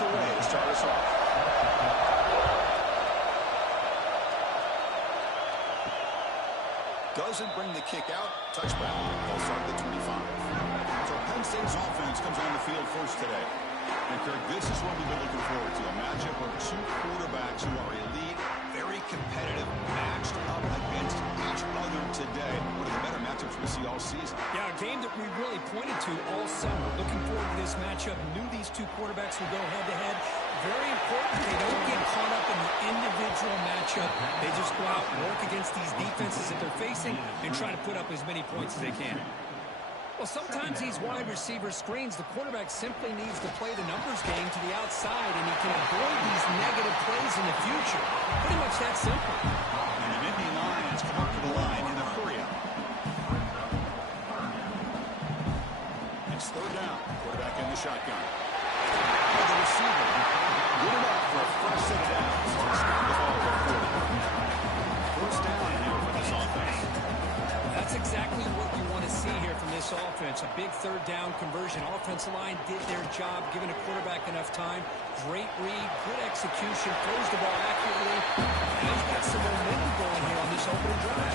away to start us off. Doesn't bring the kick out. Touchback. They'll start the 25. So Penn State's offense comes on the field first today. And Kirk, this is what we've been looking forward to. A matchup of two quarterbacks who are elite, very competitive, matched up against each other today. One of the better matchups we see all season. Yeah, a game that we really pointed to all summer. Looking forward to this matchup. Knew these two quarterbacks would go head-to-head. Very important they don't get caught up in the individual matchup. They just go out and work against these defenses that they're facing and try to put up as many points as they can. Well, sometimes these wide receiver screens, the quarterback simply needs to play the numbers game to the outside, and he can avoid these negative plays in the future. Pretty much that simple. And the Nittany Lions come up to the line in a hurry-up. It's third down. Quarterback in the shotgun. The receiver. Good enough for a fresh set of downs. Snap the ball to 40. First down here for this offense. That's That's exactly what you want to see here from this offense. A big third down conversion. Offensive line did their job, giving a quarterback enough time. Great read, good execution, throws the ball accurately. Now he's got some momentum going here on this opening drive.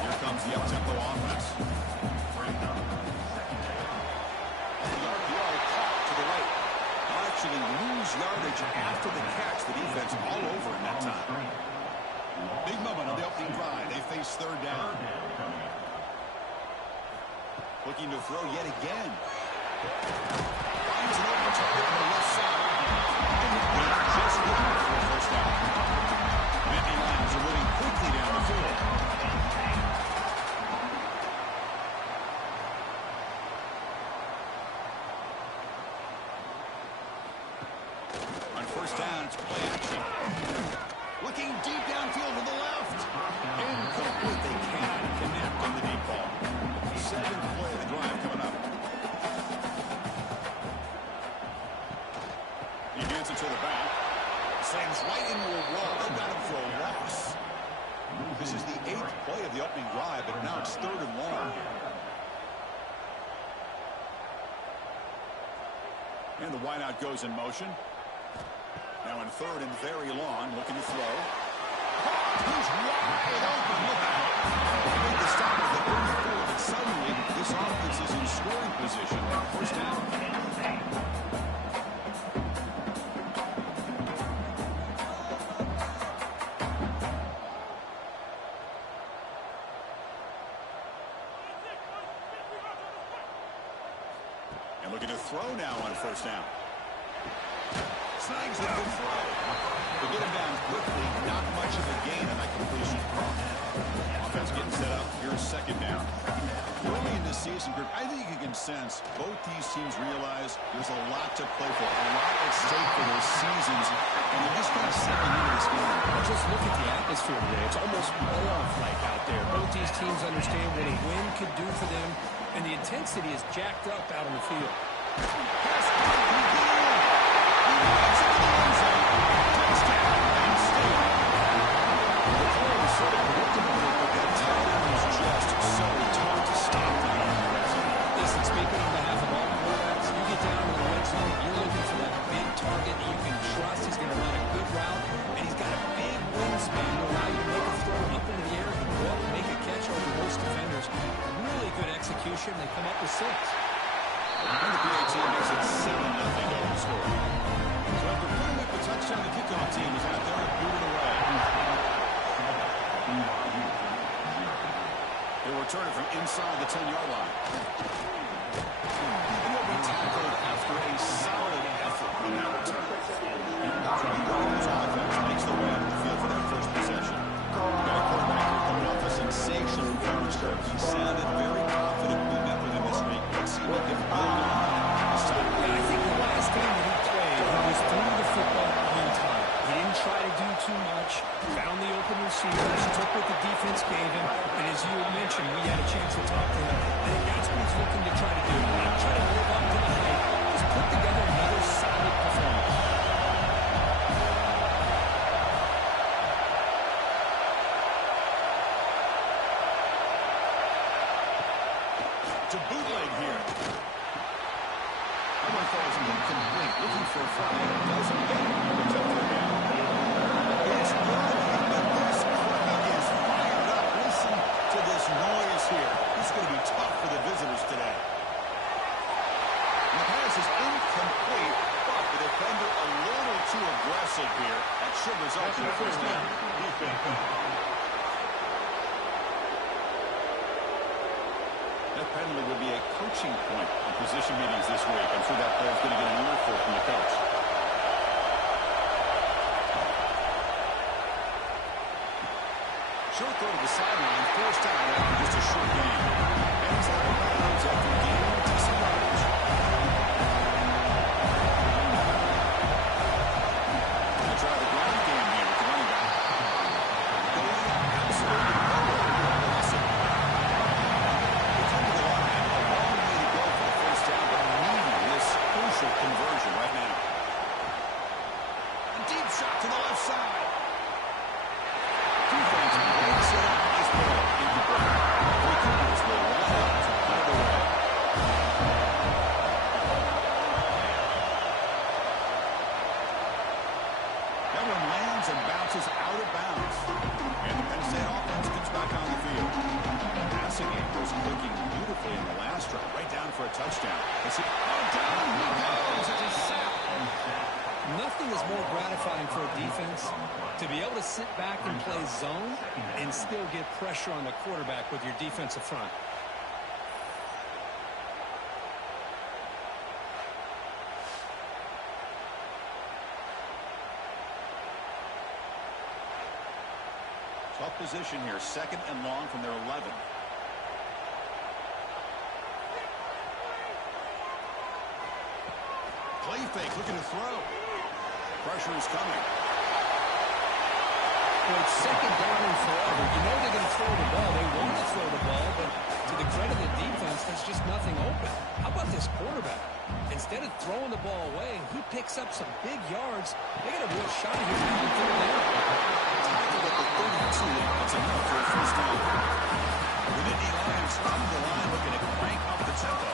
Here comes the up-tempo offense. RPO caught to the right. They'll actually lose yardage after the catch. The defense all over in that time. Big moment on the opening drive. They face third down. Looking to throw yet again. Finds an open target on the left side. And they're just looking for a first down. Many lines are moving quickly down the field. On first down, it's play action. Looking deep downfield to the left. Incomplete. They can't connect on the deep ball. Second play of the drive coming up. He hands it to the back. Slams right into a wall. They got him for a loss. This is the 8th play of the opening drive, but now it's 3rd and long. And the wideout goes in motion. Now in 3rd and very long, looking to throw. He's wide open. Look out. They made the stop at the 34, but suddenly this offense is in scoring position. First down. And looking to throw now on first down. Snags the good throw. They get him down quickly. Not much of a gain on that completion. Offense getting set up. Here's second down. Early in the season, Greg, I think you can sense both these teams realize there's a lot to play for, a lot at stake for their seasons, and they're just kind of settling into this game. Just look at the atmosphere today. It's almost playoff-like out there. Both these teams understand what a win could do for them, and the intensity is jacked up out on the field. Listen, speaking on behalf of all quarterbacks, you get down to the red zone, you're looking for that big target that you can trust. He's going to run a good route, and he's got a big wingspan to allow you to make a throw up into the air and go up and make a catch over most defenders. Really good execution. They come up with 6. And the PAT makes it 7-0 over score. So after putting up a touchdown, the kickoff team is out there and boot it away. They return it from inside the 10-yard line. And will be tackled after a solid effort on that return. The offense makes their way up the field for that first possession. We've got a quarterback here coming off a sensational performance. He sounded very confident when we met with him this week. Let's see what they can build on this time. Yeah, I think the last game that he played, he was throwing the football in time. He didn't try to do too much, found the open receivers, took what the defense gave him, and as you had mentioned, we had a chance to talk to him. I think that's what he's looking to try to do. Not try to live up to the hype, just put together another solid performance. To bootleg here. That one falls incomplete. Looking for a flag. Doesn't get it. Opens up third down. It's early, but this crowd is fired up. Listen to this noise here. This is going to be tough for the visitors today. And the pass is incomplete, but the defender a little too aggressive here. That should result in a first down. That penalty would be a coaching point in position meetings this week. I'm sure that player's going to get an earful from the coach. Short throw to the sideline, forced out after just a short gain. And he's out of bounds after gaining decent yardage. They try the ground game here with the running back. Going absolutely nowhere. Awesome. They come to the line. A long way to go for the first down, but needing this crucial conversion right now. A deep shot to the left side. Defense breaks it up. Nice ball. Incomplete. field. The passing game was clicking beautifully in the last drive, right down for a touchdown. Down he goes. It's a sack. Nothing is more gratifying for a defense to be able to sit back and play zone and still get pressure on the quarterback with your defensive front. Tough position here, 2nd and long from their 11. Play fake, looking to throw. Pressure is coming. Well, it's 2nd down and forever. You know they're going to throw the ball. They want to throw the ball, but to the credit of the defense, there's just nothing open. How about this quarterback? Instead of throwing the ball away, he picks up some big yards. They got a real shot here to get through there. Tackled at the 32. That's enough for a first down. The Nittany Lions from the line looking to crank up the tempo.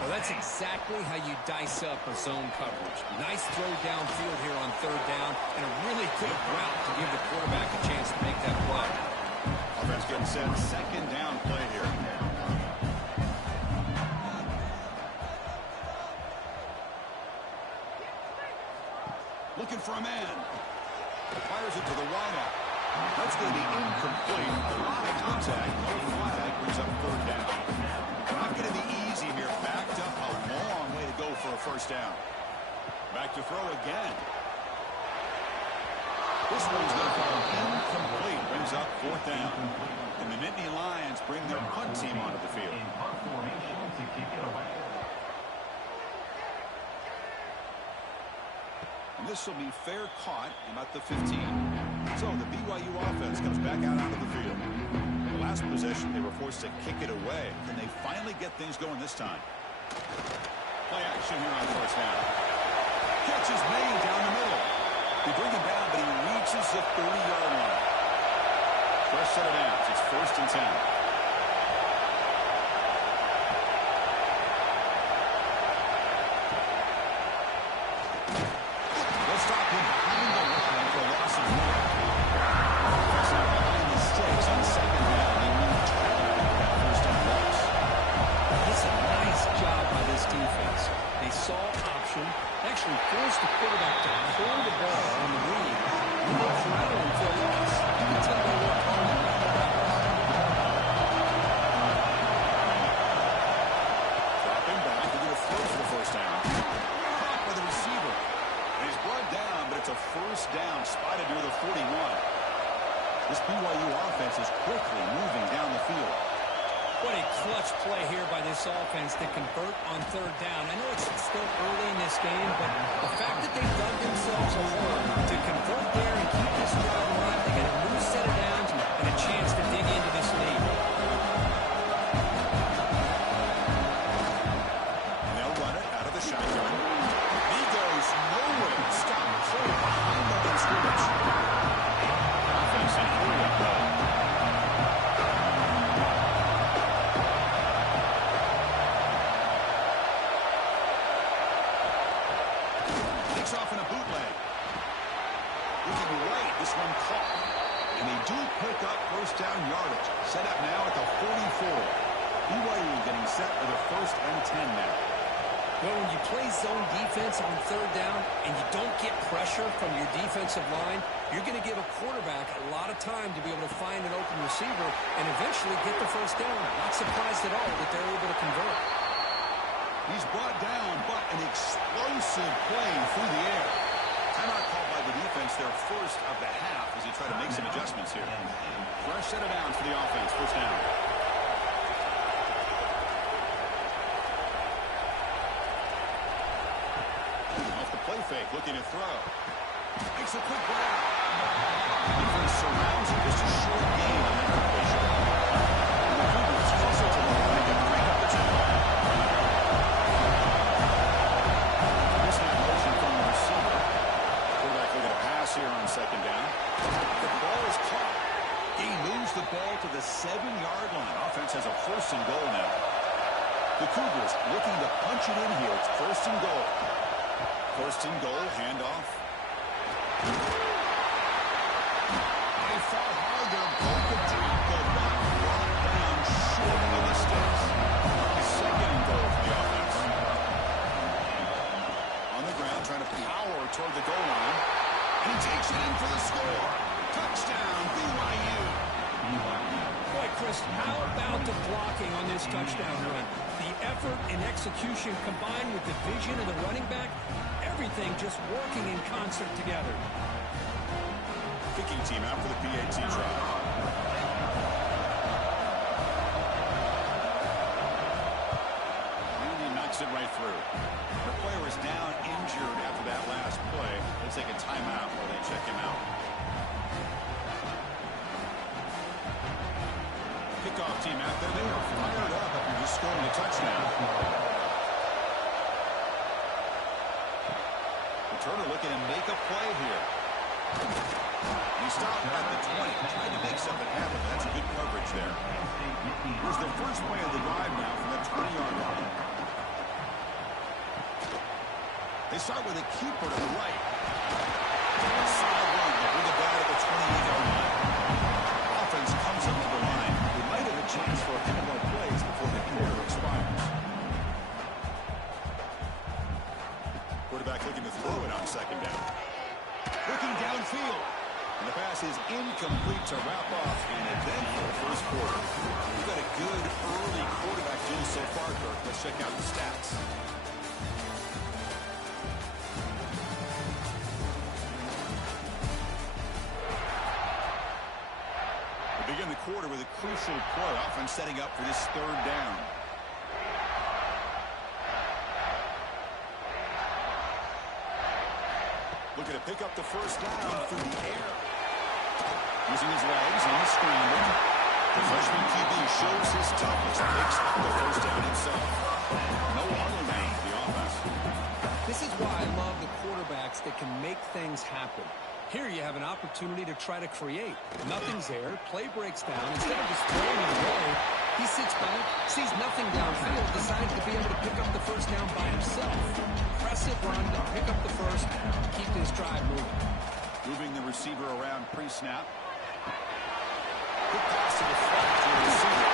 Well, that's exactly how you dice up a zone coverage. Nice throw downfield here on 3rd down, and a really good route to give the quarterback a chance to make that play. Offense getting set. 2nd down play here. Looking for a man. Fires it to the wideout. That's going to be incomplete. A lot of contact. No flag. Brings up 3rd down. Not going to be easy here. Backed up a long way to go for a first down. Back to throw again. This one's going to fall incomplete. Brings up 4th down. And the Nittany Lions bring their punt team onto the field. And this will be fair caught about the 15. So the BYU offense comes back out onto the field. The last possession, they were forced to kick it away. Can they finally get things going this time? Play action here on 1st down. Catch is made down the middle. They bring him down, but he reaches the 30-yard line. Fresh set of downs. It's 1st and 10. Stop him behind the line for a loss of 1. That's not behind the sticks on 2nd down. They move 12 that first down loss. It's a nice job by this defense. They saw option, actually forced the quarterback to pull the ball on the read. And they corral him for a loss. You can tell they worked hard on that. Dropping back to do a throw for the first down. Caught by the receiver. He's brought down, but it's a first down, spotted near the 41. This BYU offense is quickly moving down the field. What a clutch play here by this offense to convert on 3rd down. I know it's still early in this game, but the fact that they dug themselves a hole to convert there and keep this drive alive, they got a new set of downs and a chance to dig into this lead. And they'll run it out of the shotgun. He goes nowhere. Stop play behind the line scrimmage. Offense in here go. Takes off in a bootleg. Looking right, this one caught. And they do pick up first down yardage. Set up now at the 44. BYU getting set for the 1st and 10 now. Well, when you play zone defense on 3rd down and you don't get pressure from your defensive line, you're going to give a quarterback a lot of time to be able to find an open receiver and eventually get the first down. Not surprised at all that they're able to convert. He's brought down, but an explosive play through the air. Timeout called by the defense, their first of the half as he tried to make some adjustments here. Fresh set of downs for the offense, first down. Off the play fake, looking to throw. Makes a quick grab. Defense surrounds him, just a short gain on that completion. And the Cougars closer to the line to crank up the tempo. This is motion from the receiver. Quarterback looking to pass here on 2nd down. The ball is caught. He moves the ball to the 7-yard line. Offense has a 1st and goal now. The Cougars looking to punch it in here. It's 1st and goal. 1st and goal, handoff. They fought hard there, broke the tackle, but short of the sticks. Second and goal for the offense. On the ground, trying to power toward the goal line. And he takes it in for the score. Touchdown, BYU. Boy, Chris, how about the blocking on this touchdown run? The effort and execution combined with the vision of the running back, everything just working in concert together. Kicking team out for the PAT try. And he knocks it right through. The player is down injured after that last play. They'll take a timeout while they check him out. Kickoff team out there. They are fired up after just scoring a touchdown. Returner looking to make a play here. He stopped at the 20, trying to make something happen. That's a good coverage there. Here's the first play of the drive now from the 20-yard line. They start with a keeper to the right. Solid run. They bring it down to the 28-yard line. Offense comes up to the line. They might have a chance for a few more plays before the quarter expires. Quarterback looking to throw it on second down. Looking downfield. And the pass is incomplete to wrap off an eventful first quarter. We've got a good early quarterback duel so far, Kirk. Let's check out the stats. We begin the quarter with a crucial play, often setting up for this third down. Looking to pick up the first down through the air. Using his legs on the scramble. The freshman QB shows his toughness and takes up the first down himself. No other man for the offense. This is why I love the quarterbacks that can make things happen. Here you have an opportunity to try to create. Nothing's there. Play breaks down. Instead of just throwing it away, he sits back, sees nothing downfield, decides to be able to pick up the first down by himself. Impressive run to pick up the first, keep this drive moving. Moving the receiver around pre-snap. Good pass to the flat to the receiver.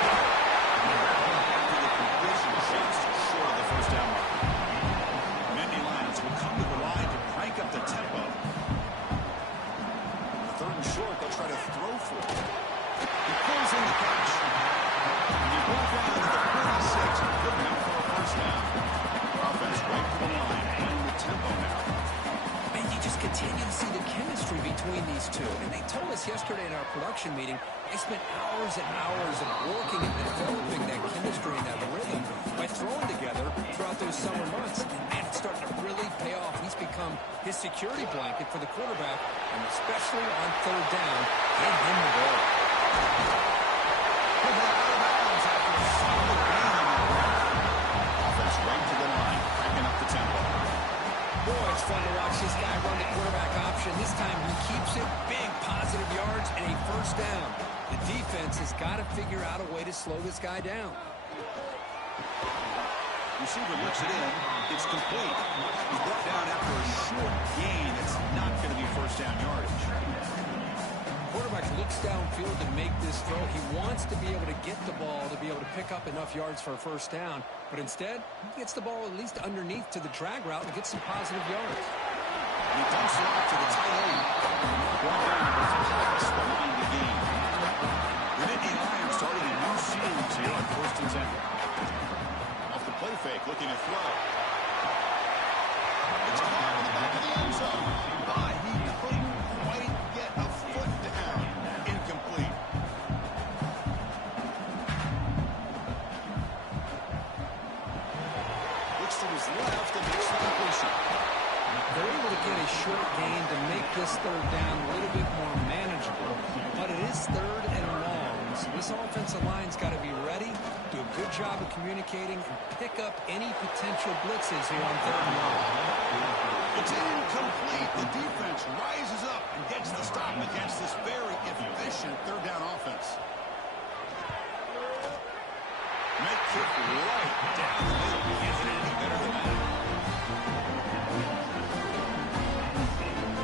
After the completion, just short of the first down mark. Many Lions will come to the line to crank up the tempo. The third and short, they'll try to throw for it. He pulls in the catch. And he brought down to the 46. Good enough for a first down. Offense right to the line and the tempo now. And you just continue to see the chemistry between these two. And they told us yesterday in our production meeting, they spent hours and hours of working and developing that chemistry and that rhythm by throwing together throughout those summer months. And man, it's starting to really pay off. He's become his security blanket for the quarterback, and especially on third down, get him the ball. Offense right to the line, cranking up the tempo. Boy, it's fun to watch this guy run the quarterback option. This time he keeps it, big positive yards, and a first down. The defense has got to figure out a way to slow this guy down. Receiver looks it in. It's complete. He's brought down after a short gain. It's not going to be first down yardage. Quarterback looks downfield to make this throw. He wants to be able to get the ball to be able to pick up enough yards for a first down. But instead, he gets the ball at least underneath to the drag route and gets some positive yards. And he dumps it off to the tight end. Brought down with Cox behind the game. The Nittany Lions starting a new series here on 1st and 10. Off the play fake, looking to throw. It's caught in the back of the end zone. But he couldn't quite get a foot down. Incomplete. Looks to his left and makes the completion. They're able to get a short gain to make this third down a little bit more manageable. But it is third and long, so this offensive line's got to be ready, do a good job of communicating, and pick up any potential blitzes here on third and long. It's incomplete. The defense rises up and gets the stop against this very efficient third down offense. Make kick right down the middle. Can't get anything better than that.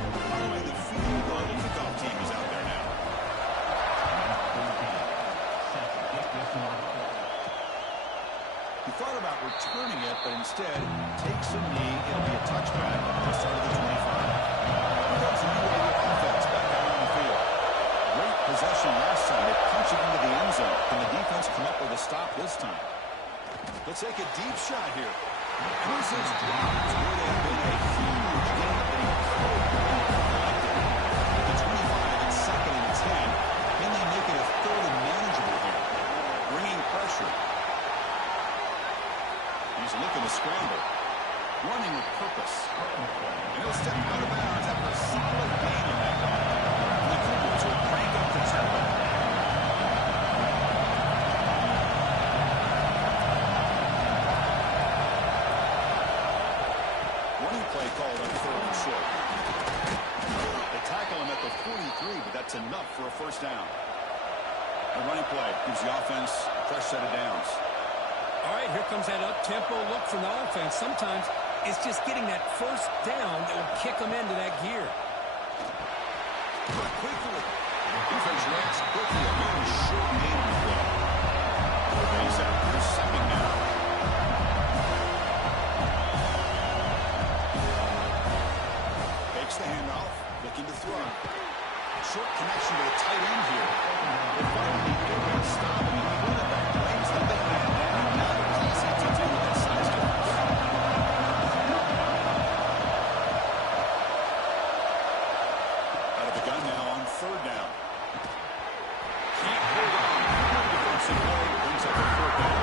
Following the field goal, the kickoff team is out there now. offense come up with a stop this time. Let's take a deep shot here. And this is dropped. Would have been a huge gain that he could have collected. With the 25 and second and 10, can they make it a third and manageable here? Bringing pressure. He's looking to scramble. Running with purpose. And he'll step out of bounds after a solid gain on that one. And the Cougars will crank up the tempo. Running play called up third and short. They tackle him at the 43, but that's enough for a first down. The running play gives the offense a fresh set of downs. All right, here comes that up-tempo look from the offense. Sometimes it's just getting that first down that will kick them into that gear. Quickly. Defense reacts quickly. A very short game to play. He's out for second down. Takes the handoff. Looking to throw. Short connection to the tight end here. They're finally able to stop him. The quarterback blames the big man down. Not easy to do with that size difference. Out of the gun now on third down. Can't hold on. Defensive play brings up a fourth down.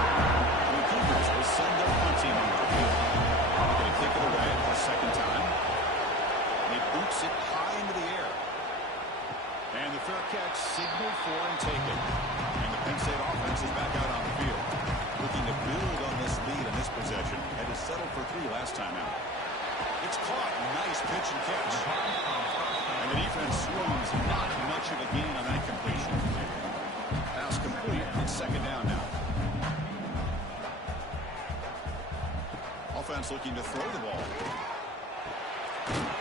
And the Cougars will send their punt team on the field. They're going to kick it away for a second time. And he boots it high into the air. And the fair catch signaled for and taken. And the Penn State offense is back out on the field. Looking to build on this lead in this possession. Had to settle for 3 last time out. It's caught. Nice pitch and catch. And the defense swings. Not much of a gain on that completion. Pass complete. It's second down now. Offense looking to throw the ball.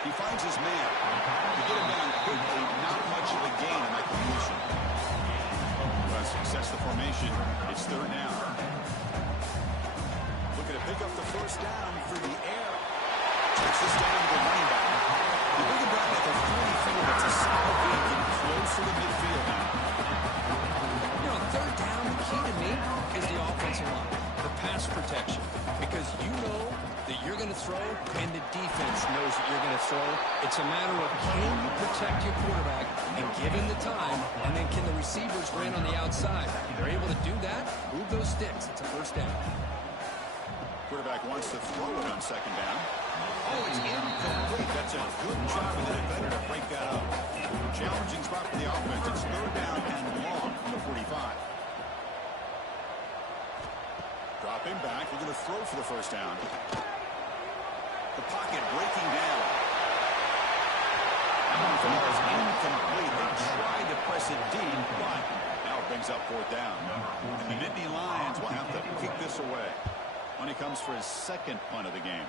He finds his man. To get him down quickly, not much of a gain on that completion. But success the formation. It's third down. Looking to pick up the first down through the air. Takes this down to the running back. They bring him back at the 44. It's a solid gain. Getting close to the midfield now. You know, third down, the key to me is the offensive line, the pass protection. Because you know that you're going to throw, and the defense knows that you're going to throw. It's a matter of can you protect your quarterback and give him the time, and then can the receivers run on the outside? If they're able to do that, move those sticks. It's a first down. Quarterback wants to throw it on second down. Oh, it's incomplete. That's a good job of the defender to break that up. Challenging spot for the offense. It's third down and long from the 45. Dropping back. We're going to throw for the first down. The pocket breaking down. That one falls incomplete. They tried to press it deep, but now it brings up fourth down. And the Nittany Lions will have to kick this away. When he comes for his second punt of the game.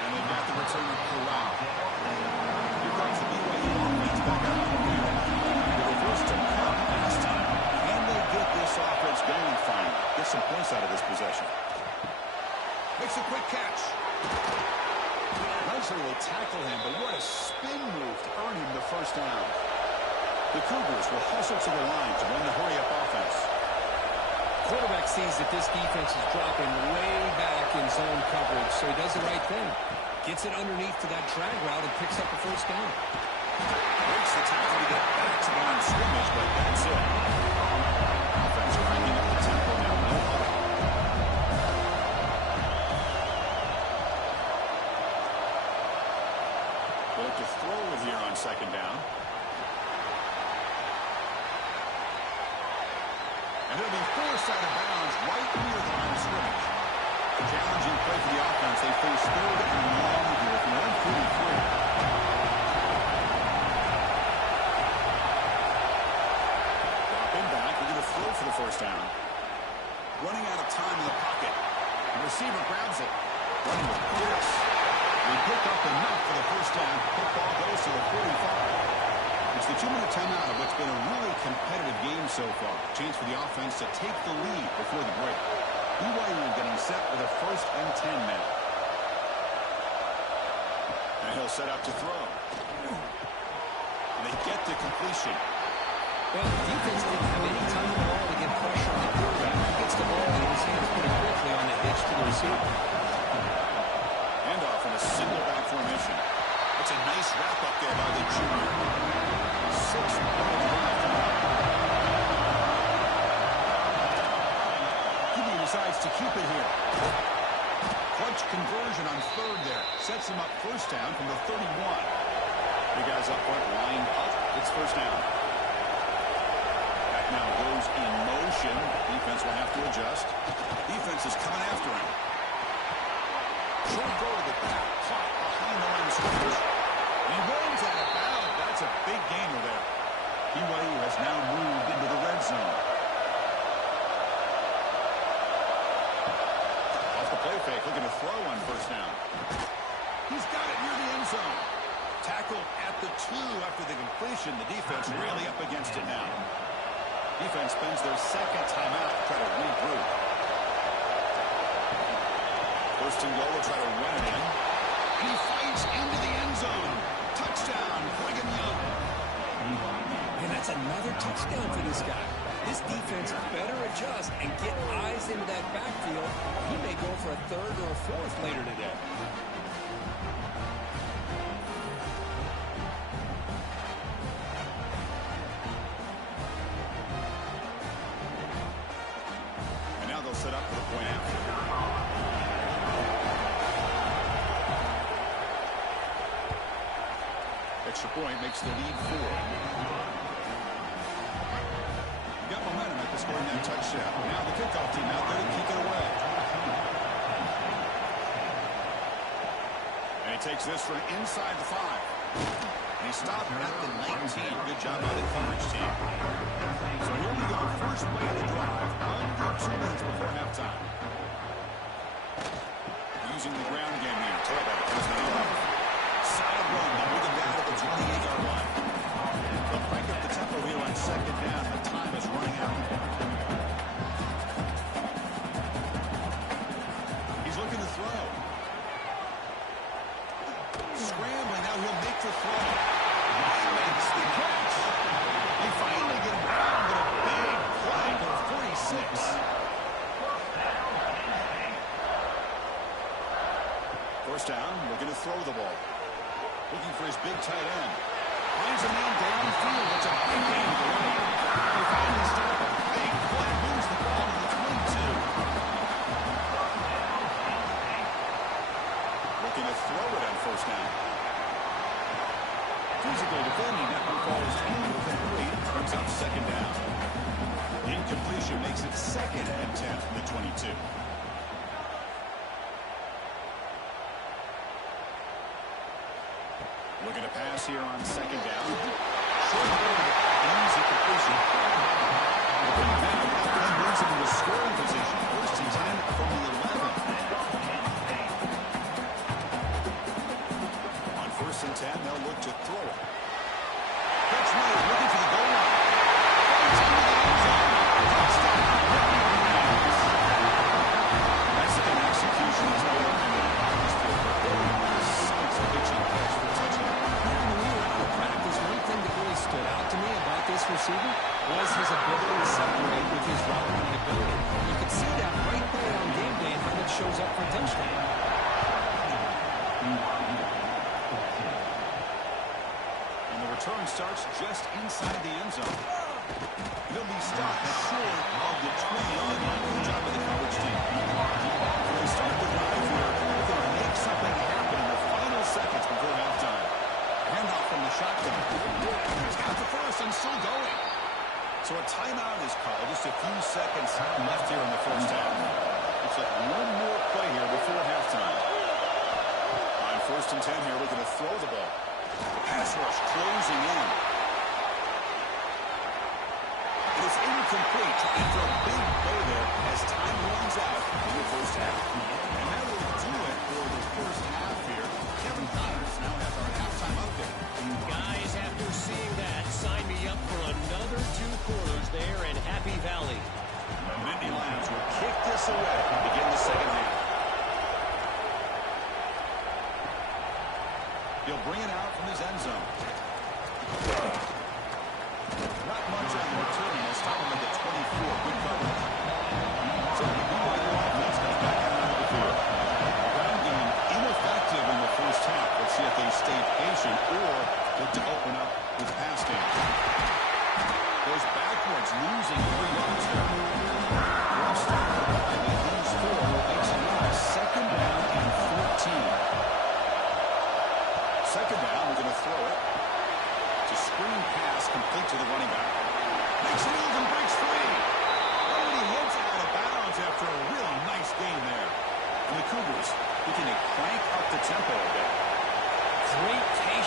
And they've got the return of Corral. Here comes the BYU offense back out on the field. They were forced to punt last time. Can they get this offense going finally? Get some points out of this possession. Makes a quick catch. Eventually will tackle him, but what a spin move to earn him the first down. The Cougars will hustle to the line to run the hurry-up offense. Quarterback sees that this defense is dropping way back in zone coverage, so he does the right thing. Gets it underneath to that drag route and picks up the first down. Breaks the tackle to get back to the line of scrimmage, but that's it. Offense cranking up the tempo now. No huddle. They'll look to throw it here on second down. And it'll be forced out of bounds right near the line of scrimmage. Challenging play for the offense. They face third and long here from 143. Dropping back. We're going to throw for the first down. Running out of time in the pocket. The receiver grabs it. Running with force. They pick up enough for the first down. Football goes to the 45. It's the 2-minute timeout of what's been a really competitive game so far. Chance for the offense to take the lead before the break. BYU getting set with a first and 10 now. And he'll set up to throw. completion. Well, the defense didn't have any time at all to get pressure on the quarterback. He gets the ball in his hands pretty quickly on the hitch to the receiver. Handoff in a single back formation. That's a nice wrap-up there by the junior. 6 QB decides to keep it here. Clutch conversion on third there. Sets him up first down from the 31. The guys up front lined up. It's first down. That now goes in motion. Defense will have to adjust. Defense is coming after him. Short throw to the back. Caught behind the line of scrimmage. He runs out of bounds. That's a big gainer there. BYU has now moved into the red zone. Off the play fake, looking to throw on first down. He's got it near the end zone. Tackled at the 2 after the completion. The defense really up against it now. Defense spends their second timeout to try to regroup. First and goal, will try to run it in. And he fights into the end zone. Touchdown, Brigham Young. And that's another touchdown for this guy. This defense better adjust and get eyes into that backfield. He may go for a third or a fourth later today. And now they'll set up for the point after. Extra point makes the lead 4. Got momentum after scoring that touchdown. Now the kickoff team out there to kick it away. And he takes this from inside the 5. And he stopped at the 19. Good job by the coverage team. So here we go. First play of the drive. Under 2 minutes before halftime. Using the ground game here. Tailback is now up. Solid run. Now with him down at the 28-yard line. They'll crank up the tempo here on second down. The time is running out. He's looking to throw. Scrambling. Now he'll make the throw. He makes the catch. They finally get him down, but a big play for 46. First down, looking to throw the ball. Looking for his big tight end. Finds a man downfield. That's a big game for him. They finally stop a big play. Moves the ball to the 22. Looking to throw it on first down. Physical defending. That one falls incomplete. Brings up second down. Incompletion makes it second and 10 from the 22. Looking to pass here on second down. Short easy completion. That moves into a scoring position. First and 10 from the 11. On first and 10, they'll look to throw it. Catch made, looking for the goal line. Excellent execution is no longer in the pitching catch for touchdown. When we were out of practice, one thing that really stood out to me about this receiver was his ability to separate with his route running ability. You can see that right there on game day and how that shows up for a touchdown. And the return starts just inside the end zone. He'll be stopped short of the 20-yard line. Good job by the coverage team. They start the drive here. They're going to make something happen in the final seconds before halftime. Handoff from the shotgun. He's got the first and still going. So a timeout is called. Just a few seconds left here in the first half. Looks like one more play here before halftime. On first and 10 here, looking to throw the ball. Pass rush closing in. It is incomplete. Trying for a big play there as time runs out in the first half. And that will do it for the first half here. Kevin Connors now has our halftime update. Guys, after seeing that, sign me up for another 2 quarters there in Happy Valley. Nittany Lions will kick this away to begin the second half. He'll bring it out from his end zone.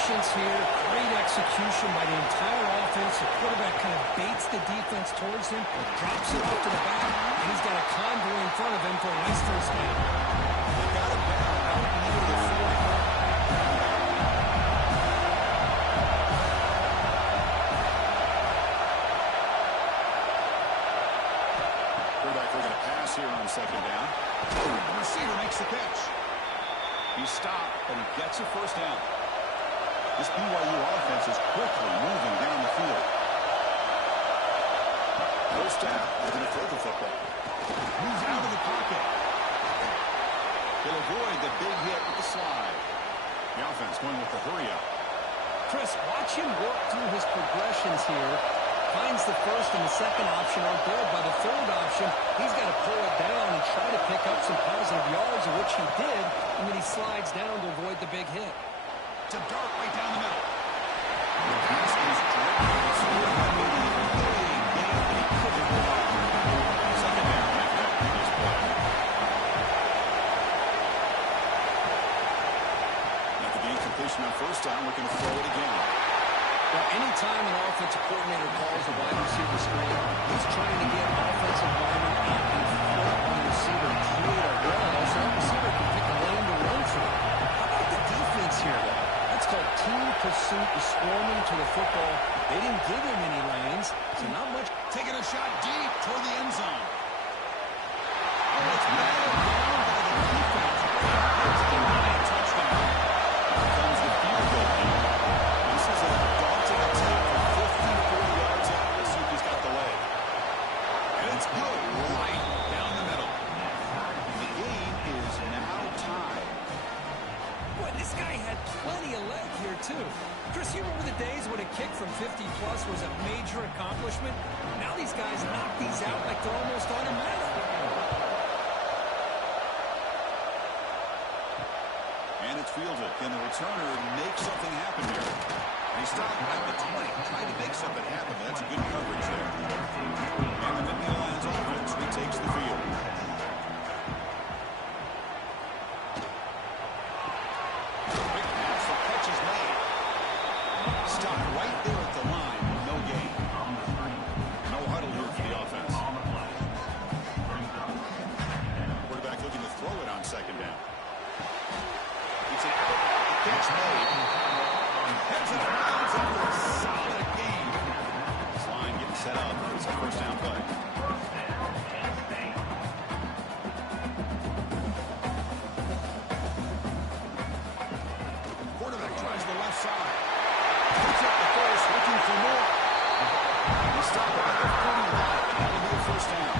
patience here, great execution by the entire offense. The quarterback kind of baits the defense towards him, drops it off to the back, and he's got a convoy in front of him for a nice first down. They got it back out near the 40. Quarterback looking to pass here on second down. The receiver makes the catch. He stopped, but he gets a first down. This BYU offense is quickly moving down the field. First down, they're going to throw the football. Moves out of the pocket. He'll avoid the big hit with the slide. The offense going with the hurry-up. Chris, watch him work through his progressions here. Finds the first and the second option are good. By the third option, he's got to pull it down and try to pick up some positive yards, of which he did, and then he slides down to avoid the big hit. To dart right down the middle. The pass is driven. It's a big game that he couldn't hold on. Second down after that previous play. After the incompletion on first down, looking to throw it again. Well, anytime an offensive coordinator calls a wide receiver screen, he's trying to get offensive linemen out in front of the receiver to create a wall so that receiver can pick a lane to run through. How about the defense here, though? That's called team pursuit, is swarming to the football. They didn't give him any lanes, so not much. Taking a shot deep toward the end zone. Oh, it's batted down by the defense. It's a denied touchdown. Here comes the field goal team. This is a daunting attack for 54 yards out. Let's see if he's got the leg. And it's good right down the middle. The game is now tied. Boy, this guy had plenty of leg here, too. Chris, you remember the days when a kick from 50-plus was a major accomplishment? Now these guys knock these out like they're almost automatic. And it's fielded. Can the returner make something happen here? And he stopped at the 20, trying to make something happen. That's a good coverage there. And the Nittany Lions offense retakes the field. Quick pass, the catch is made. Stopped right there at the line, no gain. No huddle here for the offense. Quarterback looking to throw it on second down. It's an out. The catch made. Heads it around after a solid game. This line getting set up. It's a first down play. Quarterback tries the left side. Puts up the first, looking for more. He stopped at the 41. That'll be a first down.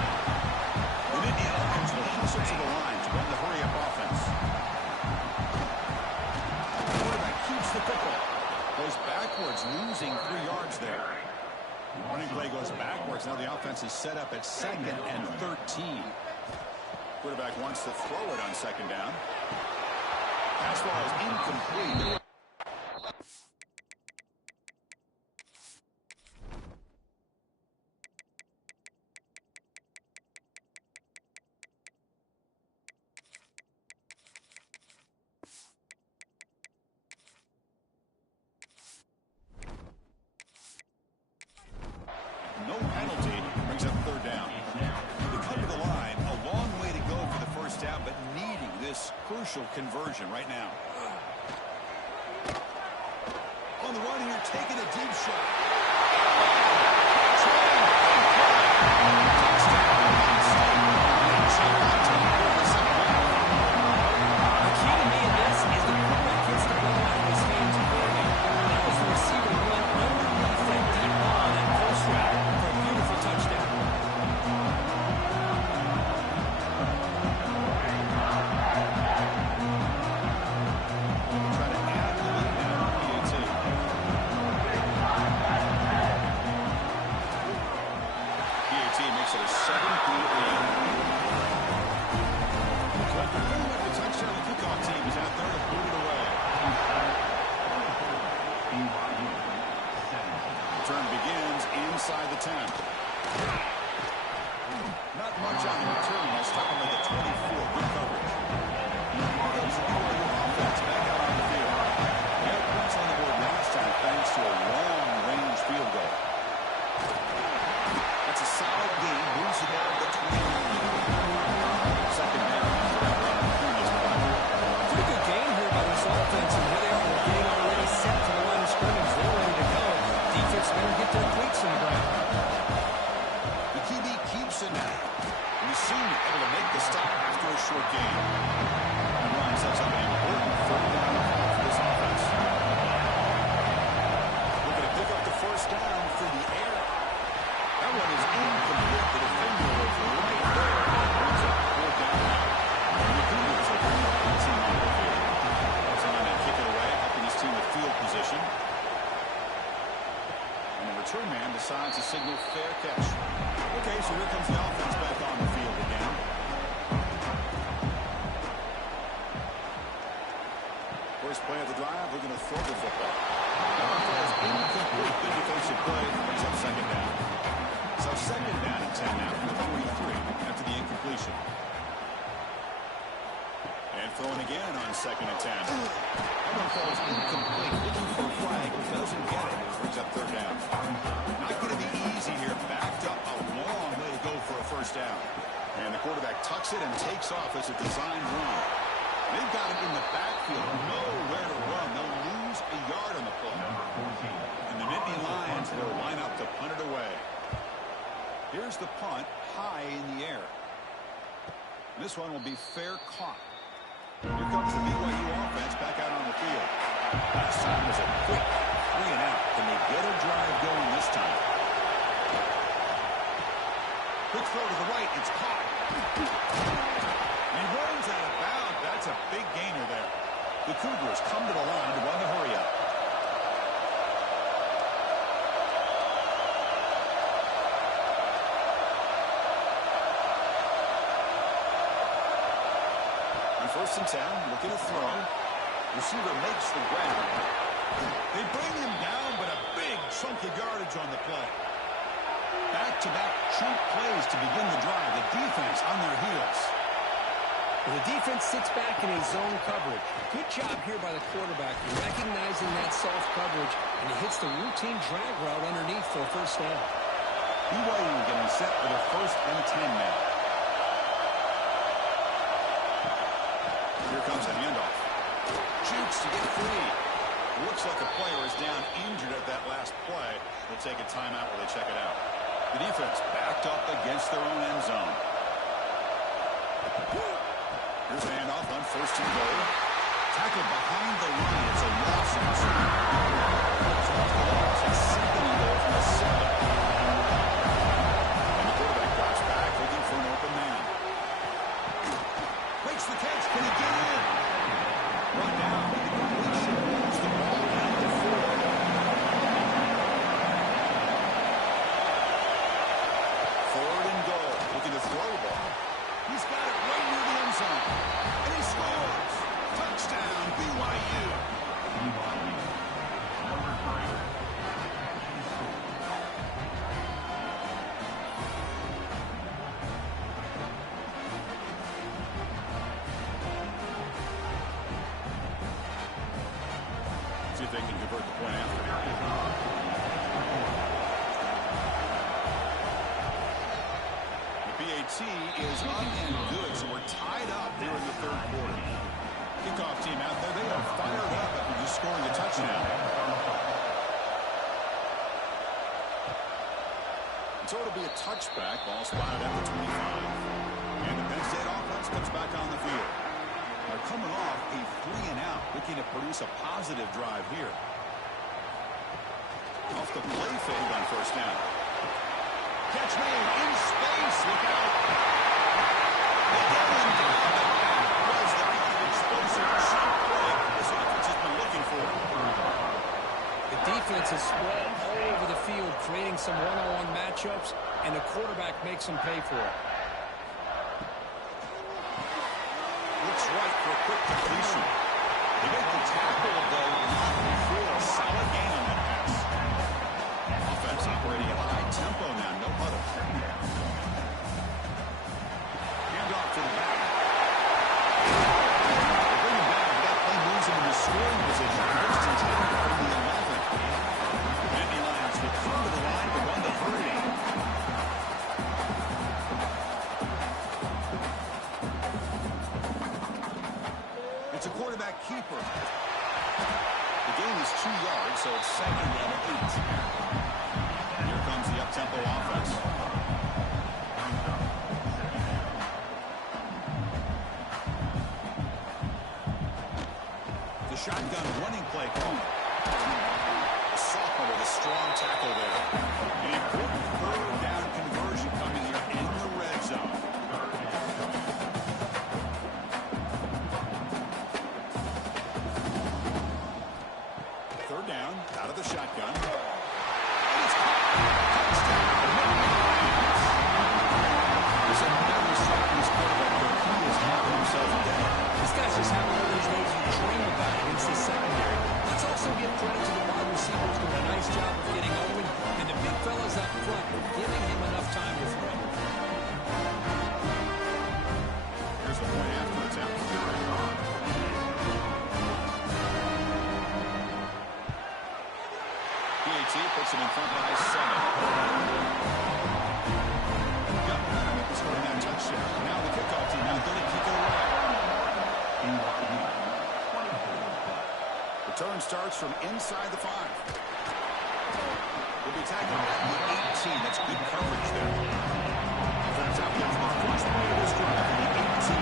The Nittany Lions will hustle to the line to run the hurry-up offense. Quarterback keeps the football. Goes backwards, losing 3 yards there. Running play goes backwards. Now the offense is set up at second and 13. Quarterback wants to throw it on second down. Pass ball is incomplete. No penalty brings up third down. They come to the line, a long way to go for the first down, but needing this crucial conversion right now. On the run here, taking a deep shot. The key to me in this is the quarterback gets the ball out of his hands early. That was the receiver who went underneath that deep ball on that post route for a beautiful touchdown. Try to add the lead now, PAT. short gain. And Ryan sets up an important third down call for this offense. Looking to pick up the first down through the air. That one is incomplete. The defender was right there. Brings up fourth down now. And the Cougars are bringing up the team on the field. That's on and kick it away, helping his team with field position. And the return man decides to signal fair catch. Okay, so here comes the offense back on the field again. First play of the drive, we're going to throw the football. That falls incomplete. Good defensive play. Brings up second down. So second down and 10 now from the 43 after the incompletion. And throwing again on second and 10. That one falls incomplete. Looking for a flag. Doesn't get it. Brings up third down. Not going to be easy here. Backed up a long way to go for a first down. And the quarterback tucks it and takes off as a designed run. They've got him in the backfield. Nowhere to run. They'll lose a yard on the play. And the Nittany Lions will line up to punt it away. Here's the punt high in the air. This one will be fair caught. Here comes the BYU offense back out on the field. Last time was a quick 3 and out. Can they get a drive going this time? Quick throw to the right. It's caught. He runs out of bounds. That's a big gainer there. The Cougars come to the line to run the hurry up. On first and 10, looking to throw. Receiver makes the grab. They bring him down, but a big chunk of yardage on the play. Back-to-back chunk plays to begin the drive. The defense on their heels. Well, the defense sits back in a zone coverage. Good job here by the quarterback, recognizing that soft coverage, and he hits the routine drag route underneath for a first down. BYU getting set for the first and 10 now. Here comes the handoff. Jukes to get free. Looks like a player is down injured at that last play. They'll take a timeout while they check it out. The defense backed up against their own end zone. Here's a handoff on first and goal. Tackled behind the line. It's a loss in the zone. So that's the loss. It's second and goal from the 7. And the quarterback drops back looking for an open man. Makes the catch. Can he get in? Brought down. Completion moves the ball down to 4. Forward and goal. Looking to throw the ball. He's got it right near the end zone. And he scores. Touchdown, BYU. Number 3. See if they can convert the point after. PAT is up and good, so we're tied up here in the third quarter. Kickoff team out there, they are fired up after just scoring a touchdown. And so it'll be a touchback, ball spotted at the 25. And the Penn State offense comes back on the field. They're coming off a 3 and out, looking to produce a positive drive here. Off the play fake on first down. Catch made in space. Look out. They get him down. That was the kind of explosive shot play this offense has been looking for. The defense is spread all over the field, creating some one-on-one matchups, and the quarterback makes them pay for it. Looks right for a quick completion. They make the tackle, though, not before a solid gain on that pass. Offense operating at high tempo now. No huddle. Handoff to the back. They bring him down. That play moves him into scoring position. First and 10 from the 11. Nittany Lions will come to the line to run the 3. It's a quarterback keeper. The game is 2 yards, so it's second and 8. Here comes the up-tempo offense. shotgun running play call. A sophomore with a strong tackle there. An important third down conversion coming here in the red zone. Third down, out of the shotgun. And it's caught. Touchdown. There's another strike in this quarterback, but he is having himself a day. This guy's just having one of those days you dream about against the secondary. Let's also give credit to the wide receivers doing a nice job of getting open, and the big fellas up front giving him enough time to throw. Here's the point after attempt. PAT puts him in front by 7. Got momentum with the scoring that touchdown. Now the kickoff team has got to kick it away. Return starts from inside the 5. Will be tackled at the 18. That's good coverage there. Defense out there for the first play of this drive from the 18.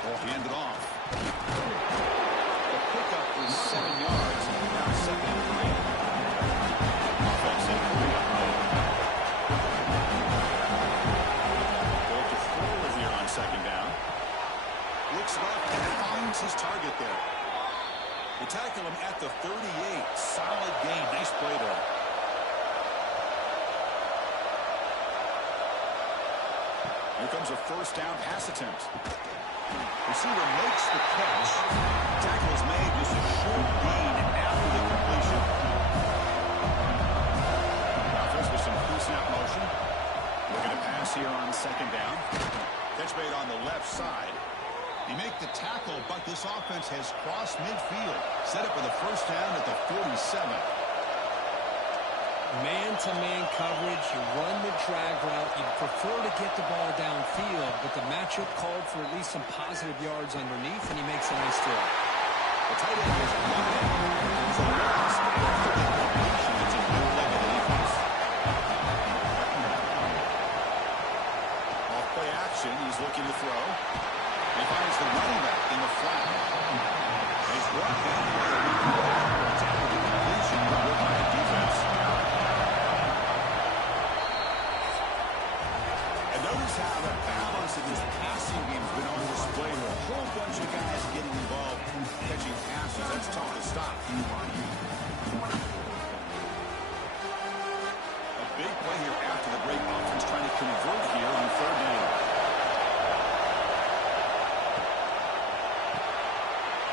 Well, he ended off. The pickup was 7 yards. Now 2nd and 3. Offense in hurry-up mode. Go to forward here on 2nd down. Looks left and finds his target there. They tackle him at the 38. Solid gain. Nice play there. Here comes a first down pass attempt. Receiver makes the catch. Tackle is made, just a short gain after the completion. Offense with some pre-snap motion. Looking to pass here on 2nd down. Catch made on the left side. He make the tackle, but this offense has crossed midfield. Set up for the first down at the 47. Man-to-man coverage, you run the drag route, you prefer to get the ball downfield, but the matchup called for at least some positive yards underneath, and he makes a nice throw. The tight end is brought in. It's a loss after the completion. It's a new leg of the defense. Off-play action, he's looking to throw. He finds the running back in the flat. He's brought down it's after the completion, but we're by the defense. Notice how the balance of this passing game has been on display with a whole bunch of guys getting involved catching passes. That's tough to stop. A big play here after the break. Offense trying to convert here on 3rd down.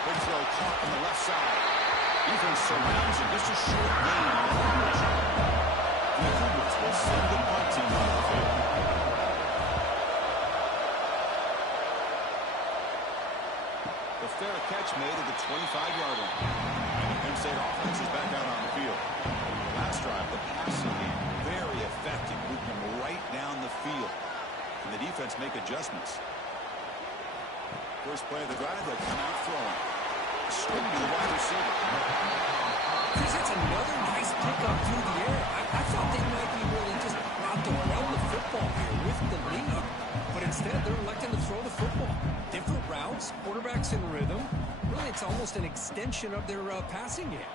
Big throw caught on the left side. Defense surrounds him. Just a short gain on the conversion. The Cougars will send the punt team on the field. A fair catch made at the 25-yard line. And the Penn State offense is back out on the field. Last drive, the passing game, very effective, moving them right down the field. And the defense make adjustments. First play of the drive, they'll come out throwing. Straight to the wide receiver. Chris, it's another nice pickup through the air. I thought they might be really just about to run the football here with the lead. But instead, they're electing to throw the football. Different routes, quarterbacks in rhythm. Really, it's almost an extension of their passing game.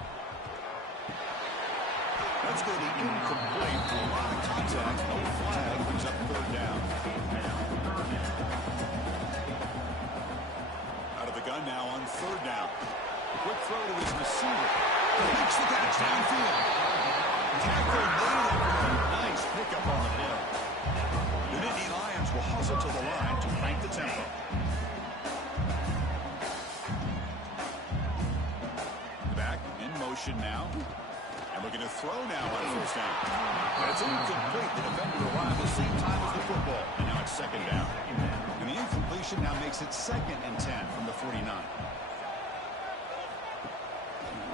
That's going to be incomplete. A lot of contact, no flag, brings up 3rd down. Out of the gun now on 3rd down. Quick throw to his receiver. He makes the catch downfield. Tackle made after a nice pickup on the play. The Nittany Lions will hustle to the line to crank the tempo. Back in motion now. And looking to throw now on 1st down. But it's incomplete. The defender arrived at the same time as the football. And now it's 2nd down. And the incompletion now makes it 2nd and 10 from the 49.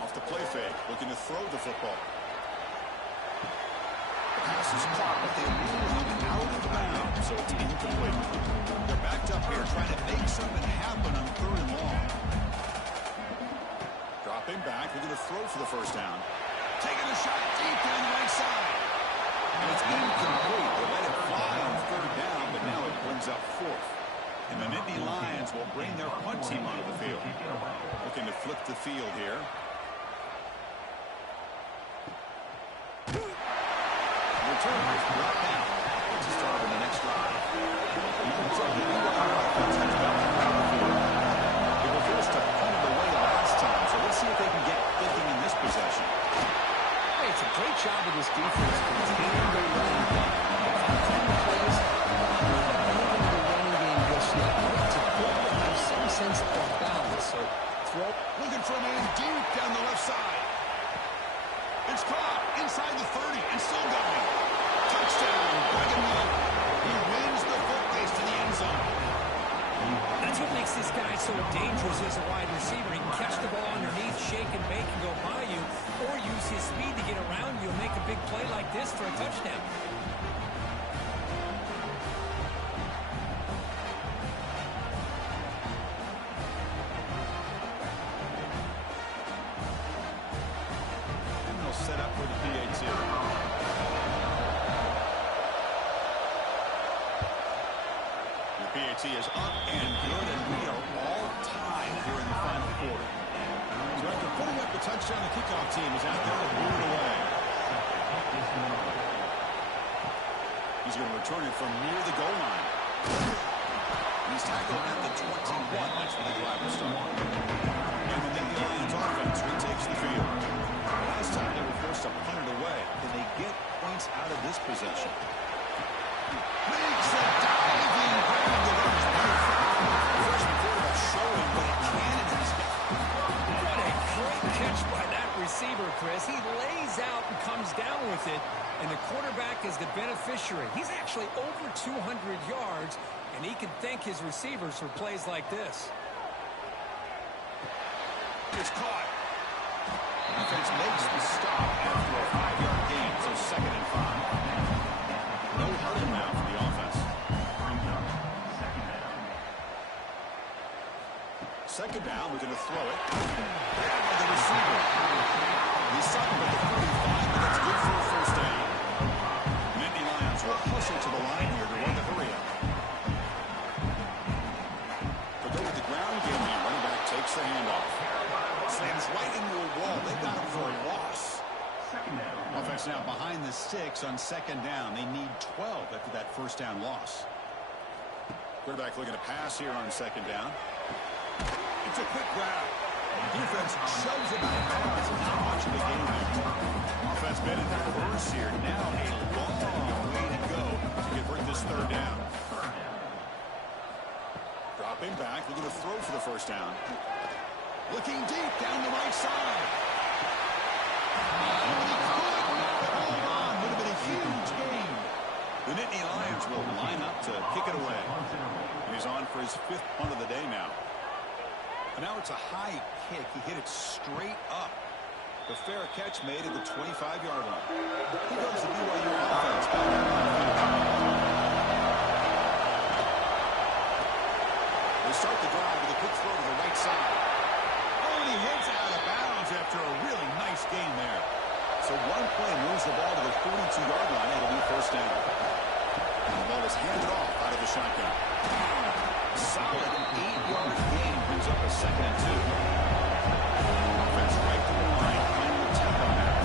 Off the play fake. Looking to throw the football. The pass is caught, but they rule him out of bounds, so it's incomplete. They're backed up here trying to make something happen on 3rd and long. Dropping back, looking to throw for the first down. Taking a shot deep down the right side. And it's incomplete. They let it fly on 3rd down, but now it brings up flip the field here. Return is brought down. It's a start on the next drive. They were forced to punt it away last time, so let's see if they can get thinking in this possession. Hey, it's a great job of this defense containing their running game. 10 plays, not moving the running game just yet. It's important to have some sense of balance. So throw. Looking for a man deep down the left side. It's caught inside the 30 and still going. Touchdown, Brigham Young. He wins the foot race to the end zone. That's what makes this guy so dangerous as a wide receiver. He can catch the ball underneath, shake and bake and go by you, or use his speed to get around you and make a big play like this for a touchdown. And they'll set up for the PAT. The PAT is up and good, and we are all tied here in the final quarter. So after putting up the touchdown, the kickoff team is out there to move it away. He's going to return it from near the goal line. He's tackled at the 21. That's where the drive will start. And the Nittany Lions offense retakes the field. Last time they were forced to punt it away. Can they get points out of this possession? Makes a diving grab. The freshman quarterback showing what a cannon he's got. What a great catch by that receiver, Chris. He lays out and comes down with it, and the quarterback is the beneficiary. He's actually over 200 yards, and he can thank his receivers for plays like this. It's caught. Defense makes the stop after a 5-yard gain, so 2nd and 5. No hurry now for the offense. Second down, we're going to throw it. Grab by the receiver. He's stopped at the 45, but that's good for a first down. Nittany Lions will hustle to the line here to run the hurry up. They'll go with the ground game now. Running back takes the handoff. Slams right into a wall. They got him for a loss. Offense now behind the 6 on 2nd down. They need 12 after that first down loss. Quarterback looking to pass here on 2nd down. It's a quick grab. Defense shoves it out of bounds. Not much of a game there. Offense been in the reverse here. Now a long way to go to convert this 3rd down. Dropping back, looking to throw for the first down. Looking deep down the right side. Would have been a huge gain. The Nittany Lions will line up to kick it away. And he's on for his 5th punt of the day now. And now it's a high kick. He hit it straight up. The fair catch made at the 25-yard line. Here goes the BYU offense. They start the drive with a quick throw to the right side. Oh, and he hits out of bounds after a really nice gain there. So one play moves the ball to the 42-yard line. It'll be first down. And the ball is handed off out of the shotgun. Solid 8-yard gain brings up a 2nd and 2. Offense right to the line, playing with tempo now.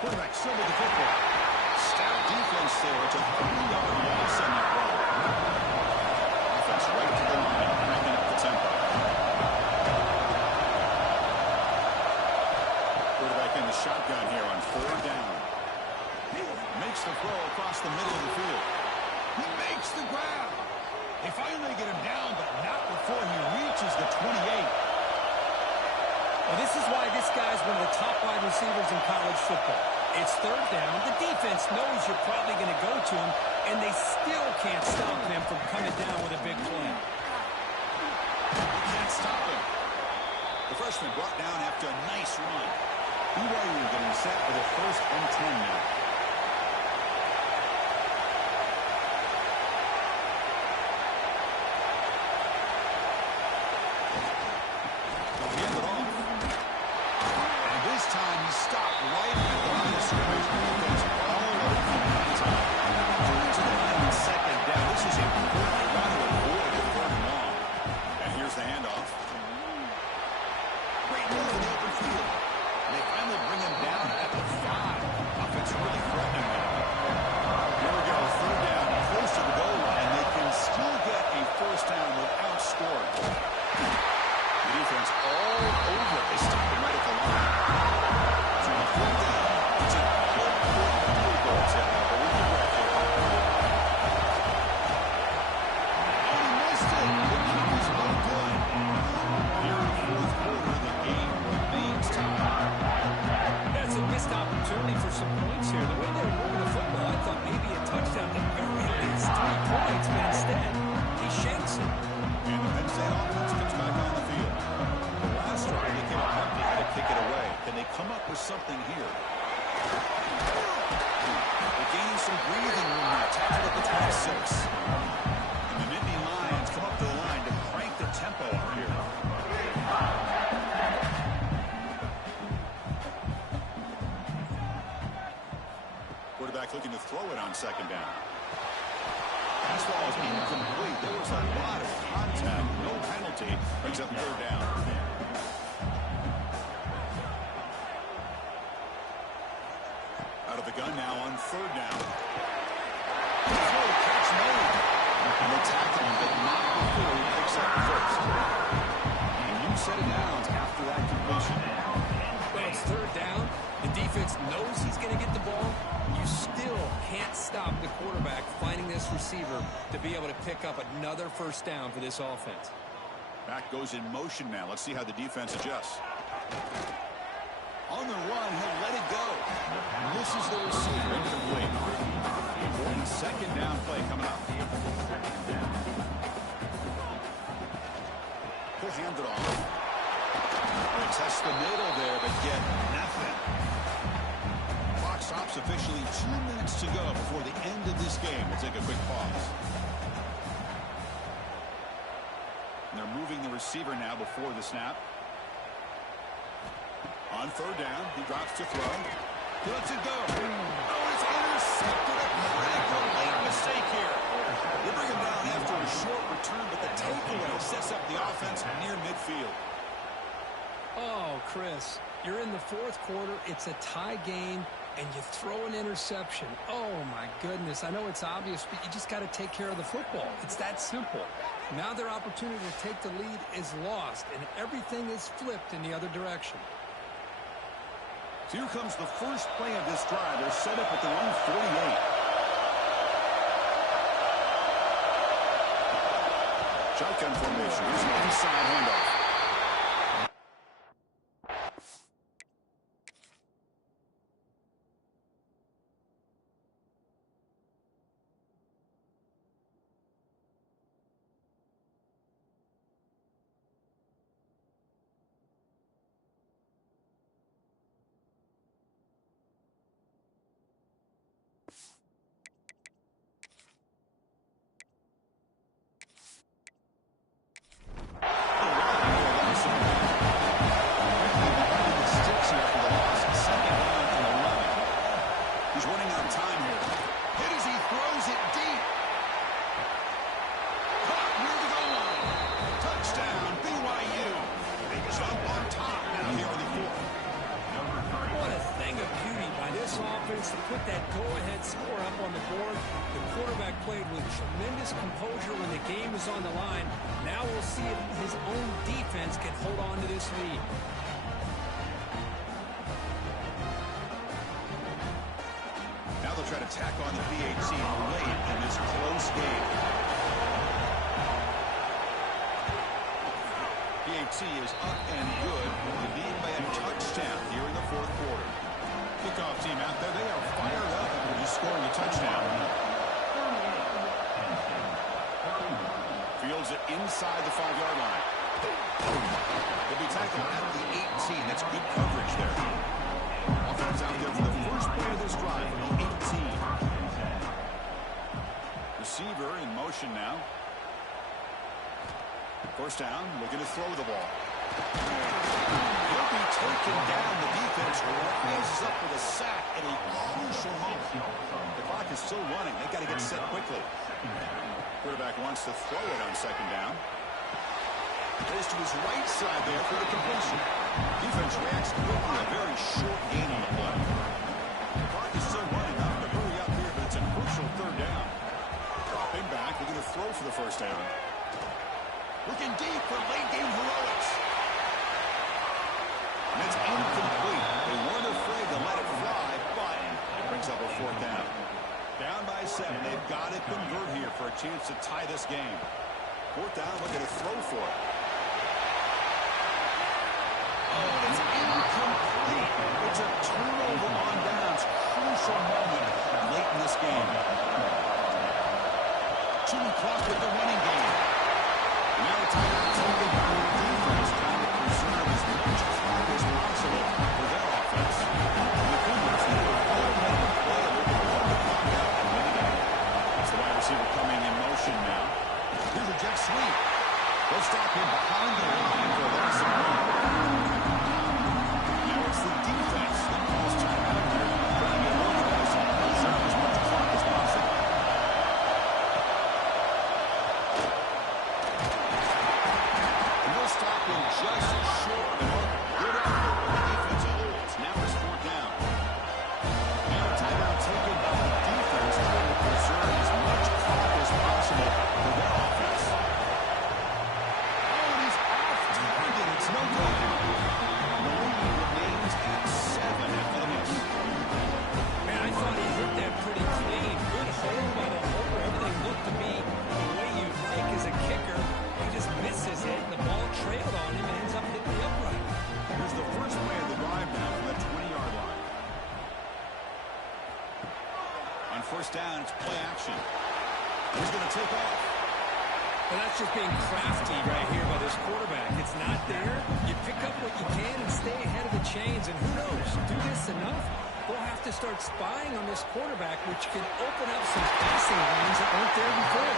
Quarterback still with the football. Stout defense there. It's a 3-yard loss on that ball. Offense right to the line, cranking up the tempo. Quarterback in the shotgun here on 4th down. He makes the throw across the middle of the field. He makes the grab. They finally get him down, but not before he reaches the 28. Well, this is why this guy's one of the top wide receivers in college football. It's 3rd down. The defense knows you're probably going to go to him, and they still can't stop him from coming down with a big play. They can't stop him. The freshman brought down after a nice run. BYU getting set for the 1st and 10 now. They'll hand it off. And this time right at the line of scrimmage. Defense all over from that time. Turning to the line on second down. This is important. They want to avoid the third and long. And here's the handoff. Great move in the open field. And they finally bring him down at the 5. Offense really threatening them. Here we go. Third down. Close to the goal line. They can still get a first down without scoring. The defense all over. They stop him right at the line. So on third down, it's a good field goal attempt. But we can break here. Oh, he missed it. The kick is no good. Here in the fourth quarter, the game remains tied. That's a missed opportunity for some points here. The way they were moving the football, I thought maybe a touchdown at very least 3 points, but instead, he shanks it. And the Penn State offense comes back on the field. The last drive, they came up empty, had to kick it away. Can they come up with something here? They're gaining some breathing room now. Tackled at the 26. And the Nittany Lions come up to the line to crank their tempo up here. Quarterback looking to throw it on second down. Pass ball is incomplete. There was a lot of contact. No penalty. Brings up third down. Out of the gun now on third down. Throw, catch made. And they tackle him, but not before he picks up the first. And you set it down after that completion. Well, it's third down. The defense knows he's going to get the ball. You still can't stop the quarterback finding this receiver to be able to pick up another first down for this offense. Back goes in motion now. Let's see how the defense adjusts. On the run, he'll let it go. This is the receiver, incomplete. Important second down play coming up. He'll hand it off. They test the middle there, but get nothing. Clock stops officially 2 minutes to go before the end of this game. We'll take a quick pause. And they're moving the receiver now before the snap. On third down, he drops to throw. He lets it go. Oh, it's intercepted. A critical late mistake here. They bring him down after a short return, but the takeaway sets up the offense near midfield. Oh, Chris, you're in the fourth quarter. It's a tie game, and you throw an interception. Oh, my goodness. I know it's obvious, but you just got to take care of the football. It's that simple. Now their opportunity to take the lead is lost, and everything is flipped in the other direction. So here comes the first play of this drive. They're set up at their own 48. Shotgun formation. Here's an inside handoff. To put that go-ahead score up on the board. The quarterback played with tremendous composure when the game was on the line. Now we'll see if his own defense can hold on to this lead. Now they'll try to tack on the PAT late in this close game. PAT is up and good. The lead by a touchdown here in the fourth quarter. Kickoff team out there, they are fired up after just scoring a touchdown. Fields it inside the 5-yard line. He'll be tackled at the 18. That's good coverage there. Offense out there for the first play of this drive from the 18. Receiver in motion now. First down, looking to throw the ball. He'll be taken down. The defense rises up with a sack at a crucial moment. The clock is still running. They've got to get set quickly. Quarterback wants to throw it on second down. Goes to his right side there for the completion. Defense reacts quickly. A very short gain on the play. The clock is still running. Not to hurry up here, but it's a crucial third down. Dropping back. They're going to throw for the first down. Looking deep for late game heroics. And it's incomplete. They weren't afraid to let it fly, but it brings up a fourth down. Down by 7. They've got to convert here for a chance to tie this game. Fourth down, looking to throw for it. Oh, and it's incomplete. It's a turnover on downs. Crucial moment late in this game. Chewing clock with the running game. Now the timeout taken by the defense, trying to preserve as much clock as possible for their offense. The defenders need a full-minute play to run the clock out and win the game. It's the wide receiver coming in motion now. Here's a jet sweep. They'll stop him behind the line for a loss of 1. Now it's the defense that calls timeout here, trying to get organized and preserve as much clock as possible. Stop him just short of it. Good effort for the defense holds. Now it's fourth down. Now a timeout taken by the defense trying to preserve as much clock as possible for their offense. Oh, and he's off target. It's no good. The lead remains at 7 after the miss. Man, I thought he hit that pretty clean. Good hold by the holder. Everything looked to be the way you'd like as a kicker. He just misses it, and the ball trailed on him and ends up hitting the upright. Here's the first play of the drive now from the 20-yard line. On first down, it's play action. He's going to take off. Well, that's just being crafty right here by this quarterback. It's not there. You pick up what you can and stay ahead of the chains, and who knows, do this enough, they'll have to start spying on this quarterback, which can open up some passing lanes that weren't there before.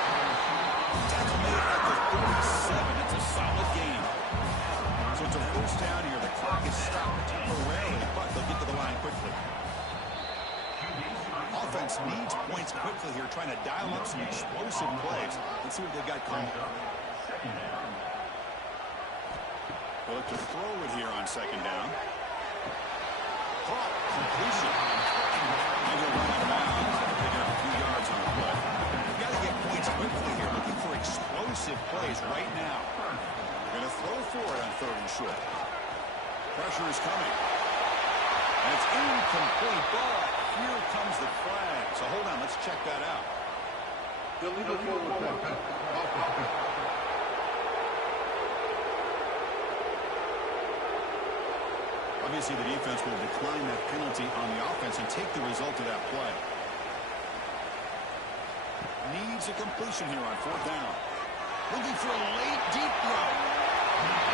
Tackle made at the 37. It's a solid game. So it's a first down here. The clock is stopped temporarily, but they'll get to the line quickly. Offense needs points quickly here, trying to dial up some explosive plays. Let's see what they've got coming. They'll look to throw it here on second down. Caught. Completion. And he'll run out of bounds. Pick up a few yards on the play. You've got to get points quickly here. Looking for explosive plays right now. They're going to throw for it on third and short. Pressure is coming. And it's incomplete ball. Here comes the flag. So hold on, let's check that out. Obviously, the defense will decline that penalty on the offense and take the result of that play. Needs a completion here on fourth down. Looking for a late deep throw.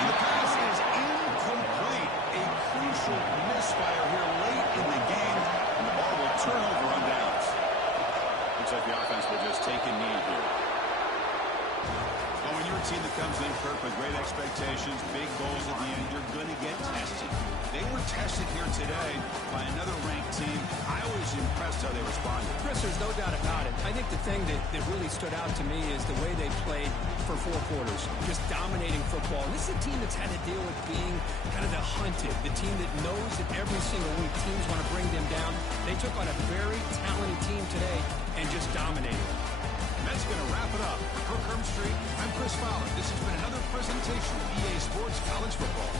And the pass is incomplete. A crucial misfire here late in the game. And the ball will turn over on downs. Looks like the offense will just take a knee here. When you're a team that comes in, Kirk, with great expectations, big goals at the end, you're going to get tested. They were tested here today by another ranked team. I was impressed how they responded. Chris, there's no doubt about it. I think the thing that really stood out to me is the way they played for 4 quarters, just dominating football. And this is a team that's had to deal with being kind of the hunted, the team that knows that every single week teams want to bring them down. They took on a very talented team today and just dominated. And that's going to wrap it up. For Kirk Street, I'm Chris Fowler. This has been another presentation of EA Sports College Football.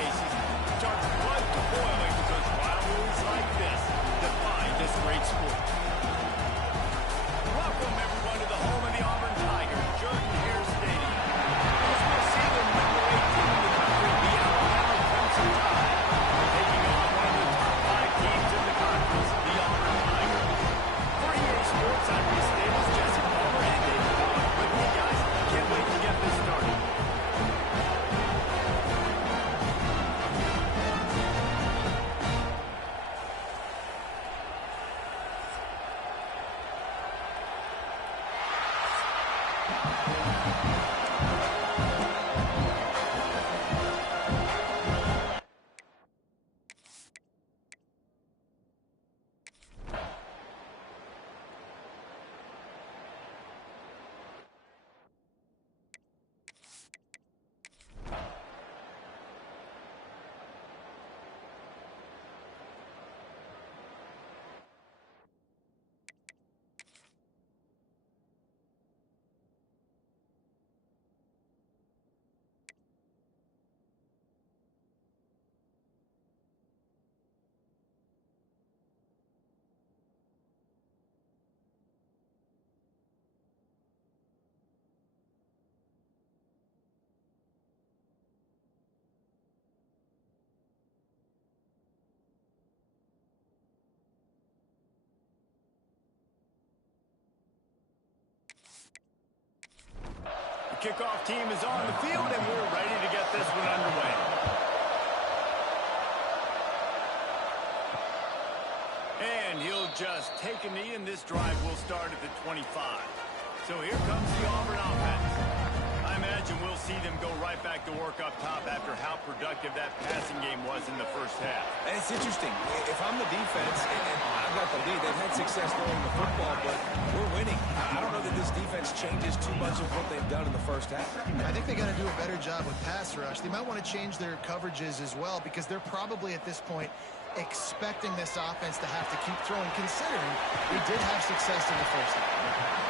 cases, starts blood to boiling because rivalries like this define this great sport. Welcome, everyone, to the home of the Auburn Tigers, Jordan-Hare Stadium. As we'll see the number 8 team in the country, the Alabama Crimson Tide, taking on one of the top 5 teams in the conference, the Auburn Tigers. For EA Sports, I'm Reese Davis, Jesse Palmer, and David Bond. With me, guys, can't wait to get this started. Kickoff team is on the field, and we're ready to get this one underway. And he'll just take a knee, and this drive will start at the 25. So here comes the Auburn offense. I imagine we'll see them go right back to work up top after how productive that passing game was in the first half. And it's interesting. If I'm the defense and I've got the lead, they've had success throwing the football, but we're winning. I don't know that this defense changes too much of what they've done in the first half. I think they got to do a better job with pass rush. They might want to change their coverages as well because they're probably at this point expecting this offense to have to keep throwing, considering they did have success in the first half.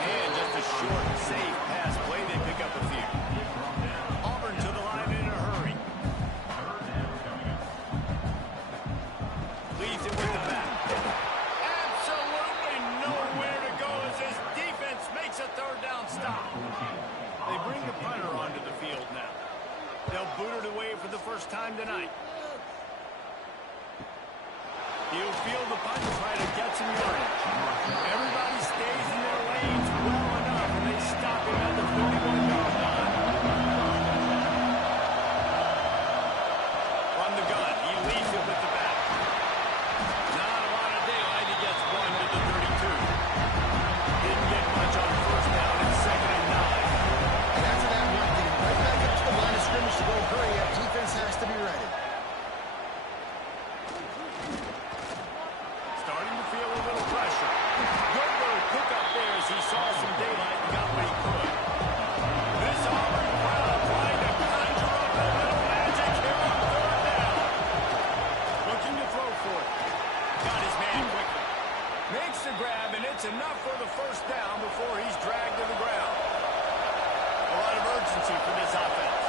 And just a short, safe pass play, they pick up a few. Auburn to the line in a hurry. Leaves it with the back. Absolutely nowhere to go as this defense makes a third down stop. They bring the punter onto the field now. They'll boot it away for the first time tonight. He'll field the punt and try to get some yardage. Everybody stays in their lanes well enough, and they stop him at the 31-yard line. From the gun, he leaves it with the back. Not a lot of daylight. He gets one to the 32. Didn't get much on first down and 2nd and 9. And after that one, getting right back up to the line of scrimmage to go hurry up, defense has to be ready. Starting to feel a little pressure. Good little pick up there as he saw some daylight and got what he could. This Auburn crowd trying to conjure up a little magic here on third down. Looking to throw for it. Got his man quickly. Makes the grab, and it's enough for the first down before he's dragged to the ground. A lot of urgency for this offense.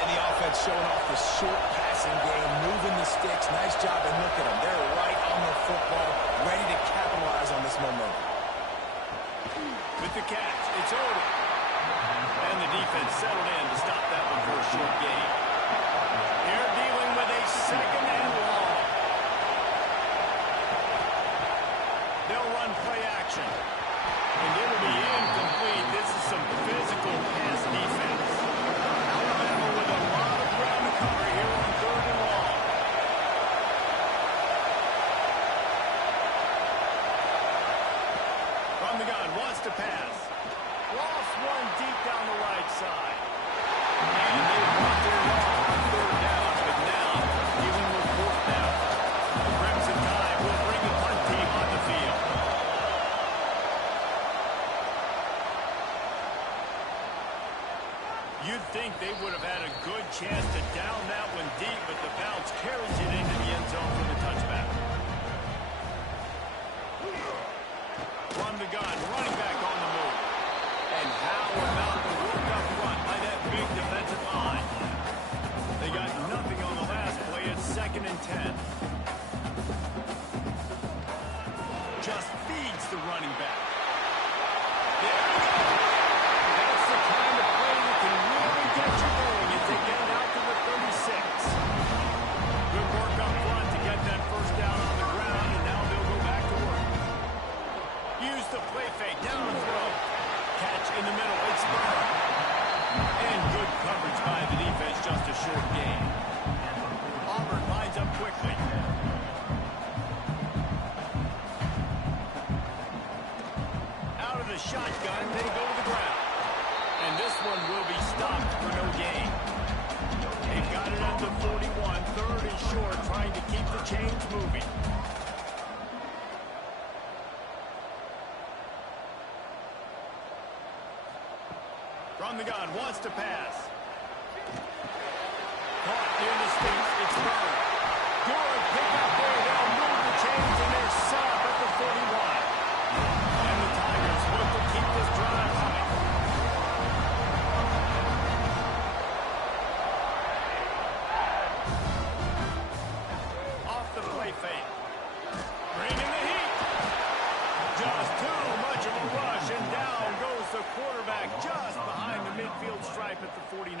And the offense showing off the short passing game, moving the sticks. Nice job, and look at them. They're right on the football, ready to capitalize on this momentum. With the catch, it's over. And the defense settled in to stop that one for a short gain. They're dealing with a 2nd and long. They'll run play action. And it'll be incomplete. This is some physical pass defense. Alabama with a lot of ground to cover here on 3rd and long. again. Just feeds the running back. There we go. That's the kind of play that can really get you going as they get it out to the 36. Good work up front to get that first down on the ground, and now they'll go back to work. Use the play fake. Down the throw. Catch in the middle. It's Burrow. And good coverage by the defense, just a short gain. Auburn lines up quickly. Out of the shotgun, they go to the ground. And this one will be stopped for no gain. They've got it at the 41, third and short, trying to keep the chains moving. From the gun, wants to pass. Caught near the sticks, it's Burrow. Good pick up there, they'll move the chains, and they're set up at the 41. And the Tigers look to keep this drive coming. Off the play fake. Bringing the heat. Just too much of a rush, and down goes the quarterback just behind the midfield stripe at the 49.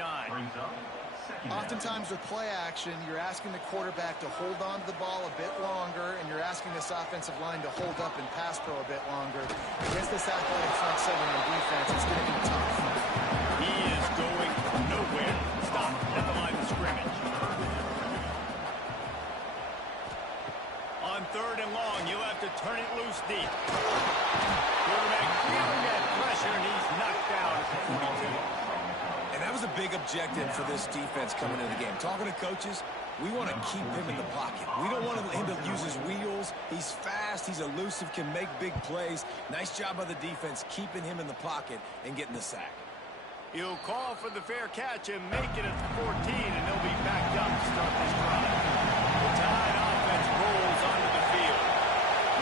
Oftentimes with play action, you're asking the quarterback to hold on to the ball a bit longer, and you're asking this offensive line to hold up and pass pro a bit longer. Against this athletic front seven on defense, it's going to be tough. He is going nowhere. Stop at the line of scrimmage. On third and long, you'll have to turn it loose deep. Quarterback feeling that pressure, and he's knocked down at the 42. And that was a big objective for this defense coming into the game. Talking to coaches, we want to keep him in the pocket. We don't want him to use his wheels. He's fast. He's elusive, can make big plays. Nice job by the defense keeping him in the pocket and getting the sack. He'll call for the fair catch and make it at the 14, and they'll be backed up to start this drive. The Tide offense rolls onto the field.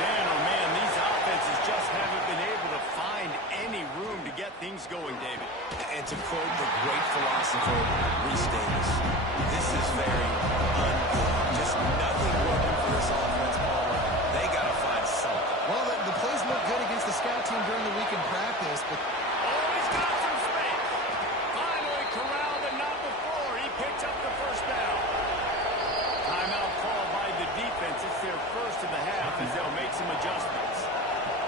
Man, oh man, these offenses just haven't been able to find any room to get things going, David. And to quote the great philosopher, Reese Davis, this is very ungood. Just nothing working for this offense, Palmer. They got to find something. Well, the plays look good against the scout team during the week in practice, but Oh, he's got some space. Finally corralled and not before. He picks up the first down. Timeout called by the defense. It's their first of the half as they'll make some adjustments.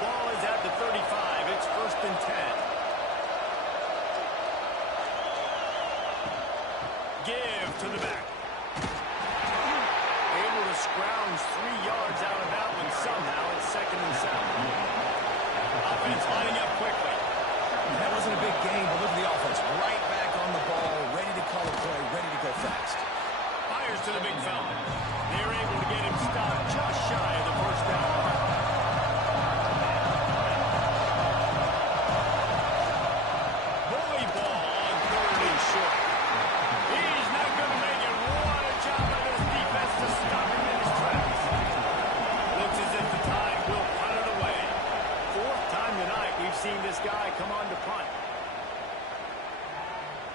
Ball is at the 35. It's first and 10. Give to the back. Able to scrounge 3 yards out of that one somehow. It's second and 7. Offense lining up quickly. That wasn't a big game, but look at the offense. Right back on the ball, ready to call a play, ready to go fast. Fires to the big fella. They're able to get him stopped just shy of the first down mark. Bully ball on third and short. He's not going to make it. What a job by this defense to stop him in his tracks. Looks as if the Tide will punt it away. Fourth time tonight we've seen this guy come on to punt.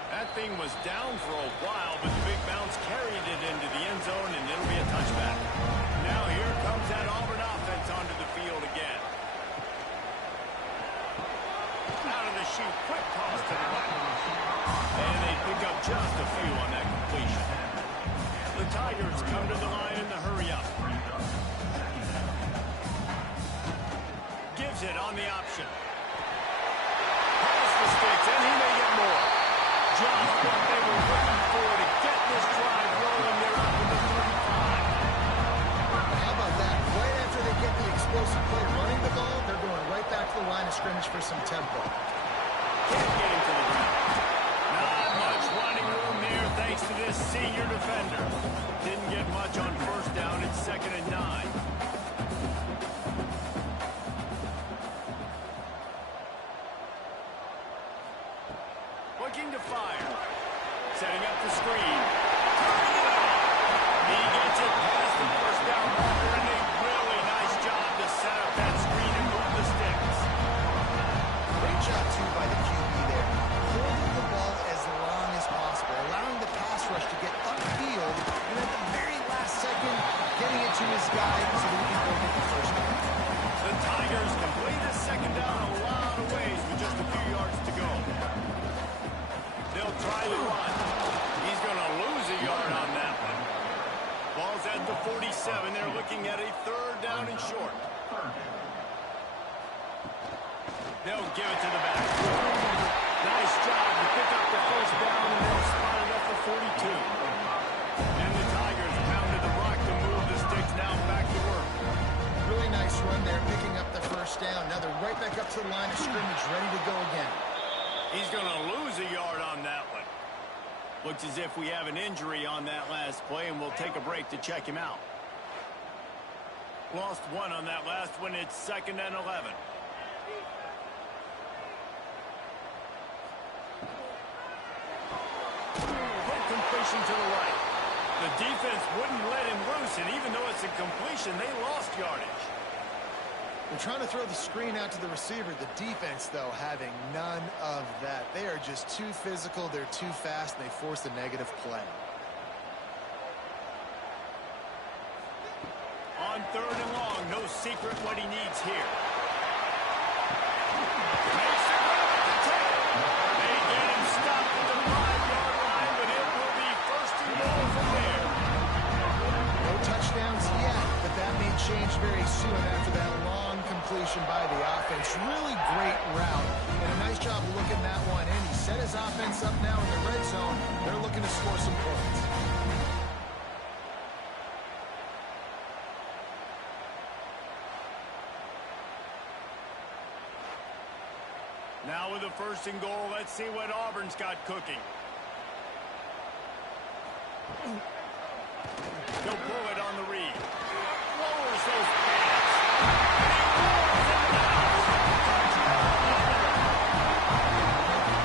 That thing was down for a while, but the big bounce carried it into the end zone, and it'll be a touchback. Now here comes that Auburn offense onto the field again. Out of the chute, quick toss to the right. And they pick up just a few on that completion. The Tigers come to the line in the hurry up. Gives it on the option. Pass the sticks, and he may get more. Just what they were looking for to get this drive rolling. They're up to the 35. how about that? Right after they get the explosive play running the ball, they're going right back to the line of scrimmage for some tempo. Can't get him to the ground. Not much running room there thanks to this senior defender. Didn't get much on first down. It's second and 9. Looking to fire. Setting up the screen. Turning it on. He gets it past the first down marker, and a really nice job to set up that screen and move the sticks. Great job, too, by the QB there. Holding the ball as long as possible, allowing the pass rush to get upfield, and at the very last second, to his guy so that he can go get the first down. The Tigers complete a second down a lot of ways with just a few yards to go. They'll try to run. He's going to lose a yard on that one. Ball's at the 47. They're looking at a third down and short. They'll give it to the back. Nice job to pick up the first down, and they'll spot it up for 42. And the Tigers pounded the block to move the sticks now back to work. Really nice run there, picking up the first down. Now they're right back up to the line of scrimmage, ready to go again. He's going to lose a yard on that one. Looks as if we have an injury on that last play, and we'll take a break to check him out. Lost one on that last one. It's 2nd and 11. Completion to the right. The defense wouldn't let him loose, and even though it's a completion, they lost yardage. They're trying to throw the screen out to the receiver. The defense, though, having none of that. They are just too physical, they're too fast, and they force a negative play. On 3rd and long, no secret what he needs here. They get him stopped at the 5-yard line, but it will be 1st and goal from there. No touchdowns yet, but that may change very soon after that long completion by the offense. Really great route, and a nice job looking that one in. He set his offense up now in the red zone. They're looking to score some points. Now with the 1st and goal, let's see what Auburn's got cooking. He'll pull it on the read. Lowers those pants.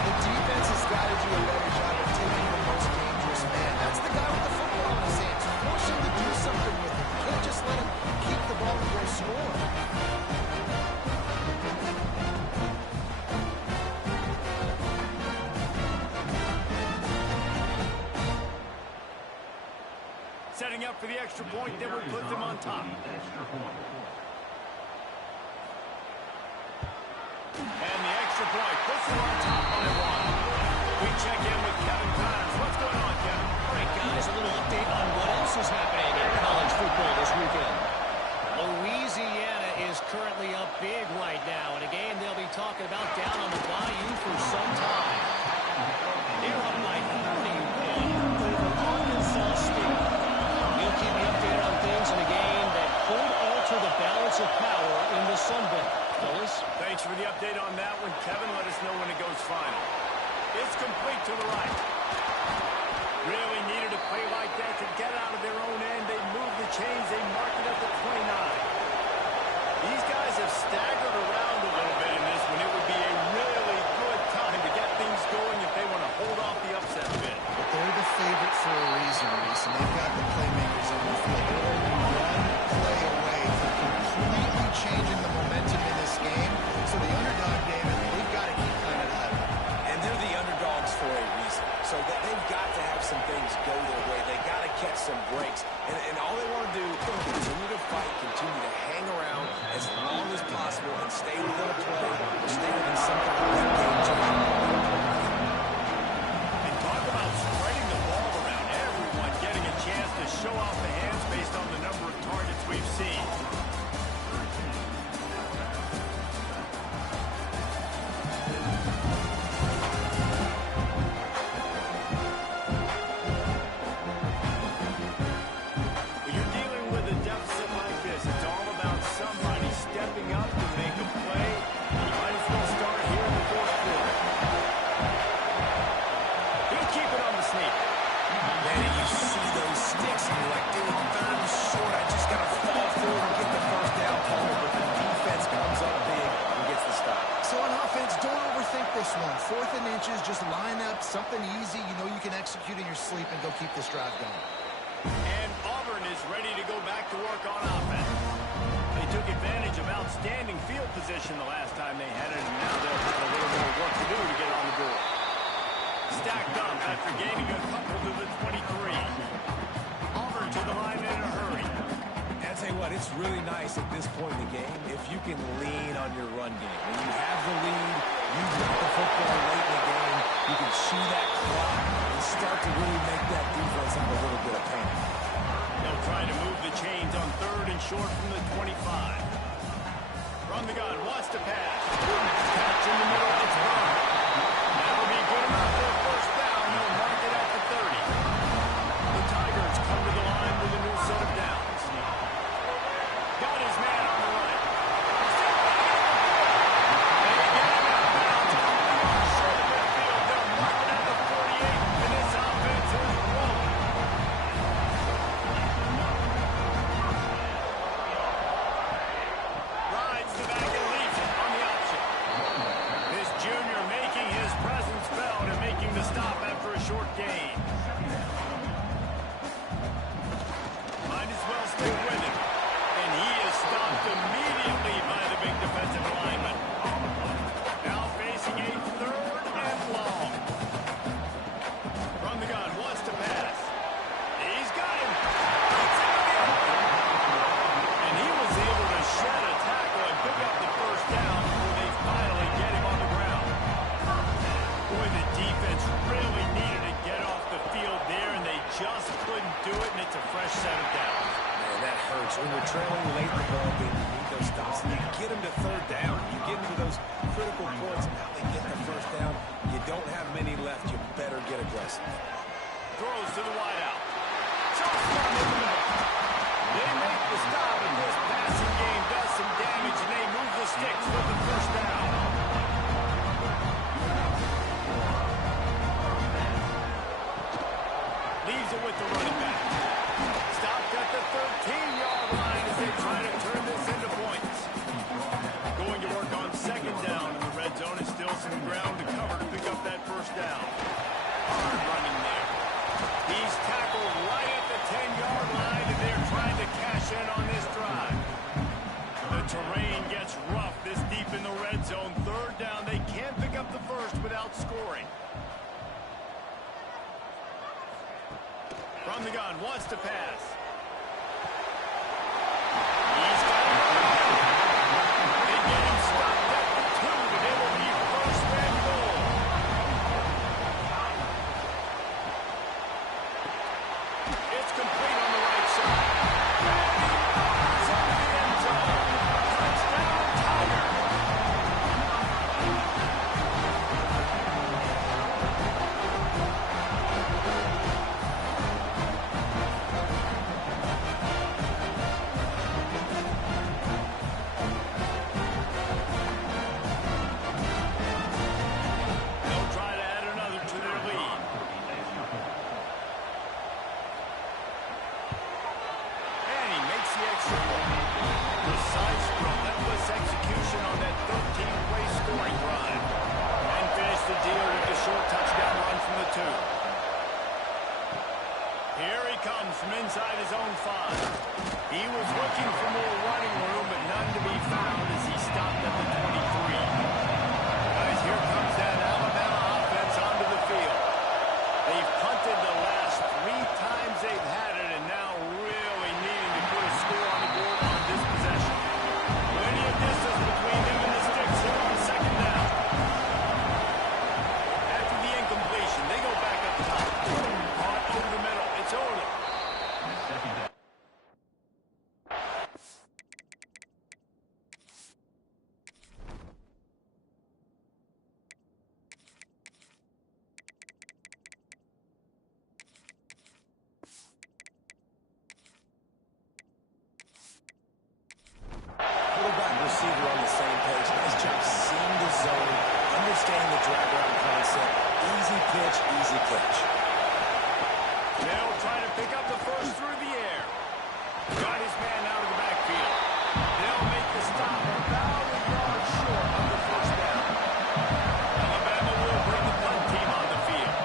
The defense has got to do a better job of taking the most dangerous man. That's the guy with the football in his hands. Force him to do something with it. You can't just let him keep the ball and go score. Setting up for the extra point that would put them on top. And the extra point puts them on top by 1. We check in with Kevin Connors. What's going on, Kevin? All right, guys, a little update on what else is happening in college football this weekend. Louisiana is currently up big right now in a game they'll be talking about down on the Bayou for some time. They're up by 31 over Arkansas State. We'll keep you updated on things in a game that could alter the balance of power in the Sun Belt. Fellas? Thanks for the update on that one, Kevin. Let us know when it goes final. It's complete to the right. Really needed a play like that to get out of their own end. They move the chains. They mark it up at 29. These guys have staggered around a little bit in this one. It would be a really good time to get things going if they want to hold off the upset bid. But they're the favorite for a reason, Reese, and they've got the playmakers on the field. They're only one play away from completely changing the momentum in this game. So the underdog, David, they've got to keep playing it ahead. And they're the underdogs for a reason. So that they've got to have some things go their way. They've got to catch some breaks. And all they want to do is continue to fight, continue to hang around as long as possible and stay within a play or stay within something that game changing. And talk about spreading the ball around. Everyone getting a chance to show off the hands based on the number of targets we've seen. When you're dealing with a deficit like this, it's all about somebody stepping up to make a play. You might as well start here in the 4th quarter. He'll keep it on the sneak. Man, you see those sticks and you're like, dude, 3rd and short. I just got to fall forward and get the first down call. But the defense comes up big and gets the stop. So on offense, don't overthink this one. 4th and inches, just line up something easy. You know you can execute in your sleep and go keep this drive going. And Auburn is ready to go back to work on offense. They took advantage of outstanding field position the last time they had it, and now they'll have a little more work to do to get on the board. Stacked up after gaining a couple to the 23. Auburn to the line in a hurry. And it's really nice at this point in the game if you can lean on your run game. When you have the lead, you get the football late in the game, you can chew that clock and start to really make that defense have a little bit of pain. They'll try to move the chains on 3rd and short from the 25. From the gun, wants to pass. Catch in the middle, it's wrong. That'll be good enough for a first down. They'll mark it at the 30. The Tigers come to the line with a new set of downs. Got his man on the right. They get him out of bounds. Short of midfield, they'll mark it at the 48, and this offense is rolling. Rides the back and leaves it on the option. This junior making his presence felt and making the stop after a short gain. Might as well stick with him. And he is stopped immediately by the big defensive lineman. Now facing a 3rd and long. From the gun, wants to pass. He's got him. It's in the open. And he was able to shed a tackle and pick up the first down before they finally get him on the ground. Boy, the defense really needed to get off the field there, and they just couldn't do it, and it's a fresh set of downs. Man, that hurts. When you're trailing late in the ball game, you need those stops. And you get them to 3rd down. You get them to those critical points, and now they get the first down. You don't have many left. You better get aggressive. Throws to the wideout. Sophomore in the middle. They make the stop, and this passing game does some damage, and they move the sticks with the first down. Leaves it with the running back. Stopped at the 13-yard line as they try to turn this into points. Going to work on 2nd down in the red zone, and still some ground to cover to pick up that first down. Hard running there. He's tackled right at the 10-yard line, and they're trying to cash in on this drive. The terrain gets rough this deep in the red zone. 3rd down, they can't pick up the first without scoring. From the gun, wants to pass. He's got it. They get him stopped at the 2, and it will be 1st and goal. It's complete on the right side. And he runs into the end zone. Touchdown, Tiger. They'll try to add another to their lead. And he makes the extra point. Precise, relentless execution on that 13-play scoring drive. And finish the deal with the short touchdown run from the 2. Here he comes from inside his own 5. He was looking for more running room, but none to be found as he stopped at the 23. Guys, here comes that Alabama offense onto the field. They've punted the last 3 times they've had it, and now really needing to put a score on the board on this possession. Plenty of distance between them and the sticks here on 2nd down. After the incompletion, they go back up top. Caught over the middle. It's over. Quarterback receiver on the same page. Nice job seeing the zone, understanding the drag around concept. Easy pitch, easy catch. They'll try to pick up the first through the air. Got his man out of the backfield. They'll make the stop about a yard short of the first down. Alabama will bring the punt team on the field.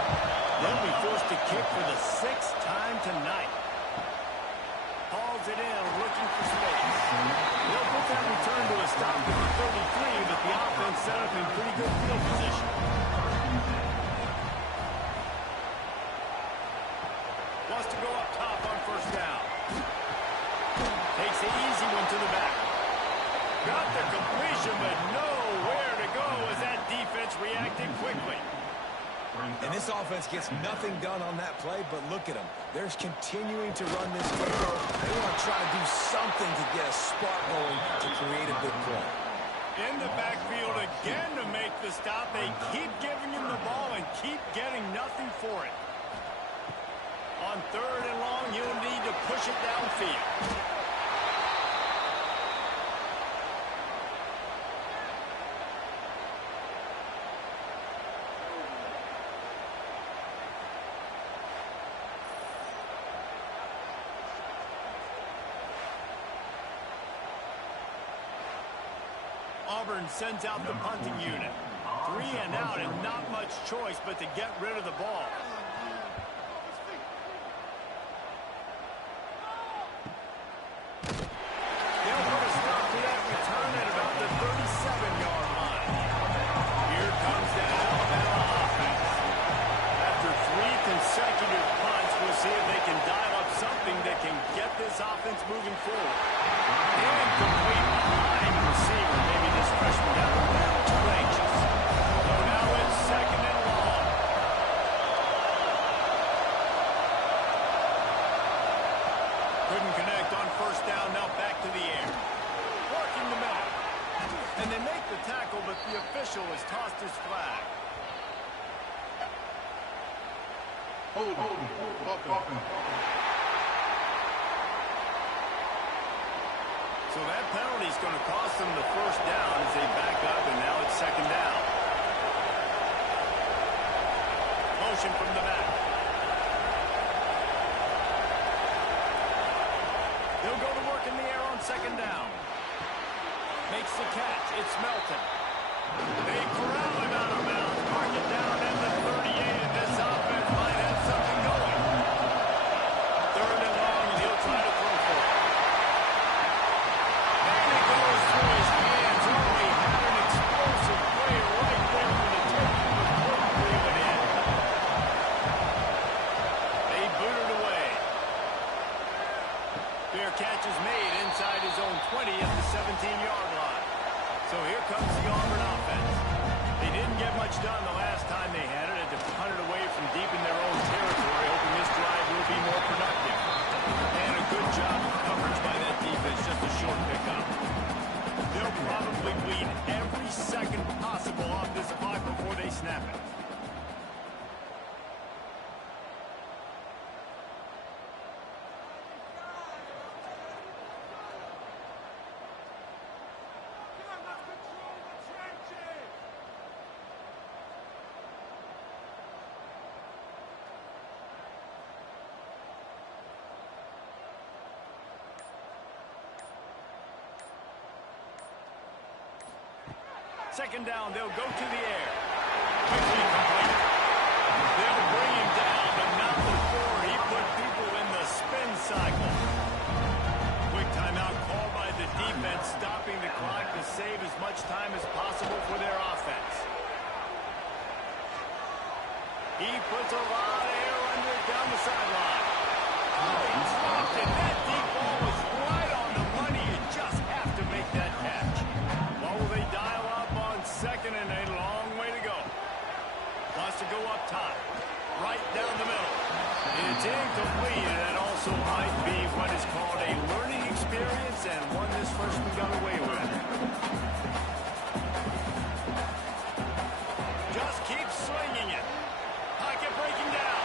They'll be forced to kick for the 6th time tonight. Hauls it in, looking for space. They'll put that return to a stop at the 33, but the offense set up in pretty good field position. Wants to go up top on 1st down. Takes the easy one to the back. Got the completion, but nowhere to go as that defense reacted quickly. And this offense gets nothing done on that play, but look at them. They're continuing to run this tempo. They want to try to do something to get a spark going to create a big play. In the backfield again to make the stop. They keep giving him the ball and keep getting nothing for it. On 3rd and long, you'll need to push it downfield. Auburn sends out the punting unit. 3 and out and not much choice but to get rid of the ball. They'll put a stop to that return at about the 37-yard line. Here comes that Alabama offense. After 3 consecutive punts, we'll see if they can dial up something that can get this offense moving forward. And complete behind the receiver. Maybe this freshman got a little too anxious. So now it's 2nd and long. Couldn't connect on 1st down. Now back to the air. Working the middle. And they make the tackle, but the official has tossed his flag. So that penalty is going to cost them the 1st down as they back up, and now it's 2nd down. Motion from the back. He'll go to work in the air on 2nd down. Makes the catch. It's Melton. They corral him out of bounds. Mark it down at the 38, and this offense might have something going. 3rd and long, and he'll try to throw for it. And it goes through his hands. Oh, he had an explosive play right there when the taking was couldn't reel it in. They boot it away. Fair catch is made inside his own 20 at the 17-yard line. So here comes the Auburn offense. They didn't get much done the last time they had it. Had to punt it away from deep in their own territory, hoping this drive will be more productive. And a good job of coverage by that defense, just a short pickup. They'll probably bleed every second possible off this clock before they snap it. Second down, they'll go to the air. Quickly completed. They'll bring him down, but not before he put people in the spin cycle. Quick timeout called by the defense, stopping the clock to save as much time as possible for their offense. He puts a lot of air under it down the sideline. Oh, he dropped it. That deep ball was right on the money. You just have to make that catch. What will they dial up? 2nd and a long way to go. Wants to go up top. Right down the middle. It's incomplete, and that also might be what is called a learning experience and one this freshman got away with. Just keep swinging it. Pocket breaking down.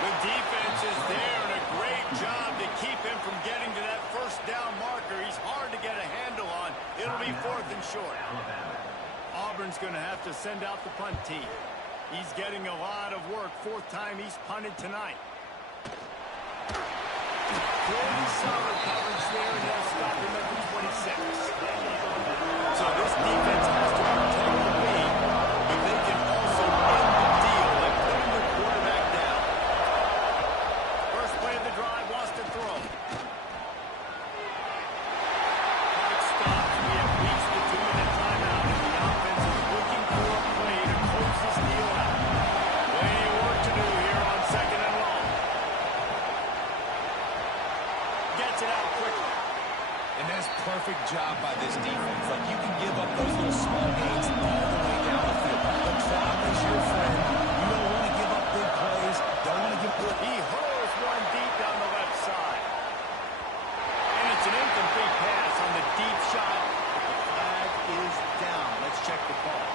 The defense is there, and a great job to keep him from getting to that 1st down marker. He's hard to get a handle on. It'll be 4th and short. Auburn's going to have to send out the punt team. He's getting a lot of work. 4th time he's punted tonight. Pretty solid coverage there, and they'll stop him at the 26. So this defense has to protect the lead, but they can also end the deal by putting the quarterback down. First play of the drive wants to throw. Clock stops. We have reached the 2-minute timeout, and the offense is looking for a play to close this deal out. Plenty of work to do here on 2nd and long. Gets it out. And that's perfect job by this defense. Like, you can give up those little small gains all the way down the field. The clock is your friend. You don't want to give up big plays. Don't want to give up. He hurls one deep down the left side. And it's an incomplete pass on the deep shot. The flag is down. Let's check the call.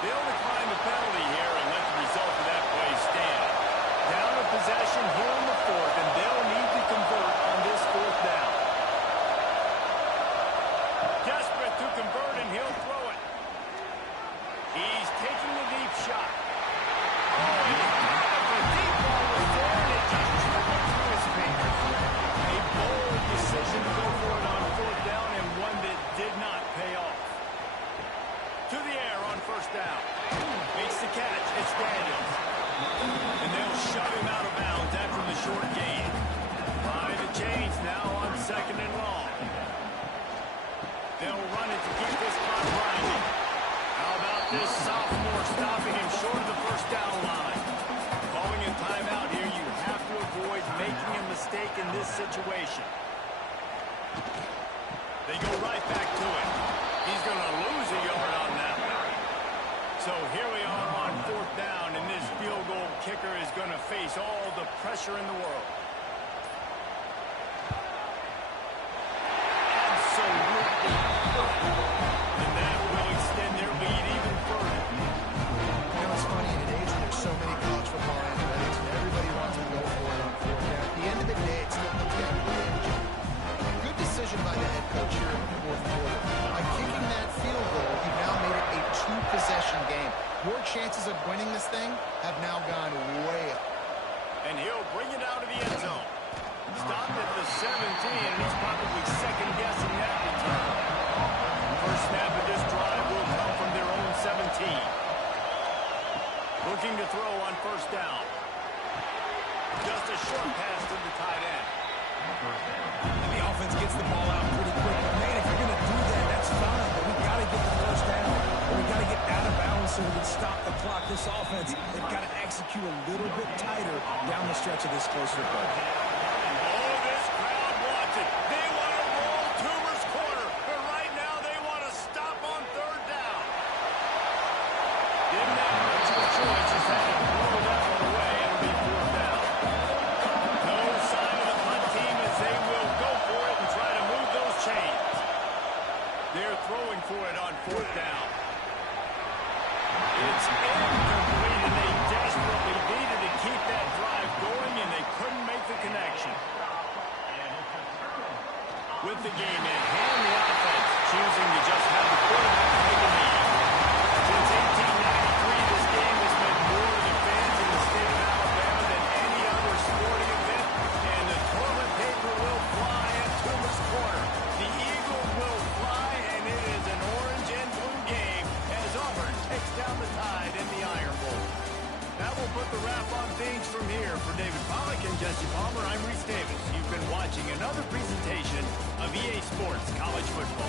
They'll decline the penalty here and let the result of that play stand. Down a possession here in the fourth, and they'll need to convert on this fourth down. Desperate to convert, and he'll throw it. He's taking the deep shot. Oh, and the deep ball was there, and it just trickled through his fingers. A bold decision to go for it on fourth down, and one that did not pay off. To the air on first down. Makes the catch. It's Daniels. And they'll shove him out of bounds after the short gain. By the chains now on second and long. They'll run it to keep this clock grinding. How about this sophomore stopping him short of the first down line? Calling a timeout here, you have to avoid making a mistake in this situation. They go right back to it. He's going to lose a yard on that one. So here we are on fourth down, and this field goal kicker is going to face all the pressure in the world. Absolutely. And that will extend their lead even further. You know, it's funny, in an age when there's so many college football analytics, and everybody wants to go for it on fourth down. At the end of the day, it's still comes down to the energy. Good decision by the head coach here in the fourth quarter. By kicking that field goal, you've now made it a two-possession game. Your chances of winning this thing have now gone way up. And he'll bring it out of the end zone. Stopped at the 17, and he's probably second-guessing that return. First snap of this drive will come from their own 17. Looking to throw on first down. Just a short pass to the tight end. And the offense gets the ball out pretty quick. But, man, if you're going to do that, that's fine. But we've got to get the first down. Or we've got to get out of bounds so we can stop the clock. This offense, they've got to execute a little bit tighter down the stretch of this closer play. Oh, this crowd wants it. They want to roll Toomer's corner. But right now they want to stop on third down. Didn't have much of a choice. Just had to throw that one away. It'll be fourth down. No sign of the punt team as they will go for it and try to move those chains. They're throwing for it on fourth down. It's incomplete, and they desperately needed to keep that drive going, and they couldn't make the connection. With the game in hand, the offense choosing to just have the quarterback take a lead. Since 1893, this game has meant more to the fans in the state of Alabama than any other sporting event, and the toilet paper will fly at Toomer's corner. The eagle will fly, and it is an orange and blue game as Auburn takes down the Tide in the Iron Bowl. That will put the wrap on things from here. For David Pollack and Jesse Palmer, I'm Reese Davis. You've been watching another presentation of EA Sports College Football.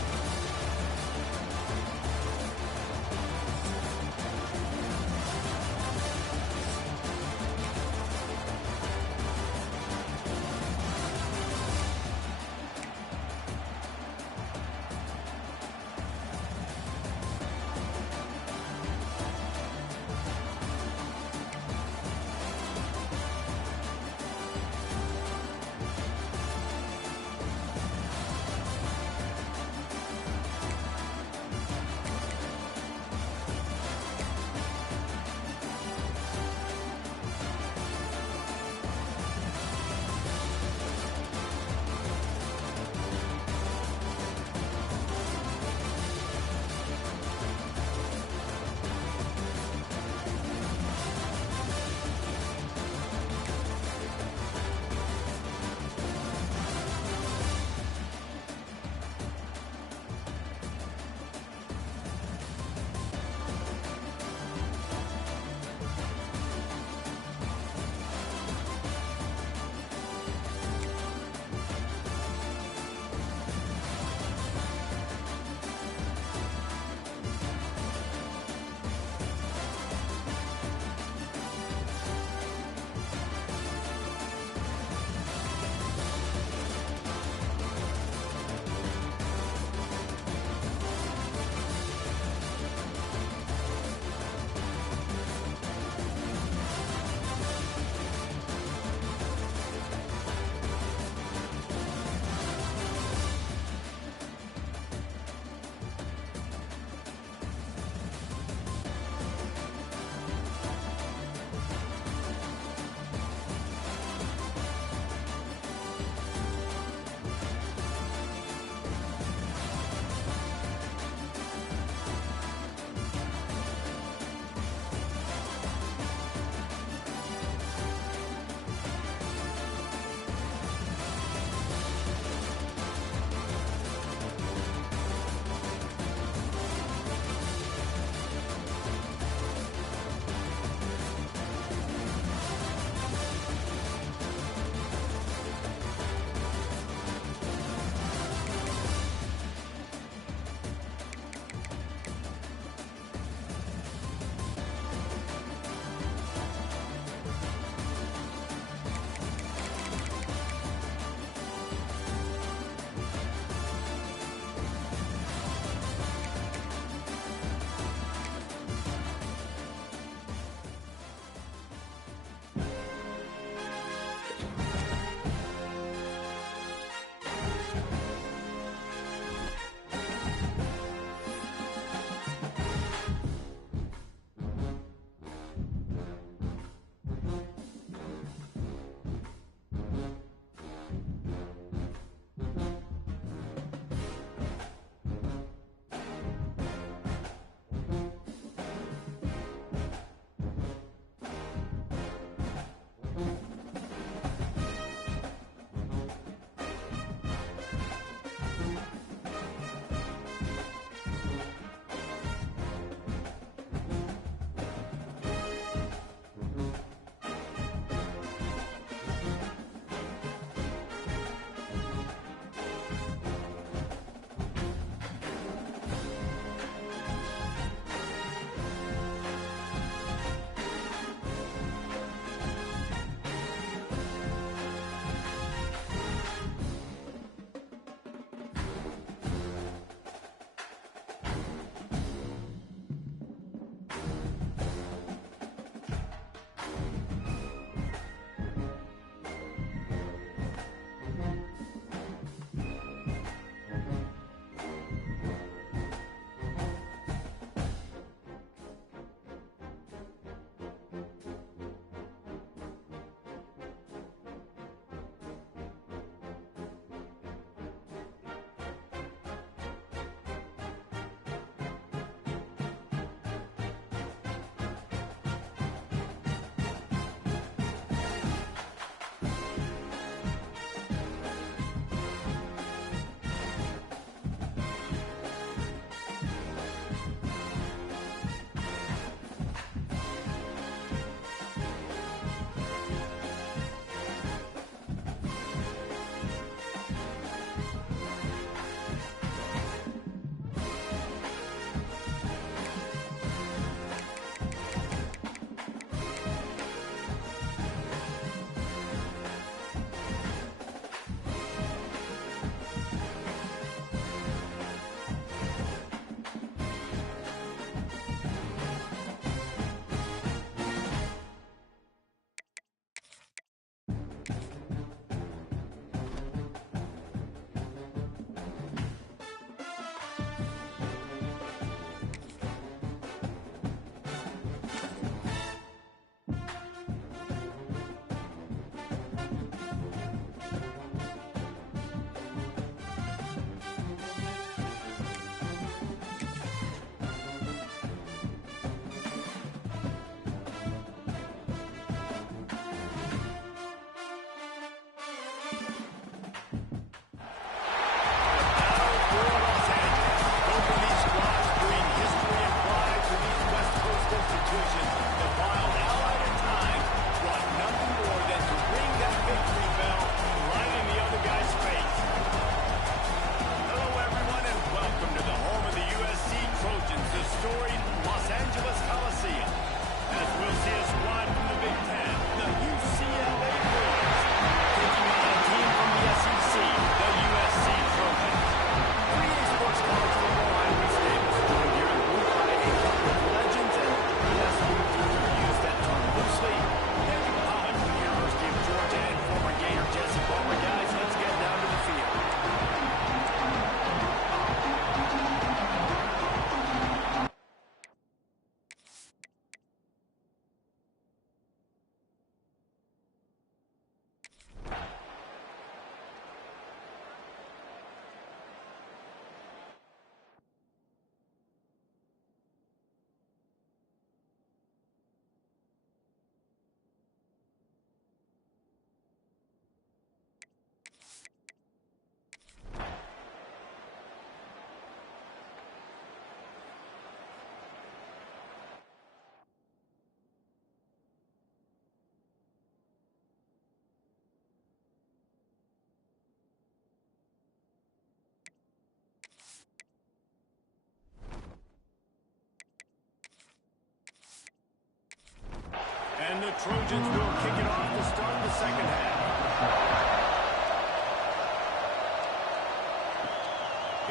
the Trojans will kick it off to start the second half.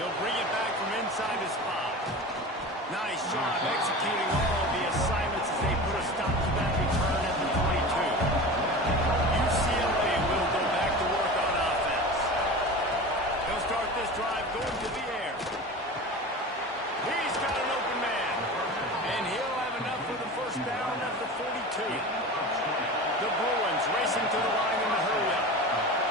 He'll bring it back from inside his 5. Nice job executing all of the assignments as they put a stop to that return at the 22. UCLA will go back to work on offense. He'll start this drive going to the air. He's got an open man. And he'll have enough for the first down at the 42. The Bruins racing to the line in the hurry-up.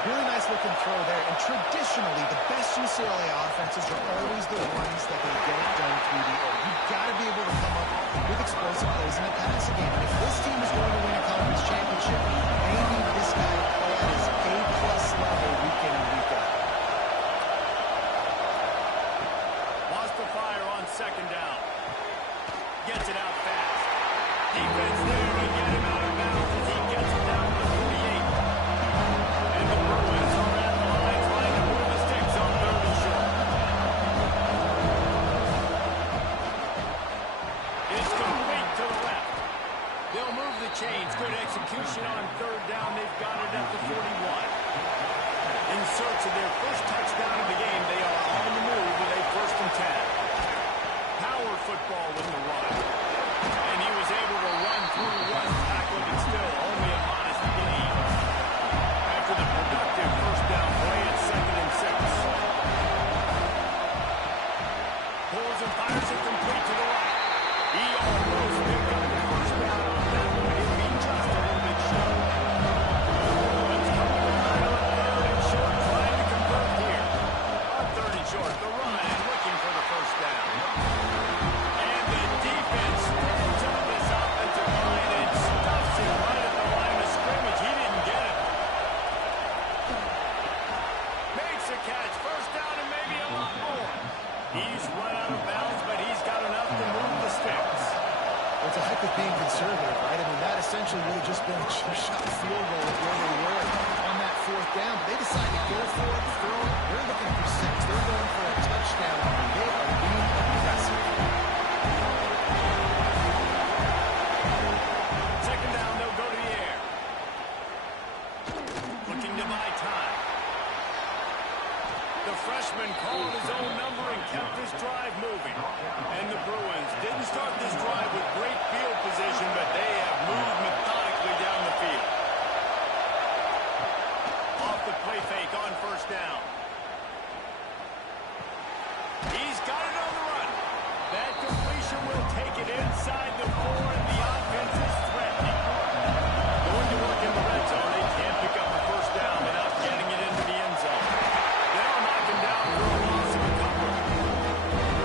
Really nice looking throw there. And traditionally, the best UCLA offenses are always the ones that can get it done through the air. You've got to be able to come up with explosive plays in the passing game. And if this team is going to win a conference championship, they need this guy to play at his A-plus level week in and week out. Lost the fire on second down. Gets it out fast. Defense there to get him out of bounds as he gets it down to 48. And the Bruins are at the line trying to move the sticks on third and short. It's complete to the left. They'll move the chains. Good execution on third down. They've got it at the 41. In search of their first touchdown of the game, they are on the move with a 1st and 10. Power football with the run. And he was able to run through one tackle, but still only a modest gain. After the productive first down play at 2nd and 6. Pulls and fires it complete to the right. He almost picked up the first down on that one. He'll be just a little bit short. Let's come to the line on 3rd and short, trying to convert here. On 3rd and short, the run and looking for the first down. And the defense stands up this offensive line and stuffs it right at the line of scrimmage. He didn't get it. Makes a catch. First down and maybe a lot more. He's run out of bounds, but he's got enough to move the sticks. Well, it's a heck of being conservative, right? I mean, that essentially would have just been a shot field goal of where they were on that 4th down. But they decided to go for it, throw it. They're looking for 6. They're going for a touchdown. They are being aggressive. Second down, they'll go to the air. Looking to buy time. The freshman called his own number and kept this drive moving. And the Bruins didn't start this drive with great field position, but they have moved methodically down the field. Off the play fake on first down. He's got it on the run. That completion will take it inside the 4, and the offense is threatening. Going to work in the red zone. They can't pick up the first down without getting it into the end zone. They'll knock him down for a loss of a couple.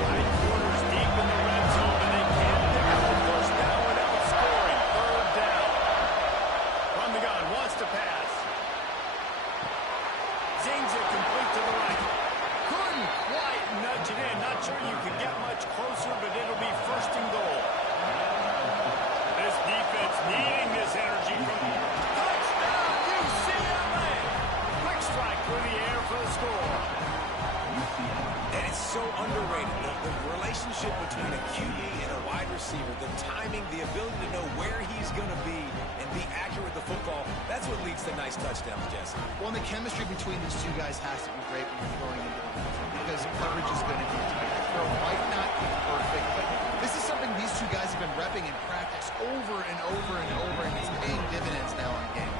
Tight quarters deep in the red zone, and they can't pick up the first down without scoring. 3rd down. From the gun, wants to pass. Zings it complete to the right. Couldn't quite nudge it in. Not sure you could get much closer, but it'll be 1st and goal. This defense needing this energy from touchdown UCLA. Quick strike through the air for the score. And it's so underrated. The relationship between a QB and a wide receiver, the timing, the ability to know where he's going to be and be accurate with the football, that's what leads to nice touchdowns, Jesse. Well, and the chemistry between these two guys has to be great when you're going into the matchup because coverage is going to be tight. Throw might not be perfect, but this is something these two guys have been repping in practice over and over and over, and it's paying dividends now in game.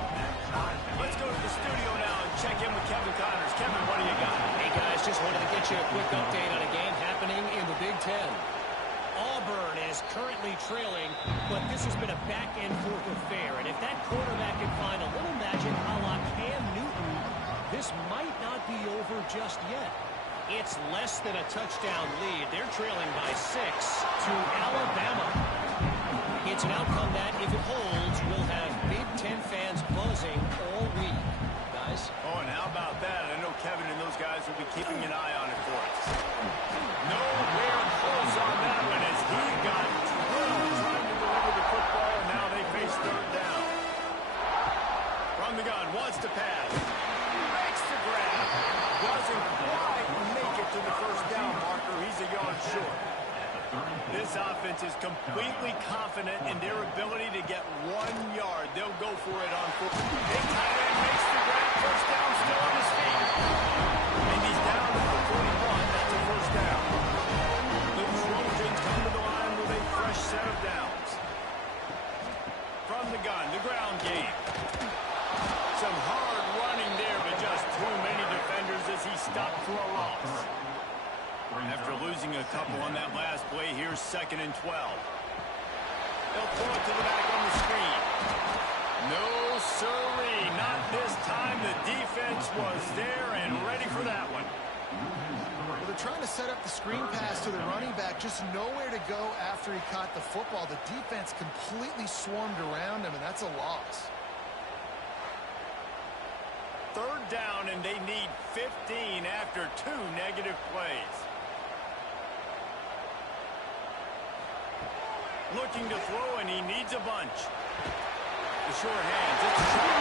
Let's go to the studio now and check in with Kevin Connors. Kevin, what do you got? Hey, guys, just wanted to get you a quick update on a game happening in the Big Ten. Auburn is currently trailing, but this has been a back-and-forth affair. And if that quarterback can find a little magic a la Cam Newton, this might not be over just yet. It's less than a touchdown lead. They're trailing by 6 to Alabama. It's an outcome that, if it holds, will have Big Ten fans buzzing all week. Guys? Oh, and how about that? I know Kevin and those guys will be keeping an eye on it for us. Nowhere close on that one as he got through trying to deliver the football, and now they face 3rd down. From the gun, wants to pass. Makes the grab. Doesn't quite make it to the first down marker. He's a yard short. This offense is completely confident in their ability to get 1 yard. They'll go for it on 4. Big tight end makes the grab. First down, still on his feet. And he's down to the 41. That's a first down. The Trojans come to the line with a fresh set of downs. From the gun, the ground game. Some hard running there, but just too many defenders as he stopped for a loss. After losing a couple on that last play, here's 2nd and 12. They'll throw it to the back on the screen. No, sirree, not this time. The defense was there and ready for that one. Well, they're trying to set up the screen pass to the running back, just nowhere to go after he caught the football. The defense completely swarmed around him, and that's a loss. 3rd down, and they need 15 after 2 negative plays. Looking to throw, and he needs a bunch. The short hands. It's short.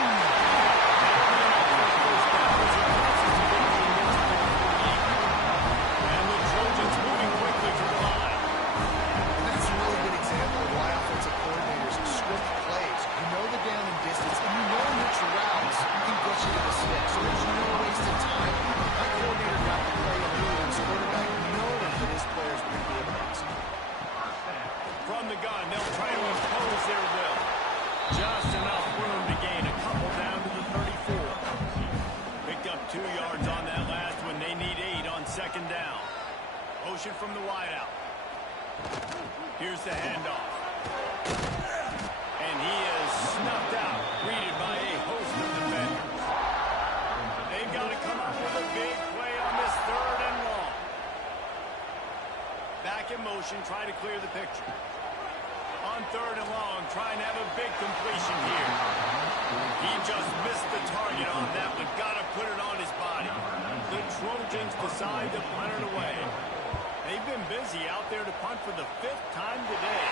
And the Trojans moving quickly to the line. And that's a really good example of why offensive coordinators script plays. You know the down and distance, and you know which routes can get you to the stick. So there's no wasted time. That coordinator got the play and knew his quarterback knowing that his players would be able to execute. From the gun, they'll try to impose their will. Just enough room to gain a couple down to the 34. Picked up 2 yards on that last one. They need 8 on 2nd down. Motion from the wideout. Here's the handoff. And he is snuffed out, greeted by a host of defenders. They've got to come up with a big play on this 3rd and long. Back in motion, try to clear the picture. On 3rd and long, trying to have a big completion here. He just missed the target on that one. Got to put it on his body. The Trojans decide to punt it away. They've been busy out there to punt for the 5th time today.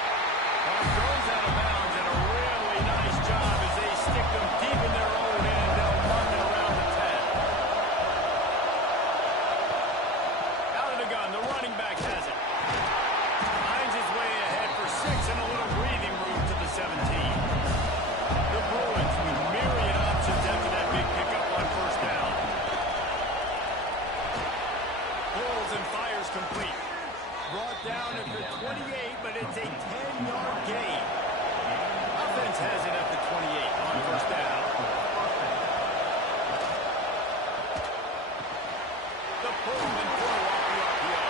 But goes out of bounds, and a really nice job as they stick them deep in their own end. They'll punt it around the 10. Out of the gun, the running back has it. Finds his way ahead for 6 and a little breathing room to the 17. The Bruins with myriad options after that big pickup on 1st down. Pulls and fires complete. Brought down at the 28, but it's a 10-yard gain. Offense has it at the 28 on 1st down. The pull and throw off the RPO.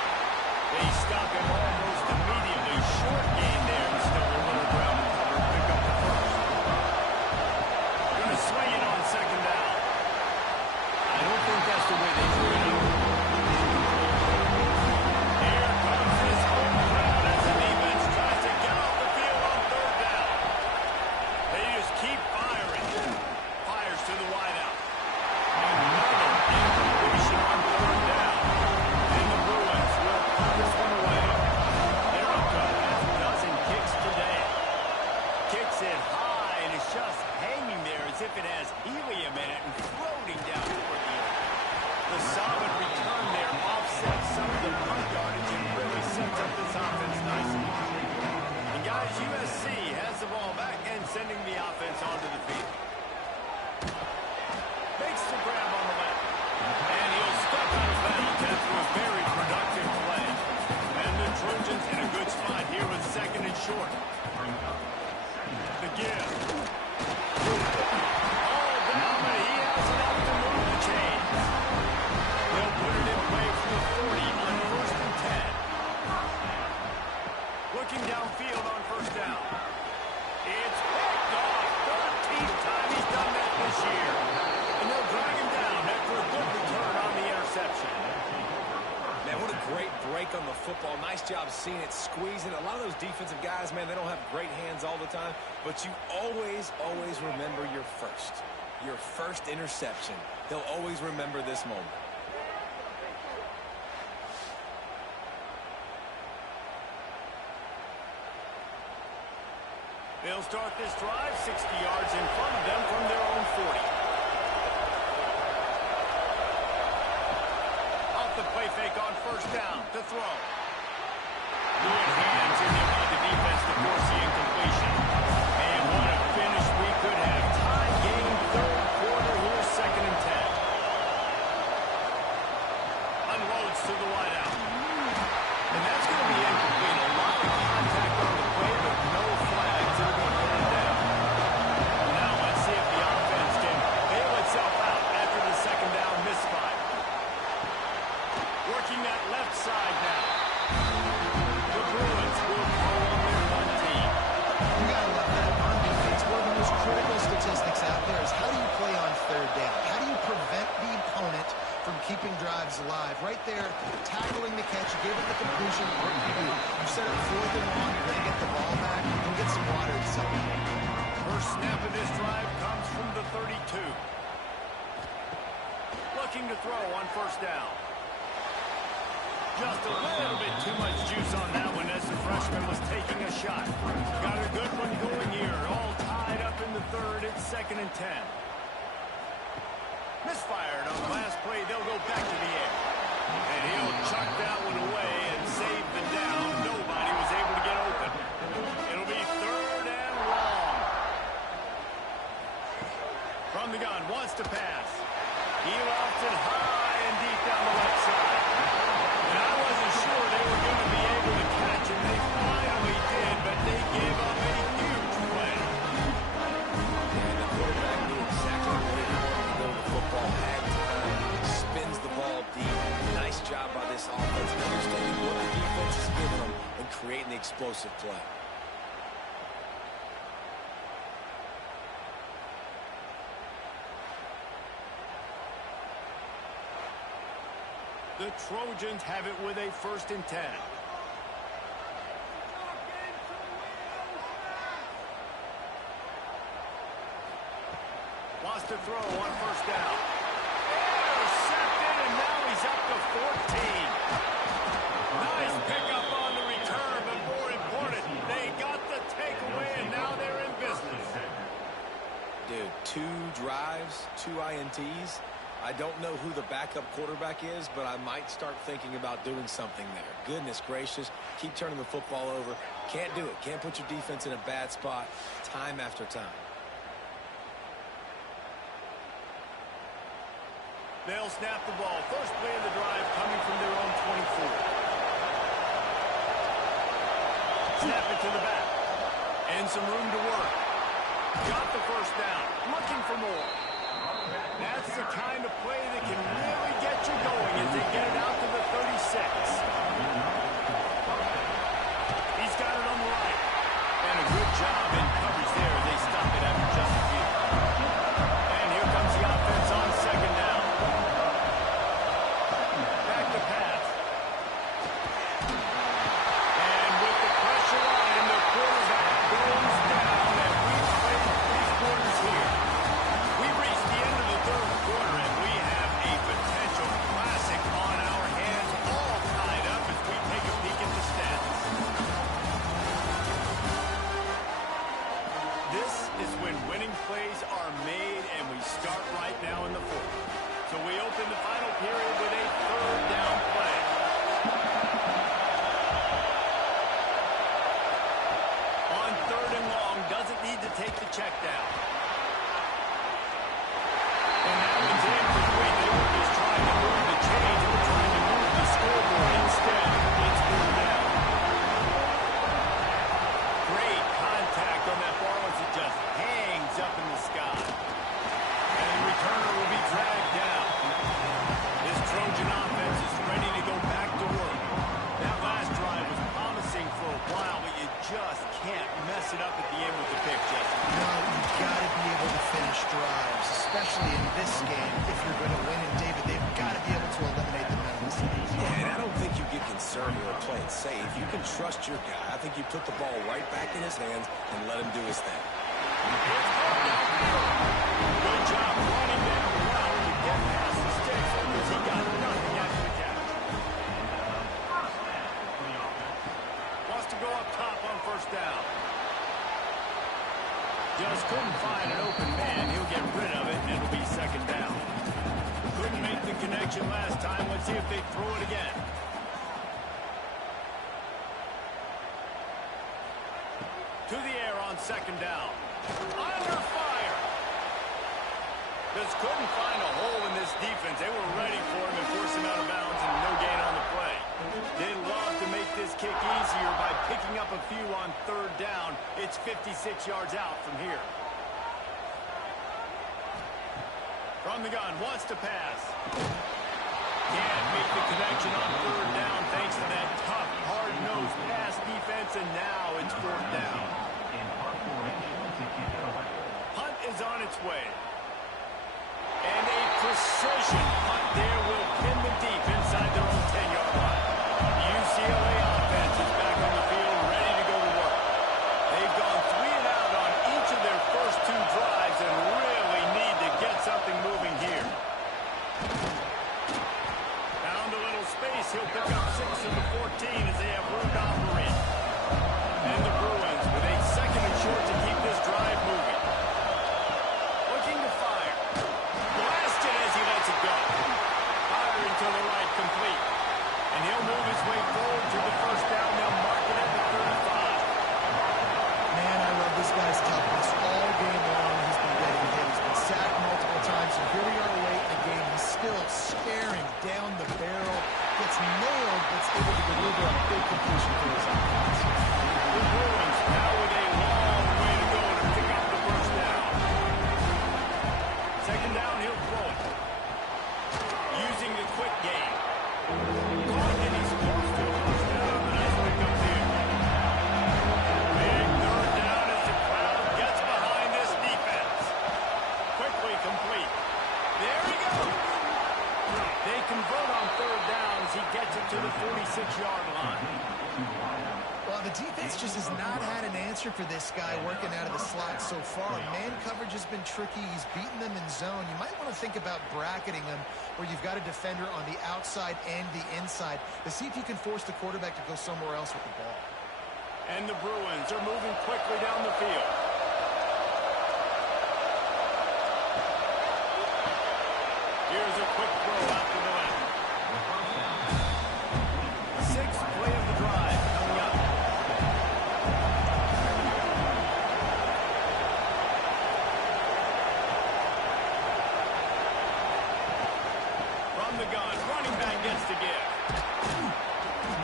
They stop him almost immediately. Short gain there. Still a little ground to cover. Pick up the 1st. Going to swing it on 2nd down. I don't think that's the way they do it. Here comes this home crowd as the defense tries to get off the field on 3rd down. They just keep firing. Fires to the wideout. Another incompletion on 3rd down. And the Bruins will punt this one away. They're up to half a dozen kicks today. Kicks it high, and it's just hanging there as if it has helium in it and floating down toward the earth. The solid return there offsets some of the punt yardage and really sets up this offense nicely. And guys, USC has the ball back and sending the offense onto the field. Makes the grab on the left. And he'll step out of bounds after a very productive play. And the Trojans in a good spot here with 2nd and short. The give. All down, but he has enough to move the chains. They'll put it in play from the 40 on 1st and 10. Looking downfield on 1st down. It's picked off. 13th time he's done that this year. And they'll drag him down after a good return on the interception. Man, what a great break on the football. Nice job seeing it, squeezing. A lot of those defensive guys, man, they don't have great hands all the time, but you always remember your first interception. They'll always remember this moment. They'll start this drive 60 yards in front of them from their own 40. Off the play fake on 1st down to throw. Good drives live. Right there, tackling the catch, you gave it the completion. What do? You set up 4th and long, you're going to get the ball back. Go get some water and settle in. First snap of this drive comes from the 32. Looking to throw on first down. Just a little bit too much juice on that one as the freshman was taking a shot. Got a good one going here. All tied up in the 3rd. It's 2nd and 10. Misfired on the last play. They'll go back to the air. And he'll chuck that one away and save the down. Nobody was able to get open. It'll be 3rd and long. From the gun, wants to pass. He lofts it high and deep down the left side. And I wasn't sure they were going to be able to catch him. They finally did, but they gave up a huge play. And the quarterback knew exactly what he wanted to go. The football had time, spins the ball deep. Nice job by this offense, understanding what the defense is giving them and creating the explosive play. The Trojans have it with a 1st and 10. Wants to throw on first down. Intercepted, and now he's up to 14. Nice pickup on the return, but more important, they got the takeaway, and now they're in business. Dude, 2 drives, 2 INTs. I don't know who the backup quarterback is, but I might start thinking about doing something there. Goodness gracious, keep turning the football over. Can't do it. Can't put your defense in a bad spot time after time. They'll snap the ball. First play of the drive coming from their own 24. Snap it to the back. And some room to work. Got the first down. Looking for more. That's the kind of play that can really get you going as they get it out to the 36. He's got it on the right. And a good job in coverage there. They stop it after just a few. And here comes the offense on 2nd down. Back to pass. And with the pressure on him, the quarterback goes down, and we've played 3 quarters here. We've reached the end of the 3rd quarter, and we have a potential classic on our hands, all tied up as we take a peek at the stats. This is when winning plays are made, and we start right now in the 4th. So we open the final period with a 3rd down play. On 3rd and long, doesn't need to take the check down. And that one's in complete. They were just trying to move the chains. They were trying to move the scoreboard instead. It's 3rd down. Great contact on that ball as it just hangs up in the sky. And the returner will be dragged down. This Trojan offense is ready to go back to work. That last drive was promising for a while, but you just can't mess it up at the end with the pick, Jesse. No, you've got to be able to finish drives, especially in this game. If you're going to win, and David, they've got to be able to eliminate the mental mistakes. Yeah, and I don't think you get conservative or play it safe. You can trust your guy. I think you put the ball right back in his hands and let him do his thing. Good job running that route to get past the sticks because he got nothing after the catch. Wants to go up top on first down. Just couldn't find an open man. He'll get rid of it, and it'll be 2nd down. Couldn't make the connection last time. Let's see if they throw it again. To the air on 2nd down. Under fire. Just couldn't find a hole in this defense. They were ready for him and forced him out of bounds, and no gain on the play. They love to make this kick easier by picking up a few on 3rd down. It's 56 yards out from here. From the gun, wants to pass. Can't make the connection on 3rd down thanks to that tough, hard-nosed pass defense, and now it's 4th down. Hunt is on its way. And a precision punt there will pin the defense. convert on third down as he gets it to the 46-yard line. Well, the defense just has not had an answer for this guy working out of the slot so far. Man coverage has been tricky. He's beaten them in zone. You might want to think about bracketing him where you've got a defender on the outside and the inside to see if you can force the quarterback to go somewhere else with the ball. And the Bruins are moving quickly down the field. Here's a quick throw out to the left. Sixth play of the drive coming up. From the gun, running back gets to give.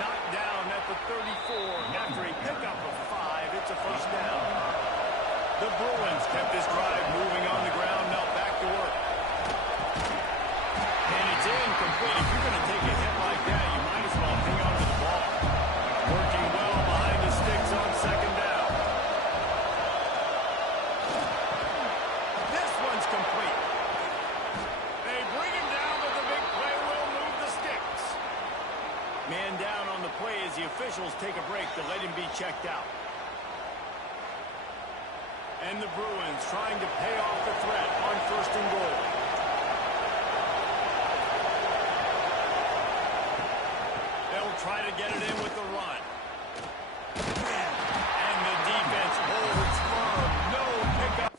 Knocked down at the 34 after a pickup of 5. It's a first down. The Bruins kept this drive moving on the ground. Now back to work. And it's incomplete. If you're going to take a hit like that, you might as well hang on to the ball. Working well behind the sticks on second down. This one's complete. They bring him down, but the big play will move the sticks. Man down on the play as the officials take a break to let him be checked out. And the Bruins trying to pay off the threat on first and goal. They'll try to get it in with the run. And the defense holds firm. No pickup.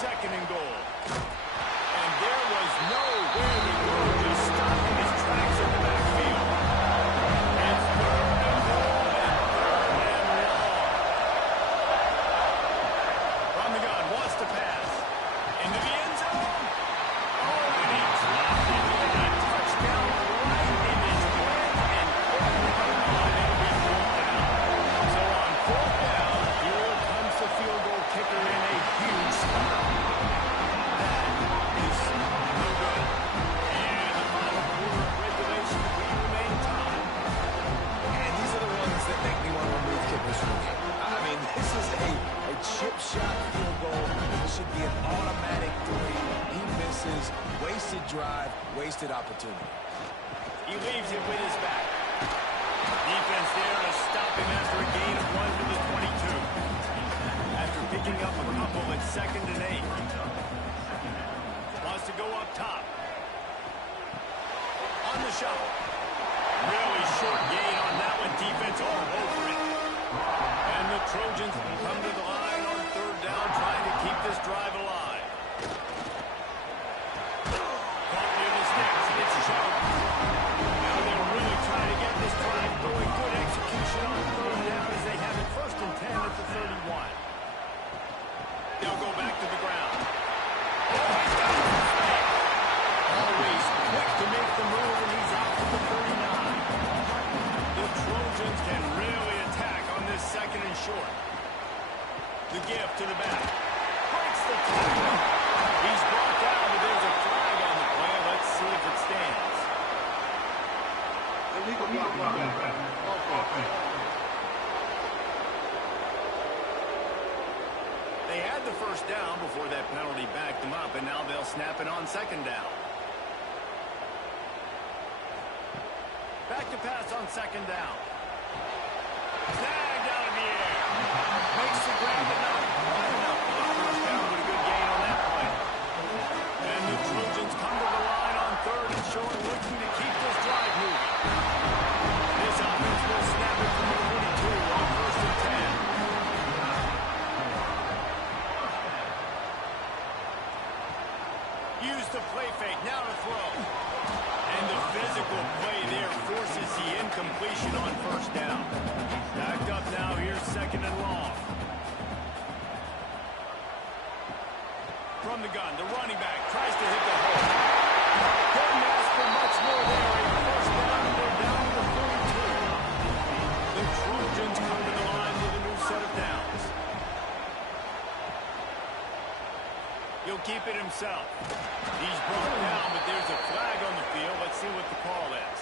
Second and goal. And there was nowhere to go, just stopping his tracks in the backfield. It's third and goal and third and long. From the gun, wants to pass. Into the end zone. Oh, and he dropped it. He had a touchdown right in his hands and couldn't hang on and be pulled down. So on fourth down, here comes the field goal kicker in a huge spot. I mean, this is a chip shot field goal. It should be an automatic 3. He misses. Wasted drive, wasted opportunity. He leaves it with his back. Defense there to stop him after a gain of 1 to the 22. After picking up a couple at 2nd and 8. Wants to go up top. On the shuffle. Really short gain on that one. Defense all over it. And the Trojans come to the line on third down, trying to keep this drive alive. Caught near the sticks, and it's choked. Now they're really trying to get this drive going. Good execution on third down as they have it 1st and 10 at the 31. They'll go back to the ground. Oh, he's got it. Always quick to make the move, and he's out to the 39. The Trojans can really attack on this 2nd and short. The give to the back. Breaks the tackle. He's brought down, but there's a flag on the play. Let's see if it stands. They had the first down before that penalty backed them up, and now they'll snap it on 2nd down. Back to pass on 2nd down. Snagged out of the air. Makes the grab, but not quite enough for the first down, but a good gain on that play. And the Trojans come to the line on 3rd and short, looking to keep this drive moving. This offense will snap it from the 42 on 1st and 10. Use the play fake, now to throw. And the physical play there forces the incompletion on 1st down. Backed up now, here's 2nd and long. From the gun, the running back tries to hit the hole. Couldn't ask for much more there. A 1st down, and they're down to the 42. The Trojans come to the line with a new set of downs. He'll keep it himself. He's brought down, but there's a flag on the field. Let's see what the call is.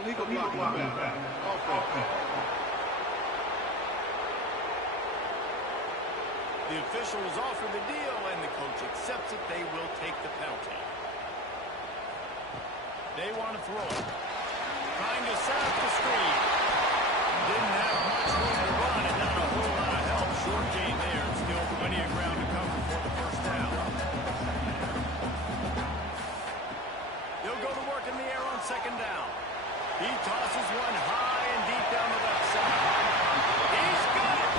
Illegal blocking. Offense. The official was offered the deal, and the coach accepts it. They will take the penalty. They want to throw it. Trying to set up the screen. Didn't have much room to run and not a whole lot of help. Short gain there. Still plenty of ground to cover for the first down. They'll go to work in the air on second down. He tosses one high and deep down the left side. He's got it.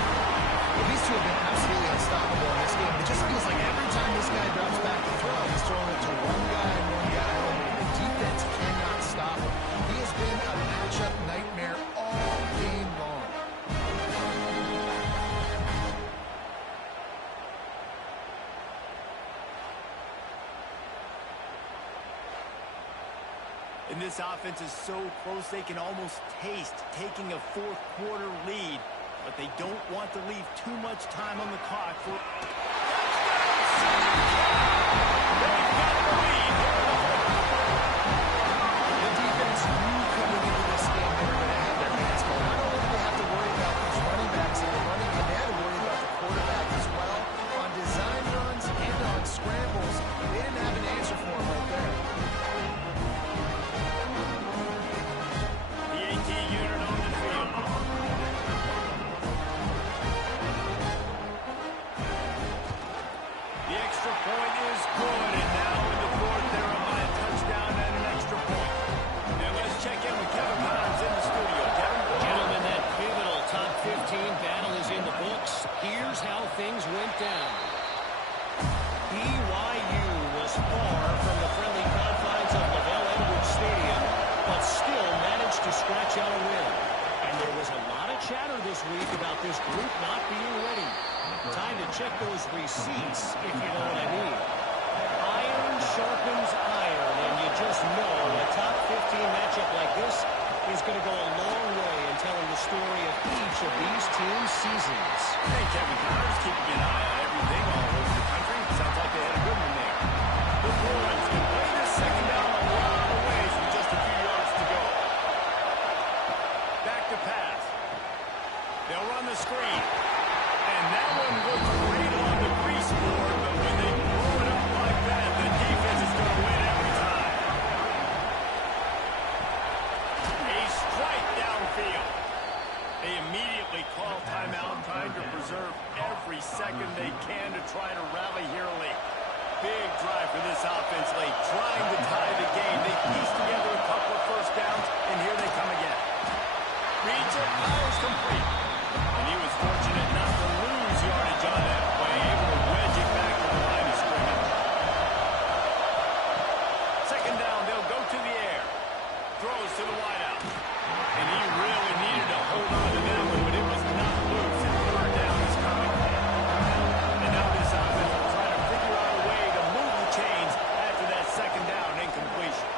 Well, these two have been absolutely unstoppable in this game. It just feels like every time this guy drops back to throw, he's throwing it to one guy and one guy only. The defense cannot stop him. He has been a matchup nightmare all game long. And this offense is so close they can almost taste taking a fourth quarter lead, but they don't want to leave too much time on the clock for... They've got the lead. The defense knew coming into this game they were going to have their hands full. Not only did they have to worry about these running backs in the running game, they had to worry about the quarterback as well. On design runs and on scrambles, they didn't have an answer for him right there. The AT unit on the field. The extra point is good, and now in the fourth, they're up by a touchdown and an extra point. Now let's check in with Kevin Bynes in the studio. Kevin? Gentlemen, that pivotal top 15 battle is in the books. Here's how things went down. BYU was far from the friendly confines of LaVell Edwards Stadium, but still managed to scratch out a win. And there was a lot of chatter this week about this group not being ready. Time to check those receipts, if you know what I mean. Iron sharpens iron, and you just know a top 15 matchup like this is going to go a long way in telling the story of each of these teams' seasons. Hey, Kevin Connors keeping an eye on everything all over the country. Sounds like they had a good one there. The Bruins can play this second down a lot of ways with just a few yards to go. Back to pass. They'll run the screen. And that one looks great on the crease board, but when they blow it up like that, the defense is going to win every time. A strike downfield. They immediately call timeout, trying to preserve every second they can to try to rally here late. Big drive for this offense late, trying to tie the game. They piece together a couple of first downs, and here they come again. Reads it, fires complete. And he was fortunate not to lose yardage on that play, able to wedge it back to the line of scrimmage. Second down, they'll go to the air. Throws to the wideout. And he really needed to hold on to that one, but it was not loose, and third down is coming. And now this offense will try to figure out a way to move the chains after that second down incompletion.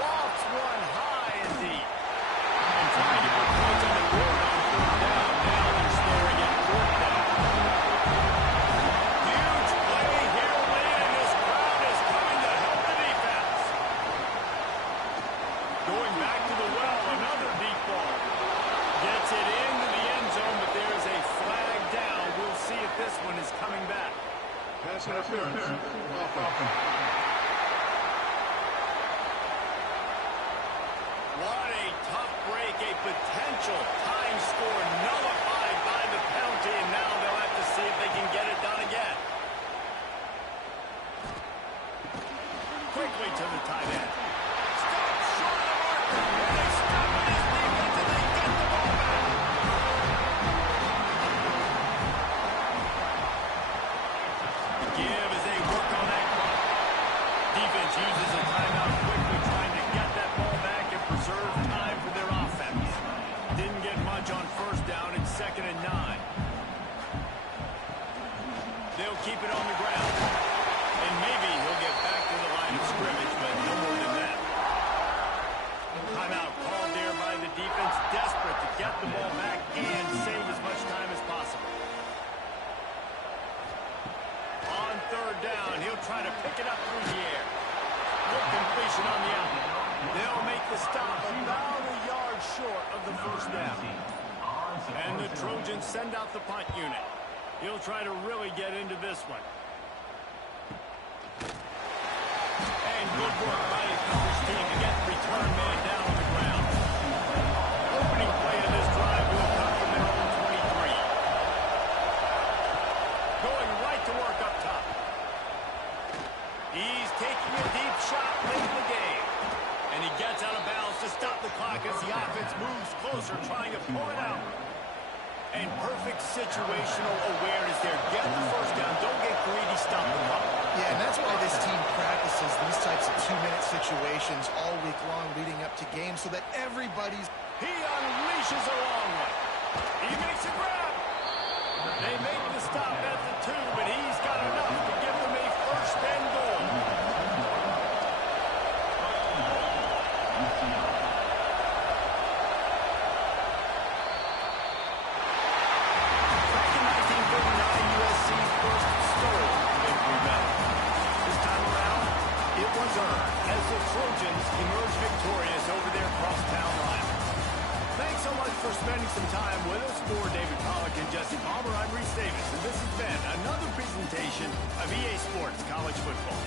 Lofts one high and deep. And trying to put points on the board on third down. Now they're staring at fourth down. Huge play here late, and this crowd is coming to help the defense. Going back to the well, another deep ball. Gets it into the end zone, but there is a flag down. We'll see if this one is coming back. Pass interference. Offense. What a tough break, a potential tying score nullified by the penalty, and now they'll have to see if they can get it done again. Quickly to the tight end. Stop short of the marker. And they stop on his defense, and they get the ball back. Give as they work on that clock. Defense uses a timeout quickly, trying to get that ball back and preserve time for their offense. Didn't get much on first down. It's 2nd and 9. They'll keep it on the ground. And maybe he'll get back to the line of scrimmage, but no more than that. Timeout called there by the defense, desperate to get the ball back and save as much time as possible. On third down, one. He'll try to pick it up through the air. Good completion on the out. They'll make the stop about a yard short of the first down. And the Trojans send out the punt unit. He'll try to really get into this one. And good work by his coverage team to get the return man down on the ground. Opening play of this drive will come from their own 23. Going right to work up top. He's taking a deep shot late in the game. And he gets out of bounds to stop the clock as the offense moves closer, trying to pull it out. And perfect situational awareness there. Get the first down. Don't get greedy. Stop the clock. Yeah, and that's why this team practices these types of 2-minute situations all week long leading up to games so that everybody's... He unleashes a long one. He makes a grab. They make the stop at the 2, but he's got enough to give them a first and goal. Back in 1939, USC's first stole victory medal. This time around, it was earned as the Trojans emerged victorious over their crosstown rivals. Thanks so much for spending some time with us. For David Pollack and Jesse Palmer, I'm Reese Davis, and this has been another presentation of EA Sports College Football.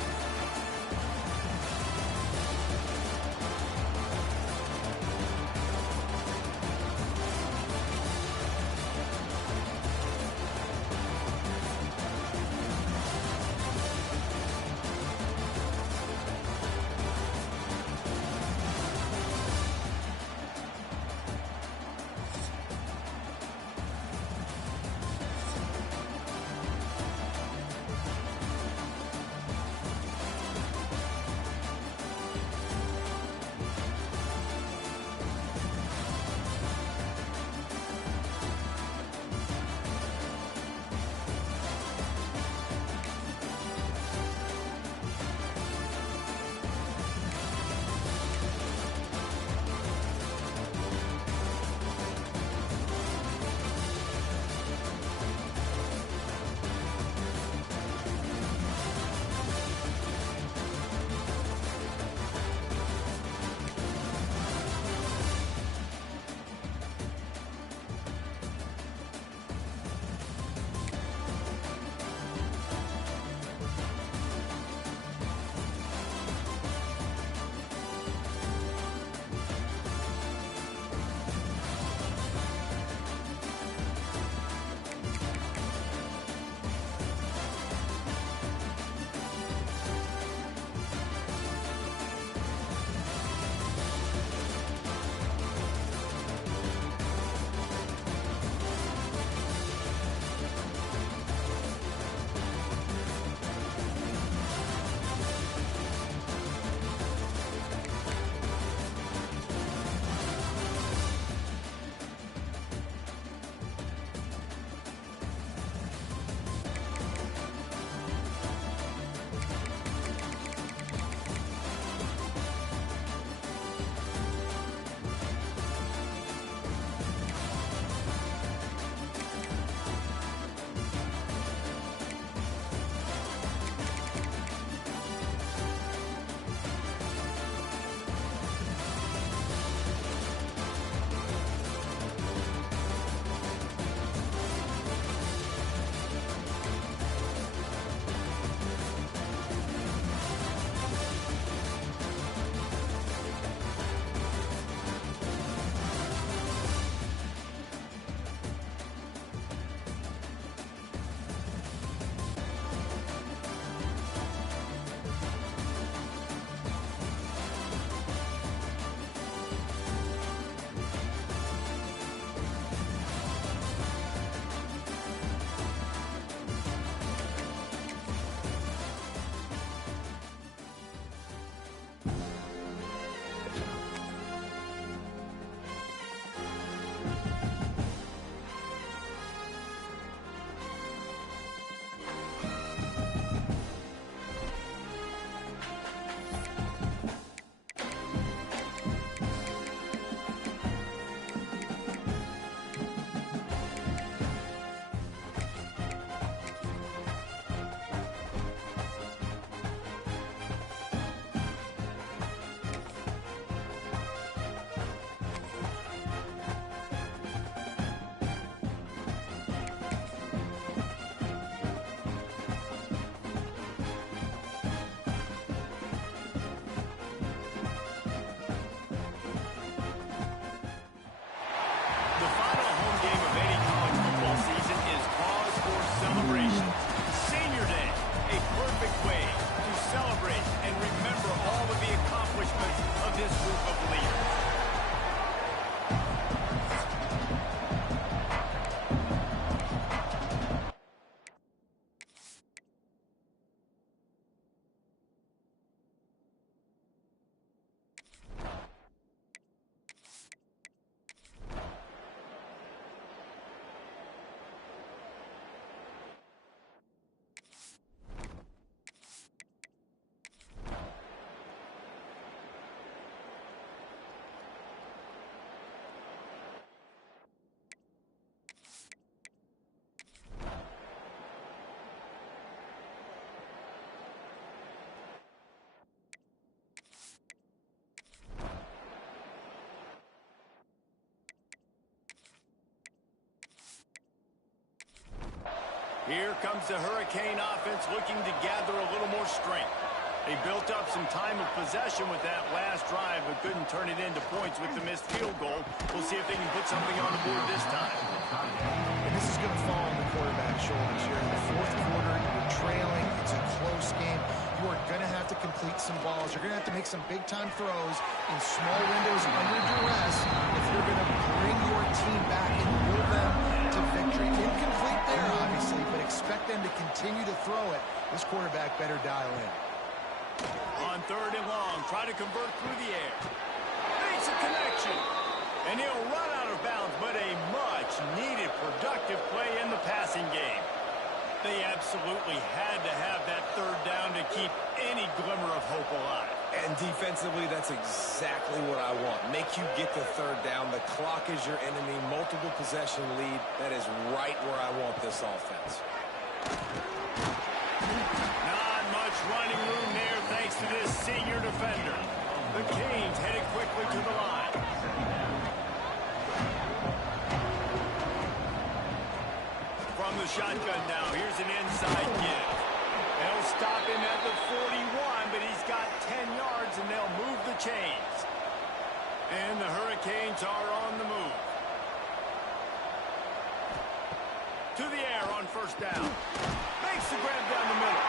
Here comes the Hurricane offense looking to gather a little more strength. They built up some time of possession with that last drive, but couldn't turn it into points with the missed field goal. We'll see if they can put something on the board this time. And this is going to fall on the quarterback's shoulders here. In the fourth quarter, you're trailing. It's a close game. You are going to have to complete some balls. You're going to have to make some big-time throws in small windows under duress if you're going to bring your team back and will them to victory. Incomplete there, obviously, but expect them to continue to throw it. This quarterback better dial in. On third and long, try to convert through the air. Makes a connection. And he'll run out of bounds, but a much-needed productive play in the passing game. They absolutely had to have that third down to keep any glimmer of hope alive. And defensively, that's exactly what I want. Make you get the third down. The clock is your enemy. Multiple possession lead. That is right where I want this offense. Not much running room there thanks to this senior defender. The Canes headed quickly to the line. From the shotgun now, here's an inside give. They'll stop him at the 41, but he's got 10 yards, and they'll move the chains. And the Hurricanes are on the move. To the air on first down. Makes the grab down the middle.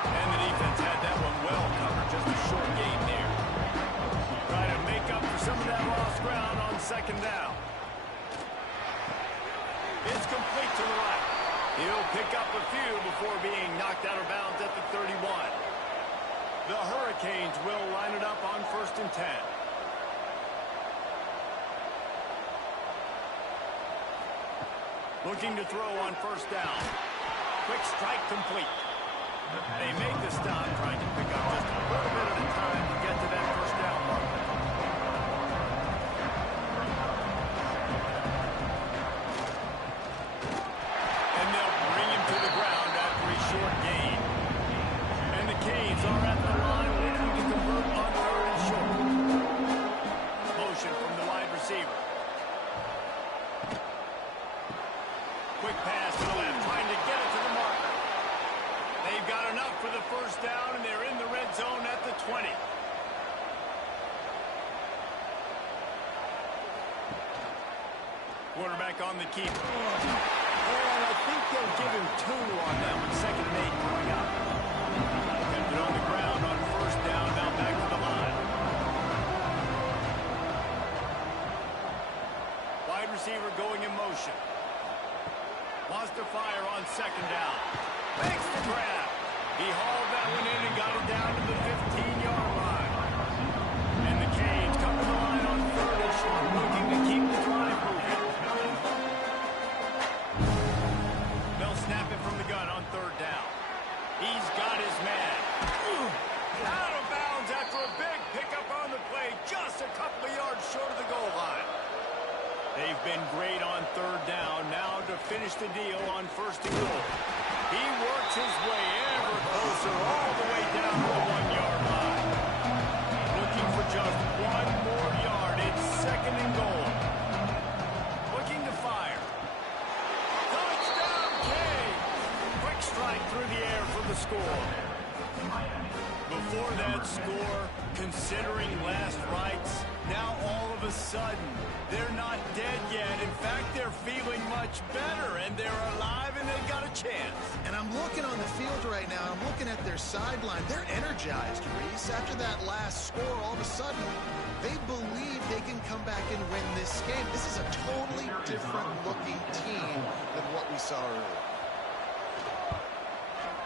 And the defense had that one well covered. Just a short gain there. Try to make up for some of that lost ground on second down. It's complete to the right. He'll pick up a few before being knocked out of bounds at the 31. The Hurricanes will line it up on 1st and 10. Looking to throw on first down. Quick strike complete. They make the stop, trying to pick up just a little bit at a time to get to that first down mark. And they'll bring him to the ground after a short gain. And the Canes are at the line looking to convert on third and short. Motion from the wide receiver. Quick pass to the left, trying to get it to the marker. They've got enough for the first down, and they're in the red zone at the 20. Quarterback on the keeper. And I think they'll give him 2 on that one. 2nd and 8 coming up. Kept it on the ground on first down, now back to the line. Wide receiver going in motion. Wants to fire on second down. Makes the grab. He hauled that one in and got it down to the 15-yard line. And the Canes come to the line on third and short, looking to keep the drive moving. They'll snap it from the gun on third down. He's got his man. Out of bounds after a big pickup on the play, just a couple of yards short of the goal line. They've been great on third down. Now to finish the deal on first and goal. He works his way ever closer all the way down to the 1-yard line. Looking for just 1 more yard. It's 2nd and goal. Looking to fire. Touchdown, Canes! Quick strike through the air for the score. Before that score, considering last rites, now all of a sudden, they're not dead yet. In fact, they're feeling much better, and they're alive, and they've got a chance. And I'm looking on the field right now. I'm looking at their sideline. They're energized, Reese. After that last score, all of a sudden, they believe they can come back and win this game. This is a totally different-looking team than what we saw earlier.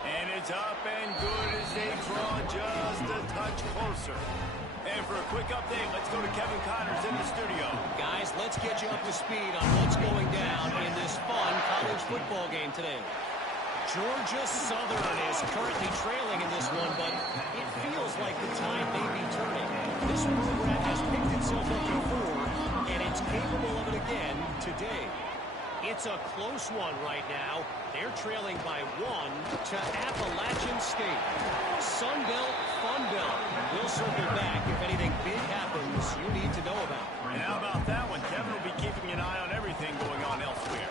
And it's up and good as they draw just a touch closer. And for a quick update, let's go to Kevin Connors in the studio. Guys, let's get you up to speed on what's going down in this fun college football game today. Georgia Southern is currently trailing in this one, but it feels like the tide may be turning. This program has picked itself up before, and it's capable of it again today. It's a close one right now. They're trailing by 1 to Appalachian State. Sun Belt, Fun Belt. We'll circle back if anything big happens you need to know about. And how about that one? Kevin will be keeping an eye on everything going on elsewhere.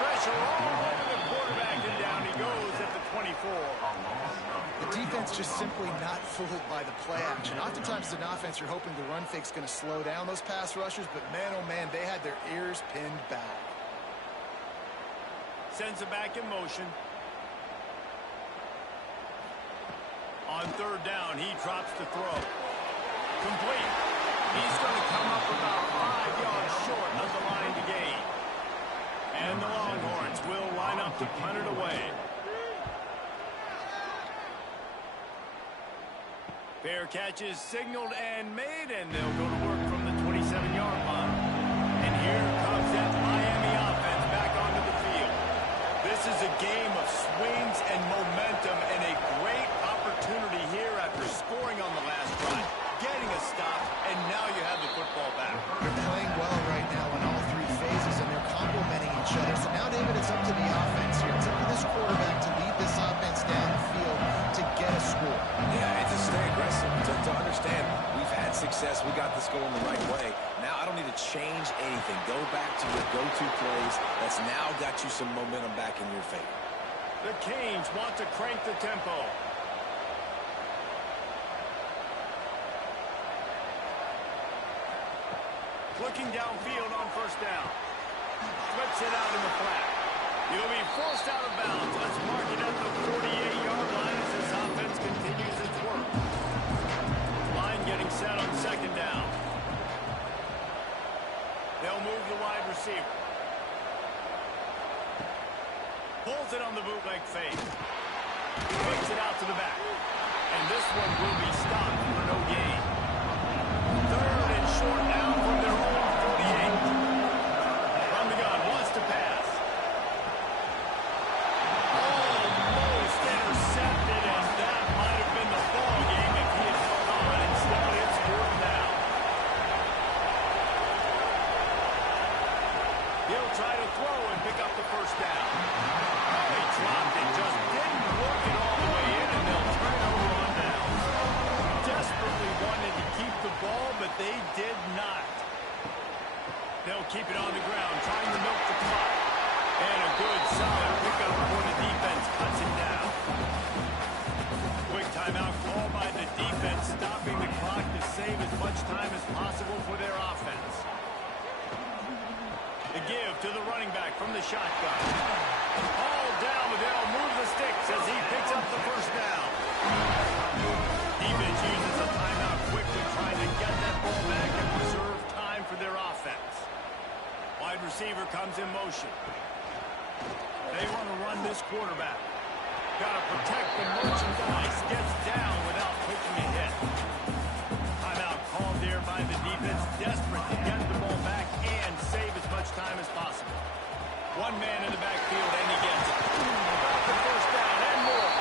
Pressure all over the quarterback, and down he goes at the 24. The defense just simply not fooled by the play action. Oftentimes, as an offense, you're hoping the run fake's going to slow down those pass rushers, but man, oh man, they had their ears pinned back. Sends it back in motion. On third down, he drops the throw. Complete. He's going to come up about 5 yards short of the line to gain. And the Longhorns will line up to punt it away. Fair catch is signaled and made, and they'll go to work from the 27-yard line. And here comes that Miami offense back onto the field. This is a game of swings and momentum, and a great opportunity here after scoring on the last drive, getting a stop, and now you have the football back. They're playing well right now in all three phases, and they're complementing each other. So now, David, it's up to the offense here. It's up to this quarterback to lead this offense down the field to get a score. Yeah, and to stay aggressive, to understand we've had success, we got this going the right way. Now I don't need to change anything. Go back to your go-to plays. That's now got you some momentum back in your favor. The Canes want to crank the tempo. Looking downfield on first down. Flips it out in the flat. He'll be forced out of bounds. Let's mark it at the 48-yard line as this offense continues its work. Line getting set on second down. They'll move the wide receiver. Pulls it on the bootleg fake. Takes it out to the back. And this one will be stopped for no gain. Third and short now from their own 48. From the gun, wants to pass. Almost intercepted, and that might have been the ball game if he had held on. Instead, it's fourth down. He'll try to throw and pick up the first down. They dropped it, just didn't work it all the way in, and they'll turn it over on down. Desperately wanted to keep the ball, but they did not. They'll keep it on the ground, trying to milk the clock. And a good, solid pickup before the defense cuts it down. Quick timeout called by the defense, stopping the clock to save as much time as possible for their offense. The give to the running back from the shotgun. All down, but they'll move the sticks as he picks up the first down. Defense uses a timeout quickly, trying to get that ball back and preserve time for their offense. Wide receiver comes in motion. They want to run this quarterback. Got to protect the merchandise. Gets down without taking a hit. Timeout called there by the defense, desperate to get the ball back and save as much time as possible. One man in the backfield, and he gets it. About the first down and more.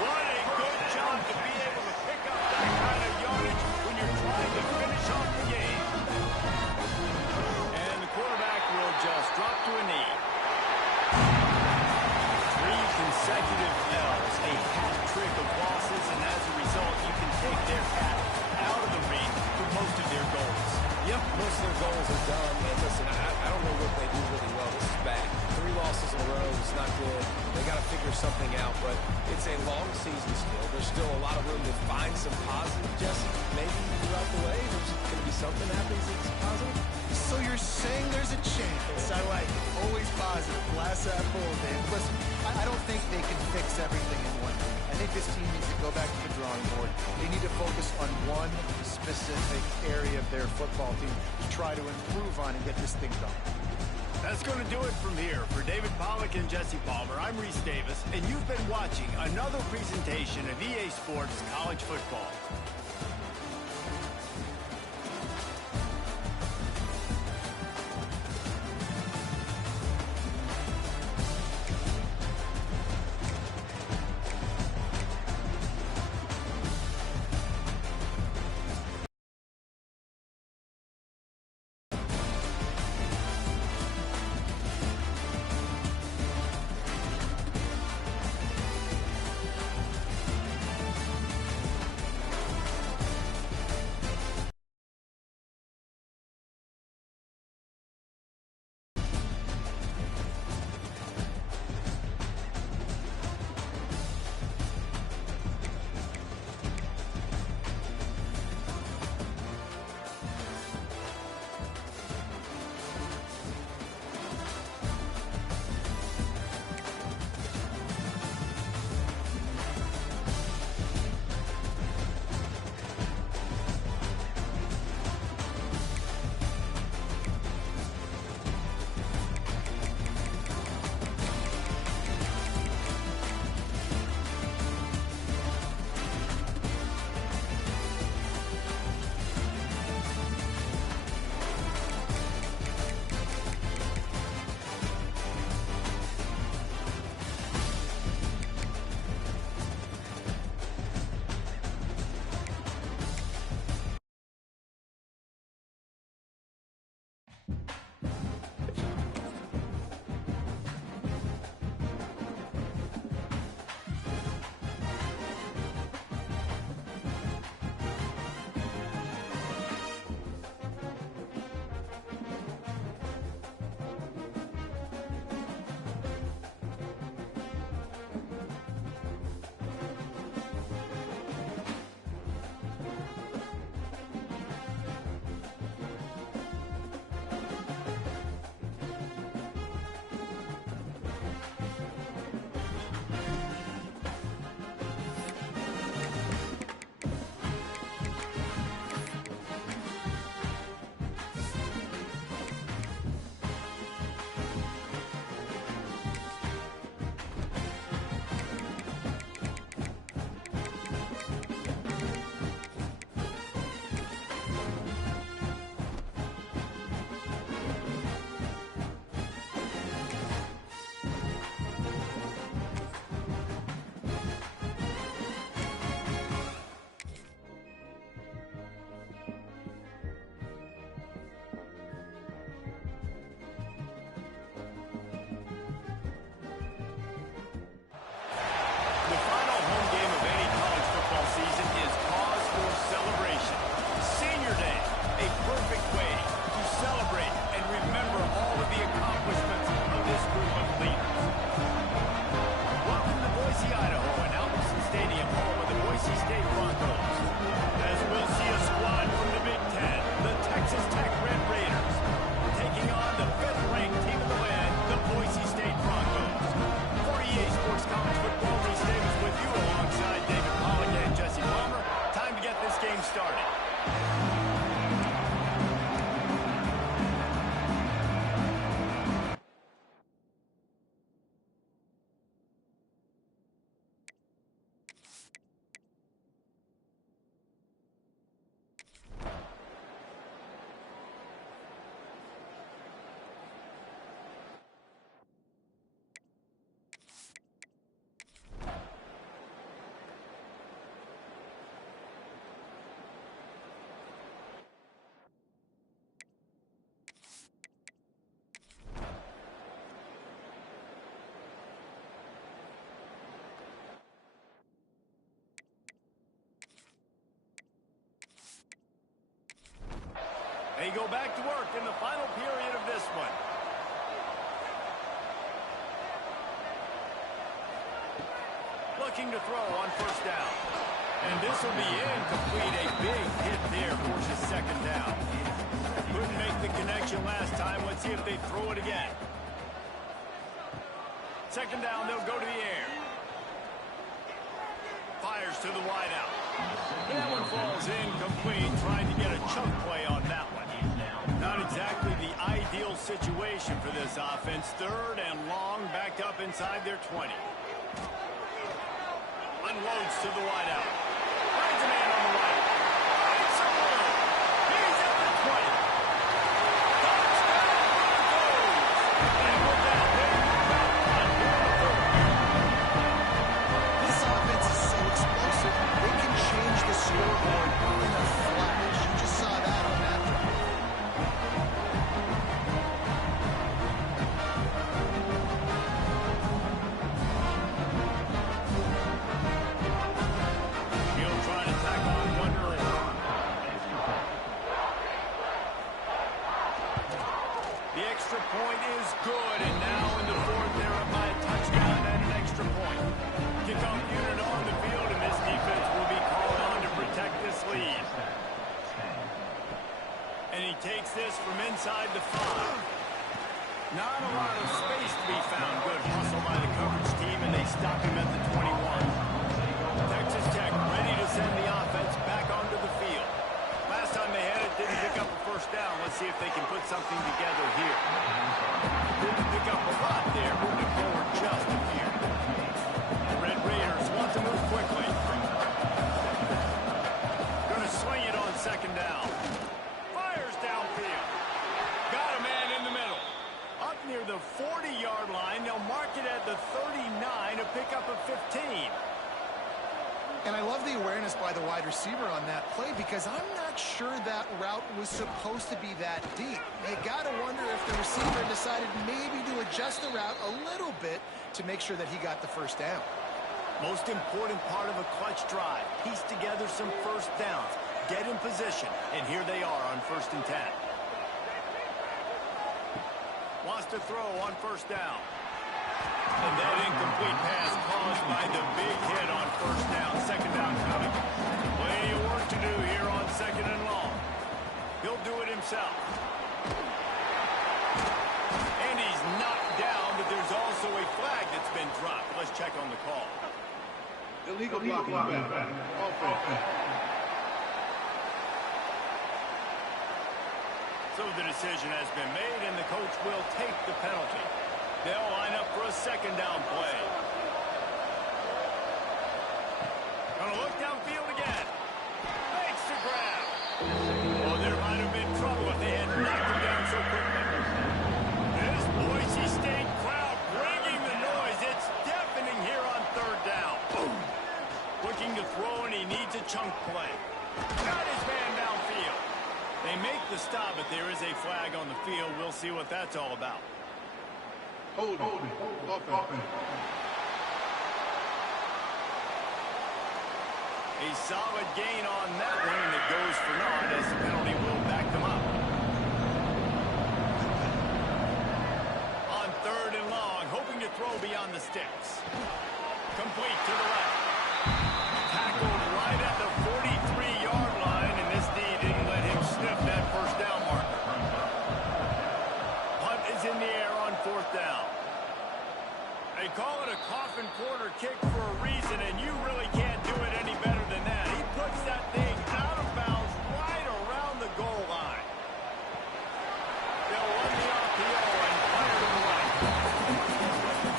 What a good job to be able to pick up that kind of yardage when you're trying to finish off the game. And the quarterback will just drop to a knee. 3 consecutive L's, a hat trick of losses, and as a result, you can take their hat out of the ring for most of their goals. Yep, most of their goals are done. And listen, I don't know what they do really well. This is bad. 3 losses in a row is not good. They got to figure something out, but it's a long season still. There's still a lot of room to find some positive, Jesse. Maybe throughout the way, there's going to be something that happens that's positive. So you're saying there's a chance. I like it. Always positive. Glass half full, Dave. Listen, I don't think they can fix everything in one game. I think this team needs to go back to the drawing board. They need to focus on one specific area of their football team to try to improve on and get this thing done. That's going to do it from here. For David Pollack and Jesse Palmer, I'm Reese Davis, and you've been watching another presentation of EA Sports College Football. go back to work in the final period of this one. Looking to throw on first down. And this will be incomplete. A big hit there forces second down. Couldn't make the connection last time. Let's see if they throw it again. Second down, they'll go to the air. Fires to the wideout. That one falls incomplete, trying to get a chunk play on that one. Not exactly the ideal situation for this offense. Third and long, backed up inside their 20. Unloads to the wideout. Finds a man on the right. Finds some room. He's at the 20. Touchdown, Broncos! And with that, they move out on third. This offense is so explosive. They can change the scoreboard in a flash. You just saw that on that drive. He'll try to tack on one more. The extra point is good, and now in the fourth, they're up by a touchdown and an extra point. Kickoff unit on the field, and this defense will be called on to protect this lead. And he takes this from inside the 5. Not a lot of space to be found. Good hustle by the coverage team, and they stop him at the 21. Texas Tech ready to send the offense back onto the field. Last time they had it, didn't pick up a first down. Let's see if they can put something together here. Didn't pick up a lot there, moving forward just a few. The Red Raiders want to move quickly. Going to swing it on second down. Fires downfield. Got a man in the middle. Up near the 40-yard line. They'll mark it at the 39 to pick up a 15. And I love the awareness by the wide receiver on that play because I'm not sure that route was supposed to be that deep. You got to wonder if the receiver decided maybe to adjust the route a little bit to make sure that he got the first down. Most important part of a clutch drive. Piece together some first downs. Get in position. And here they are on 1st and 10. Wants to throw on first down. And that incomplete pass caused by the big hit on first down. Second down coming. Plenty of work to do here on second and long. He'll do it himself. And he's knocked down, but there's also a flag that's been dropped. Let's check on the call. Illegal blocking back. Offense. So the decision has been made, and the coach will take the penalty. They'll line up for a second down play. Gonna look downfield again. Makes the grab. Oh, there might have been trouble if they had knocked him down so quickly. This Boise State crowd bringing the noise. It's deafening here on third down. Boom. Looking to throw, and he needs a chunk play. Got his man downfield. They make the stop, but there is a flag on the field. We'll see what that's all about. Hold offense. A solid gain on that one, and it goes for naught as the penalty will back them up. On third and long, hoping to throw beyond the sticks. Complete to the left. Tackled right at the 43-yard line, and this D didn't let him sniff that first down marker. Punt is in the air on fourth down. They call it a coffin corner kick for a reason, and you really can't do it any better than that. He puts that thing out of bounds right around the goal line. They'll run the RPO and fire to the right.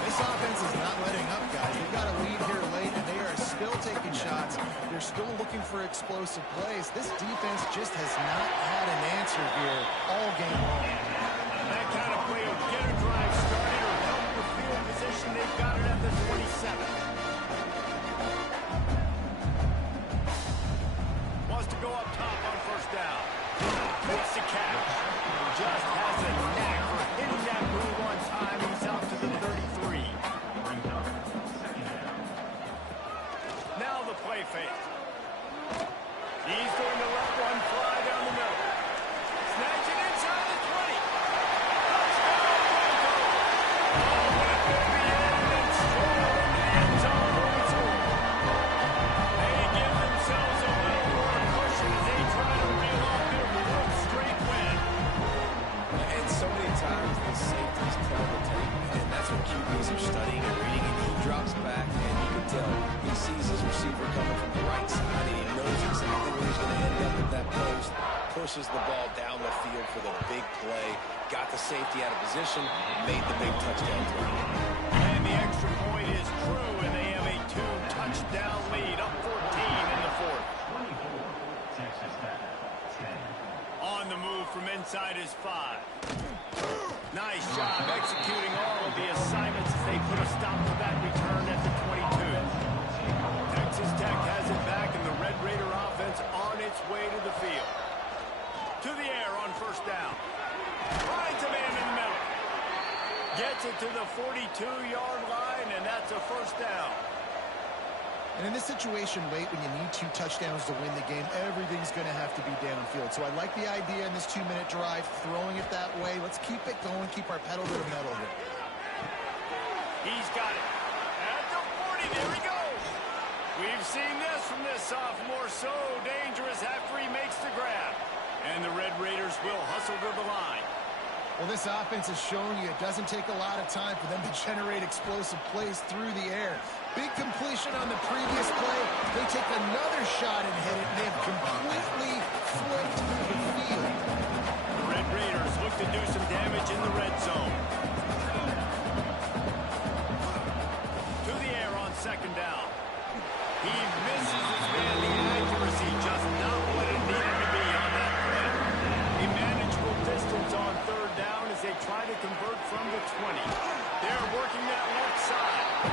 This offense is not letting up, guys. They've got a lead here late, and they are still taking shots. They're still looking for explosive plays. This defense just has not had an answer here all game long. That kind of play will get a drive started or help the field position. They've got it at the 27. Wants to go up top on first down. Makes the catch. Just has a knack for hitting that move on time. He's out to the 33. Now the play fake. He's going to let one fly down the middle. Snatch it. pushes the ball down the field for the big play, got the safety out of position, made the big touchdown throw. And the extra point is true, and they have a 2-touchdown lead, up 14 in the fourth. On the move from inside his 5. Nice job executing all of the assignments as they put a stop to that return at the 22. Texas Tech has it back, and the Red Raider offense on its way to the field. To the air on first down. Finds a man in the middle. Gets it to the 42-yard line, and that's a first down. And in this situation late, when you need 2 touchdowns to win the game, everything's going to have to be downfield. So I like the idea in this 2-minute drive, throwing it that way. Let's keep it going, keep our pedal to the metal here. He's got it. At the 40, there he goes. We've seen this from this sophomore, so dangerous after he makes the grab. And the Red Raiders will hustle to the line. Well, this offense has shown you it doesn't take a lot of time for them to generate explosive plays through the air. Big completion on the previous play. They take another shot and hit it, and they've completely flipped the field. The Red Raiders look to do some damage in the red zone. To the air on second down. He misses his man. The accuracy just not what it needed to be on that play. A manageable distance on third down as they try to convert from the 20. They're working that left side.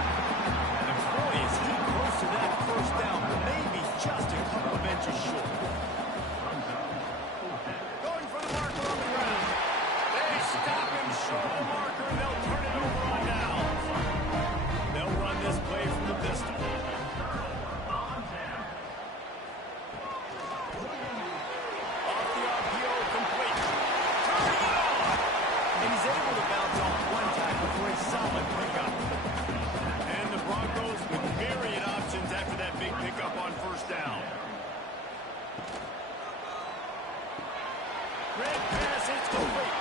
And boy, is he close to that first down, but maybe just a couple of inches short. Going for the marker on the ground. They stop him short of the marker, and they'll turn it over on downs. They'll run this play from the pistol. Off the RPO, complete. Turning it off. And he's able to bounce off one tackle for a solid pickup. And the Broncos with myriad options after that big pickup on first down. Red pass, it's complete.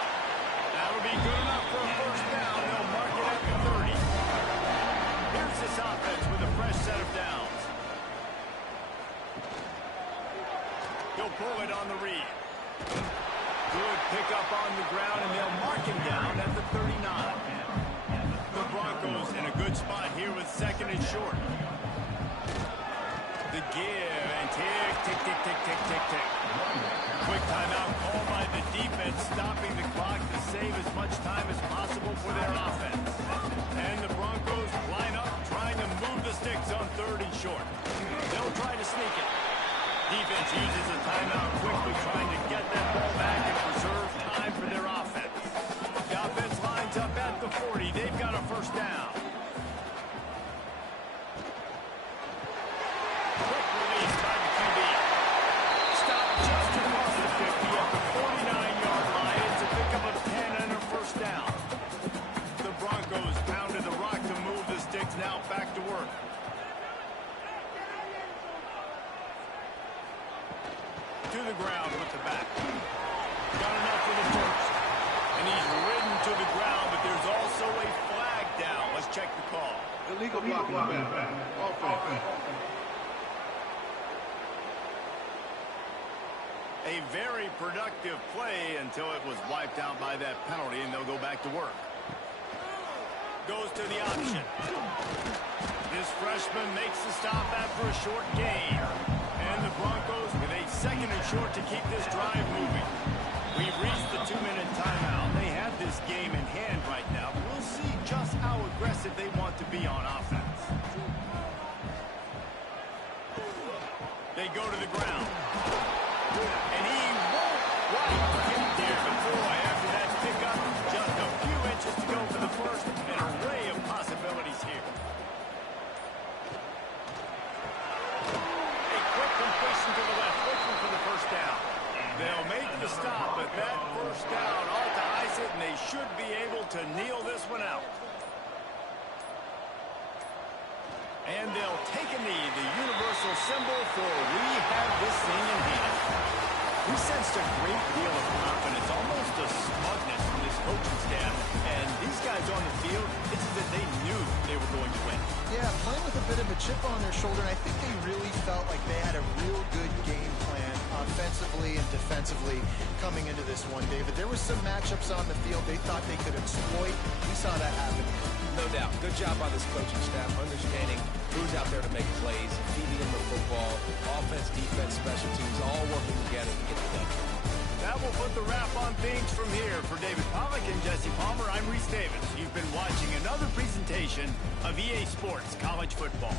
That'll be good enough for a first down. They'll mark it at the 30. Here's this offense with a fresh set of downs. He'll pull it on the read. Good pickup on the ground, and they'll mark him down at the 39. The Broncos in a good spot here with second and short. The give, and tick, tick, tick, tick, tick, tick, tick. Quick timeout called by the defense, stopping the clock to save as much time as possible for their offense. And the Broncos line up, trying to move the sticks on third and short. They'll try to sneak it. Defense uses a timeout quickly, trying to get that ball back and preserve time for their offense. The offense lines up at the 40. They've got a first down. Quick release by the QB. Stop just across the 50 at the 49-yard line. It's a pickup of 10 and a first down. The Broncos pounded the rock to move the sticks, now back to work. To the ground with the back. Got enough for the first. And he's ridden to the ground, but there's also a flag down. Let's check the call. Illegal blocking back. Offense. A very productive play until it was wiped out by that penalty, and they'll go back to work. Goes to the option. This freshman makes the stop after a short gain. And the Broncos with a second and short to keep this drive moving. We've reached the 2-minute timeout. They have this game in hand right now. We'll see just how aggressive they want to be on offense. They go to the ground. And he won't quite get there. But boy, after that pickup, just a few inches to go for the first. An array of possibilities here. To the left, looking for the first down. They'll make the stop, but that first down ought to ice it, and they should be able to kneel this one out. And they'll take a knee, the universal symbol for we have this thing in hand. We sensed a great deal of confidence, almost a smugness from this coaching staff. And these guys on the field, it's as if they knew they were going to win. Yeah, playing with a bit bit of a chip on their shoulder, and I think they really felt like they had a real good game plan offensively and defensively coming into this one, David. There were some matchups on the field they thought they could exploit. We saw that happen. No doubt. Good job by this coaching staff, understanding who's out there to make plays, feeding them the football, offense, defense, special teams, all working together to get the done. That will put the wrap on things from here. For David Pollack and Jesse Palmer, I'm Reese Davis. You've been watching another presentation of EA Sports College Football.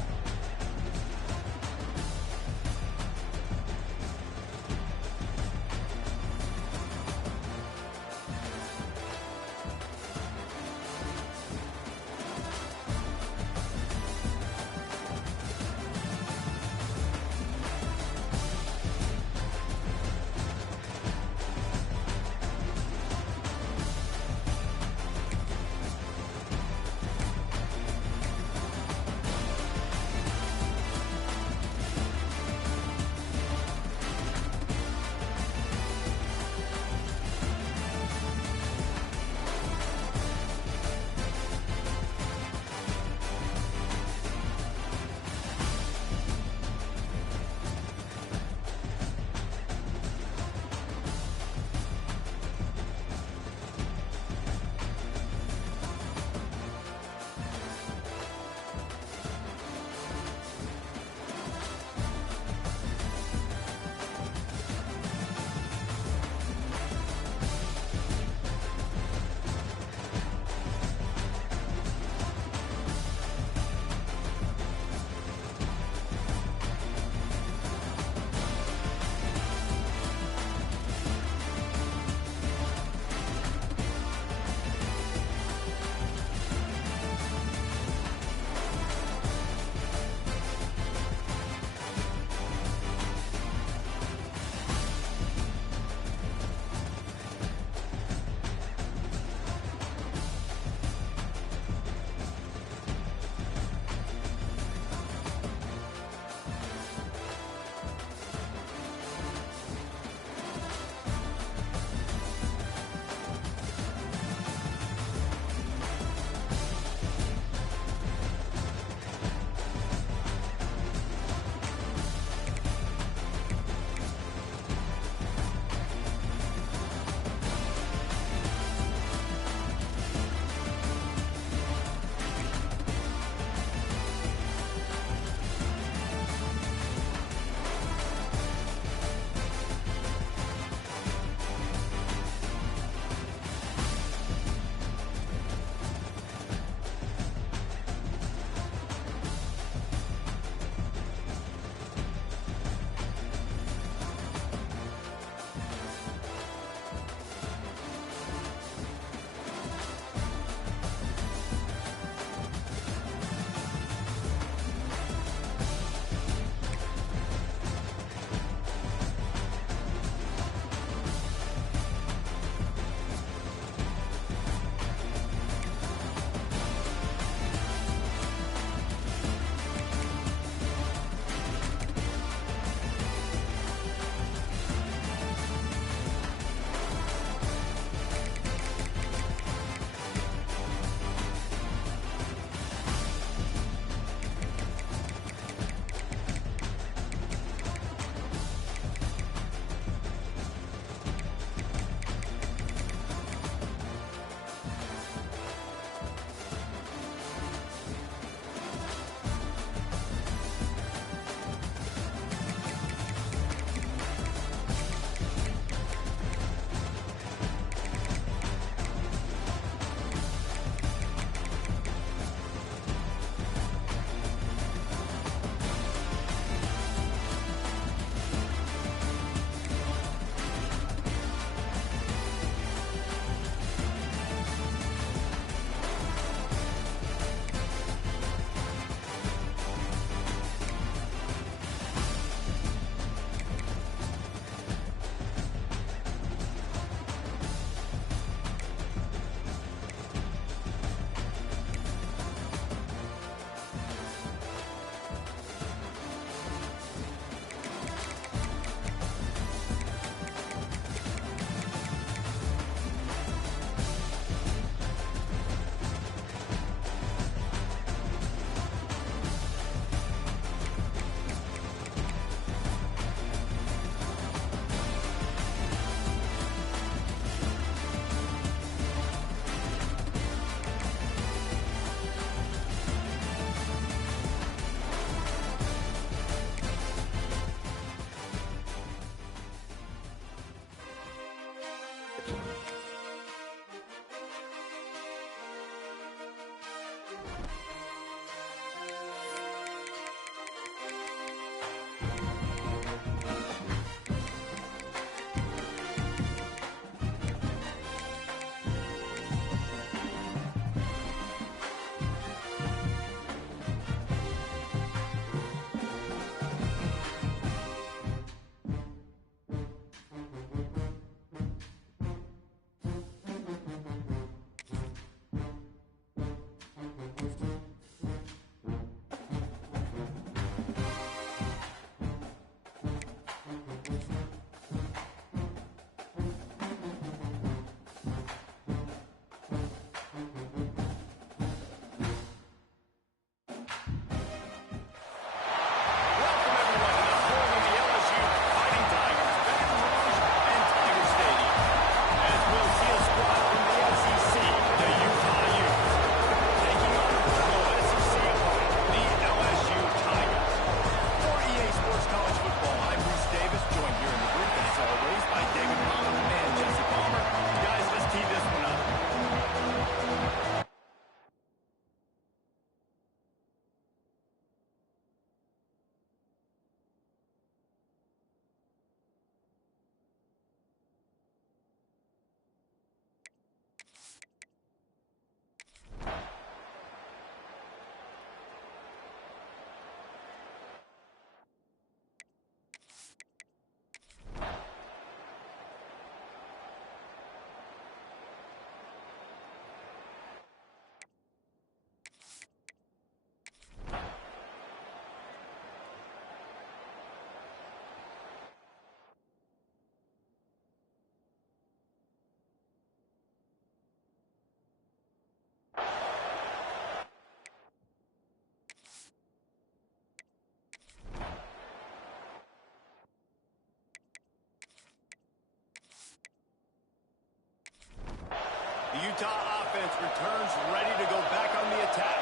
The Utah offense returns ready to go back on the attack.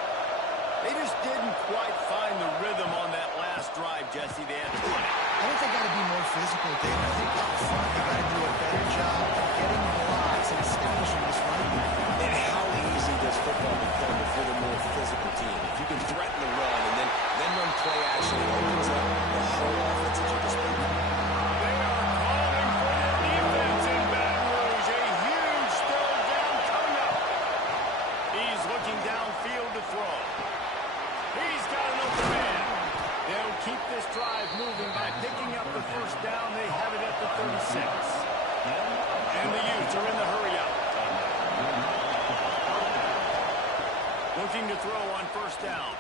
They just didn't quite find the rhythm on that last drive, Jesse. They had to run it. I think they got to be more physical, David. I think up front they got to do a better job of getting blocks and establishing this running game. And how easy does football become if you're the more physical team? If you can threaten the run and then run play action, it opens up the whole offense at your disposal. They are calling for their defense in Baton Rouge. A huge third down coming up. He's looking downfield to throw. He's got an open man. They'll keep this drive moving by picking up the first down. They have it at the 36. And the Utes are in the hurry up. Looking to throw on first down.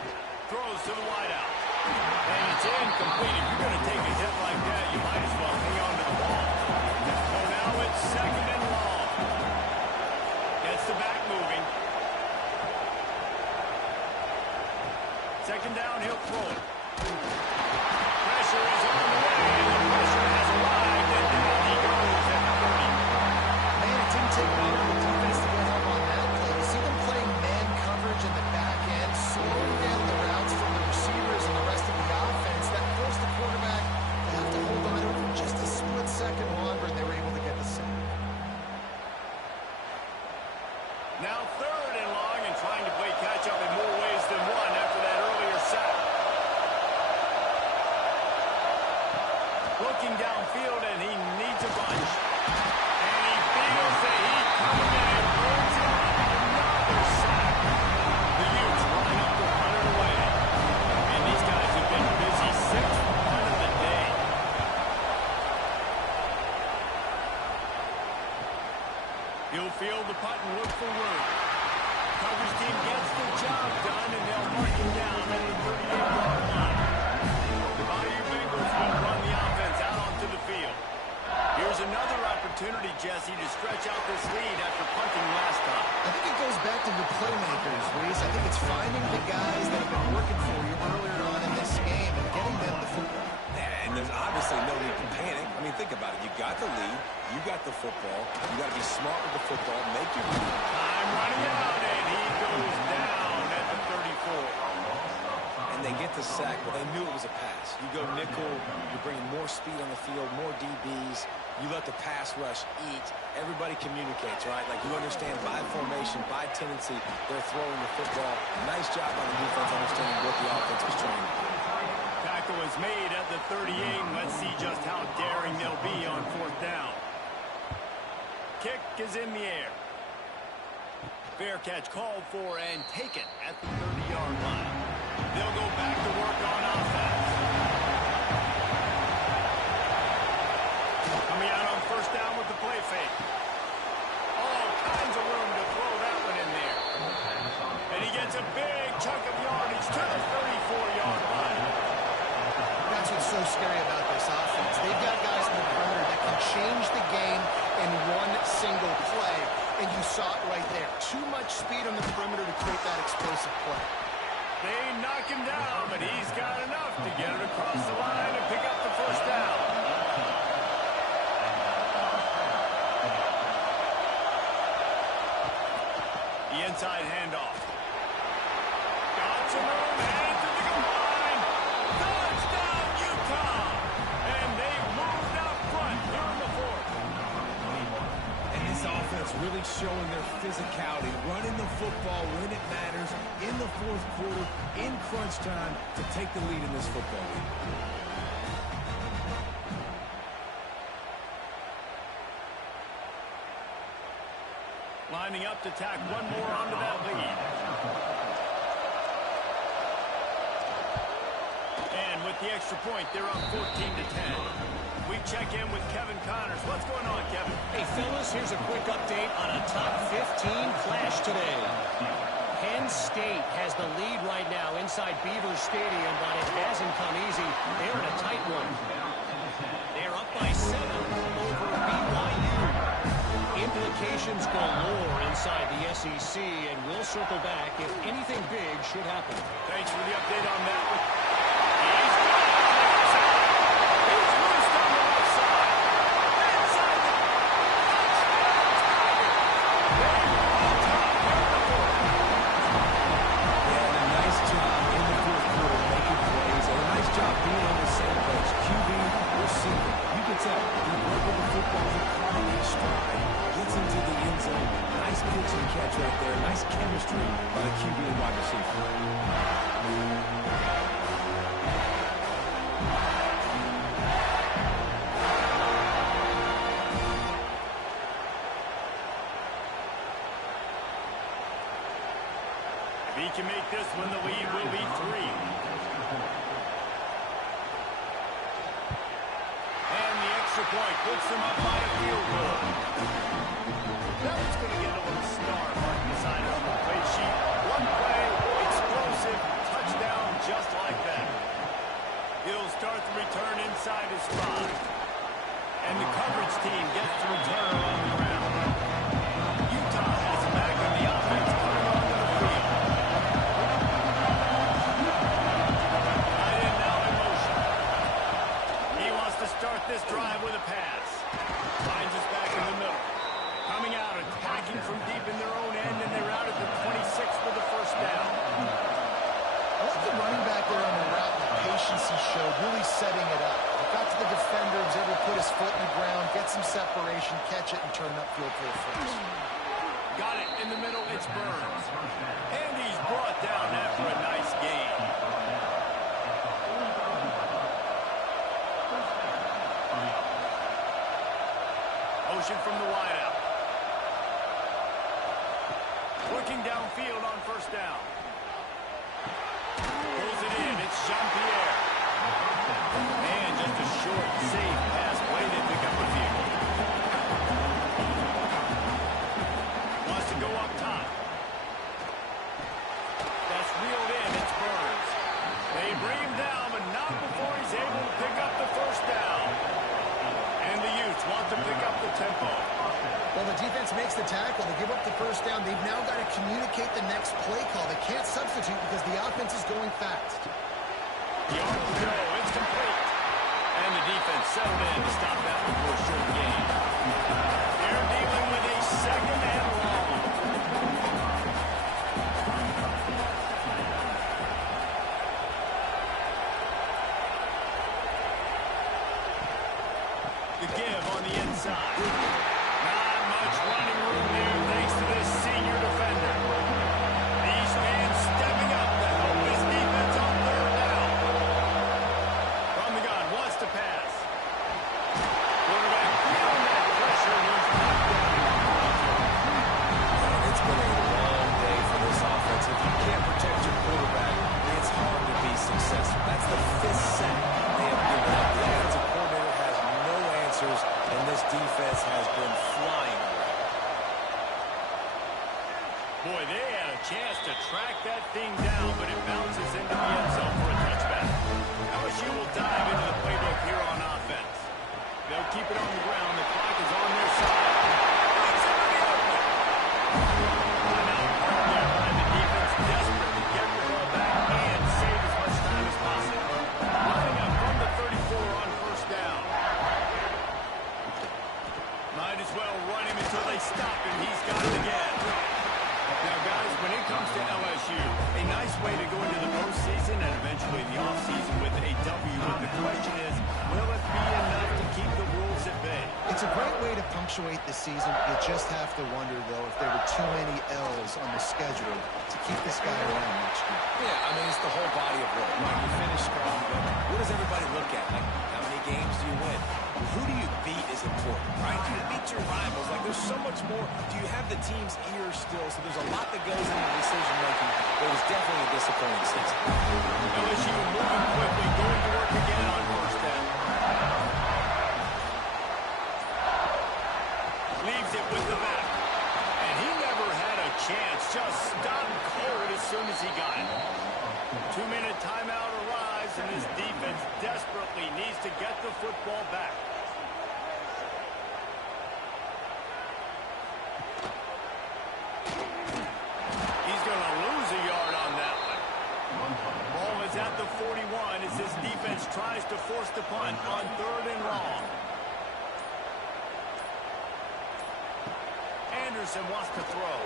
Throws to the wideout. And it's incomplete. If you're going to take a hit like that, you might as well hang on to the ball. So now it's second and long. Gets the back moving. Second down, he'll throw it. Pressure is on the way, and the pressure has arrived, and down he goes at the 30. Man, it didn't take long for the defense to get home on that play. You see them playing man coverage in the back end, slowing down the routes from the receivers and the rest of the offense. That forced the quarterback to have to hold on to it for just a split second longer, and they were able to get the sack. Now third and long, and trying to play catch-up in more ways than one after that earlier sack. Looking downfield, and he needs a bunch. And he feels that he's coming in and brings him up. Another sack. The Utes line up to run it away. And these guys have been busy. 6th run of the day. He'll field the punt and look for room. Coverage team gets the job done, and they'll mark him down at the 38-yard line. The Bayou Bengals will run the offense out onto the field. Here's another opportunity, Jesse, to stretch out this lead after punting last time. I think it goes back to the playmakers, Reese. I think it's finding the guys that have been working for you earlier on in this game and getting them the football. And there's obviously no need to panic. I mean, think about it. You got the lead. You got the football. You got to be smart with the football. Make your read. Time running out, and he goes down at the 34. And they get the sack, but they knew it was a pass. You go nickel, you're bringing more speed on the field, more DBs. you let the pass rush eat. Everybody communicates, right? Like you understand by formation, by tendency, they're throwing the football. Nice job on the defense understanding what the offense was trying to do. Tackle is made at the 38. Let's see just how daring they'll be on 4th down. Kick is in the air. Fair catch called for and taken at the 30-yard line. They'll go back to work on offense. Coming out on 1st down with the play fake. All kinds of room to throw that one in there. And he gets a big chunk of yardage to the 34-yard line. That's what's so scary about this offense. They've got guys in the perimeter that can change the game in one single play, and you saw it right there. Too much speed on the perimeter to create that explosive play. They knock him down, but he's got enough to get it across the line and pick up the 1st down. The inside handoff. Got some room, and to the goal line. Touchdown, Utah! And they moved out front here in the 4th. And this offense really showing their physicality, running the football when it matters, in the 4th quarter, in crunch time, to take the lead in this football game. Lining up to tack one more onto that lead. And with the extra point, they're up 14-10. We check in with Kevin Connors. What's going on, Kevin? Hey, fellas, here's a quick update on a top 15 clash today. Penn State has the lead right now inside Beaver Stadium, but it hasn't come easy. They're in a tight one. They're up by 7 over BYU. Implications galore inside the SEC, and we'll circle back if anything big should happen. Thanks for the update on that one. He's got it. He's loose on the left side. Inside the touchdown. They go on top here in the 4th. Yeah, and a nice job in the 4th quarter making plays, and a nice job being on the same page. QB, receiver. You can tell he's working the football, he's caught his stride, gets into the end zone. Nice pitch and catch right there. Nice chemistry by the QB and wide receiver. If he can make this one, the lead will be 3. And the extra point puts them up by a field goal. That one's going to get a little star mark beside it on the play sheet. One play, explosive, touchdown just like that. He'll start the return inside his 5. And the coverage team gets the return on the ground. Utah has it back on the offense coming onto the field. Tight end now in motion. He wants to start this drive with a pass. Finds us back in the middle. Coming out, attacking from deep in their own end, and they're out at the 26 for the 1st down. I like the running back there on the route, the patience he showed, really setting it up. He got to the defender, was able to put his foot in the ground, get some separation, catch it, and turn upfield for the 1st. Got it in the middle, it's Burns. And he's brought down after a nice gain. Motion from the wideout. Working downfield on 1st down. Pulls it in, it's Jean-Pierre. And just a short, safe pass play to pick up the field. Wants to go up top. That's reeled in, it's Burns. They bring him down, but not before he's able to pick up the 1st down. And the Utes want to pick up the tempo. Well, the defense makes the tackle. They give up the 1st down. They've now got to communicate the next play call. They can't substitute because the offense is going fast. Yard to go. It's complete. And the defense settled in to stop that before a short gain. They're dealing with a 2nd and long. The give on the inside. Not much running room there thanks to this senior defender. These fans stepping up to help this defense on third down. From the gun, wants to pass. Quarterback feeling that pressure. He's knocked down. And it's been a long day for this offense. If you can't protect your quarterback, it's hard to be successful. That's the 5th sack they have given up. The offensive coordinator has no answers, and this defense has been flying around. Boy, they had a chance to track that thing down, but it bounces into the end zone for a touchback. LSU will dive into the playbook here on offense. They'll keep it on the ground. The clock is on their side. Leaves it wide open. Timeout called there by the defense, desperate to get the ball back and save as much time as possible. Lining up from the 34 on first down. Might as well run him until they stop him. He's got it again. Now, guys, when it comes to LSU, a nice way to go into the postseason and eventually the offseason with a W. But the question is, will it be enough to keep the Wolves at bay? It's a great way to punctuate the season. You just have to wonder, though, if there were too many L's on the schedule to keep this guy around next year. Yeah, I mean, it's the whole body of work. Like, you finish strong, but what does everybody look at? Like, how many games do you win? Who do you beat is important, right? Do you beat your rivals? Like, there's so much more. Do you have the team's ear still? So there's a lot that goes into decision-making, but it was definitely a disappointing season. LSU moving quickly, going to work again on first down. Leaves it with the back. And he never had a chance. Just stopped cold as soon as he got it. 2-minute timeout arrives, and his defense desperately needs to get the football back. He's going to lose a yard on that one. Ball is at the 41 as his defense tries to force the punt on 3rd and long. Anderson wants to throw.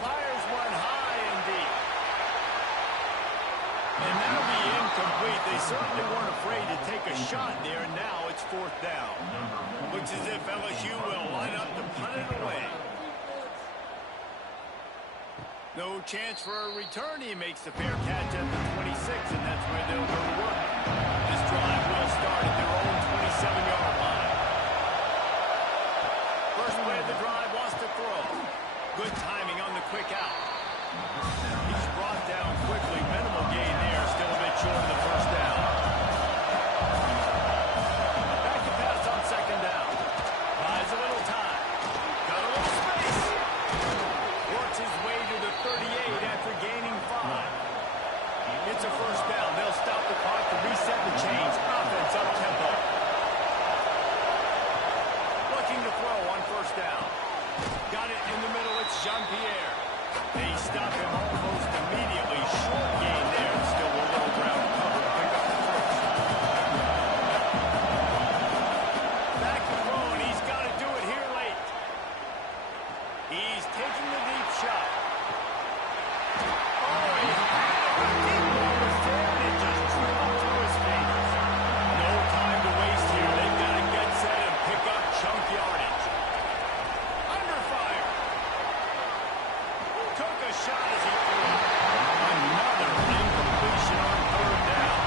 Fires one high and deep. And that'll be incomplete. They certainly weren't afraid to take a shot there. Now it's 4th down. Looks as if LSU will line up to punt it away. No chance for a return. He makes the fair catch at the 26, and that's where they'll go to work. This drive will start at their own 27-yard line. First play of the drive wants to throw. Good timing on the quick out. He's brought down quickly. Minimal gain there. Still a bit short of the first down. Back to pass on 2nd down. Buys a little time. Got a little space. Works his way to the 38 after gaining 5. It's a first down. They'll stop the clock to reset the chains. Offense up tempo. Looking to throw on first down. Got it in the middle. It's Jean-Pierre. They stop him almost immediately. Short gain there. Still a little ground cover. Pick up the first. Back to throw, and he's got to do it here late. He's taking the deep shot. Oh, he had it. The deep ball was there, and it just dropped through his fingers. No time to waste here. They've got to get set and pick up chunk yardage. Under fire. Took a shot as he threw it. Another incompletion on 3rd down.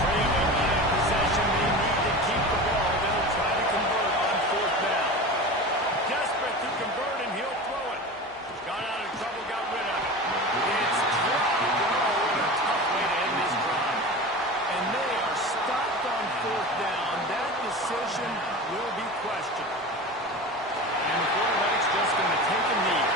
Trailing by a possession. They need to keep the ball. They'll try to convert on 4th down. Desperate to convert, and he'll throw it. Got out of trouble, got rid of it. It's dropped. Oh, what a tough way to end this drive. And they are stopped on 4th down. That decision will be questioned. And the quarterback's just going to take a knee.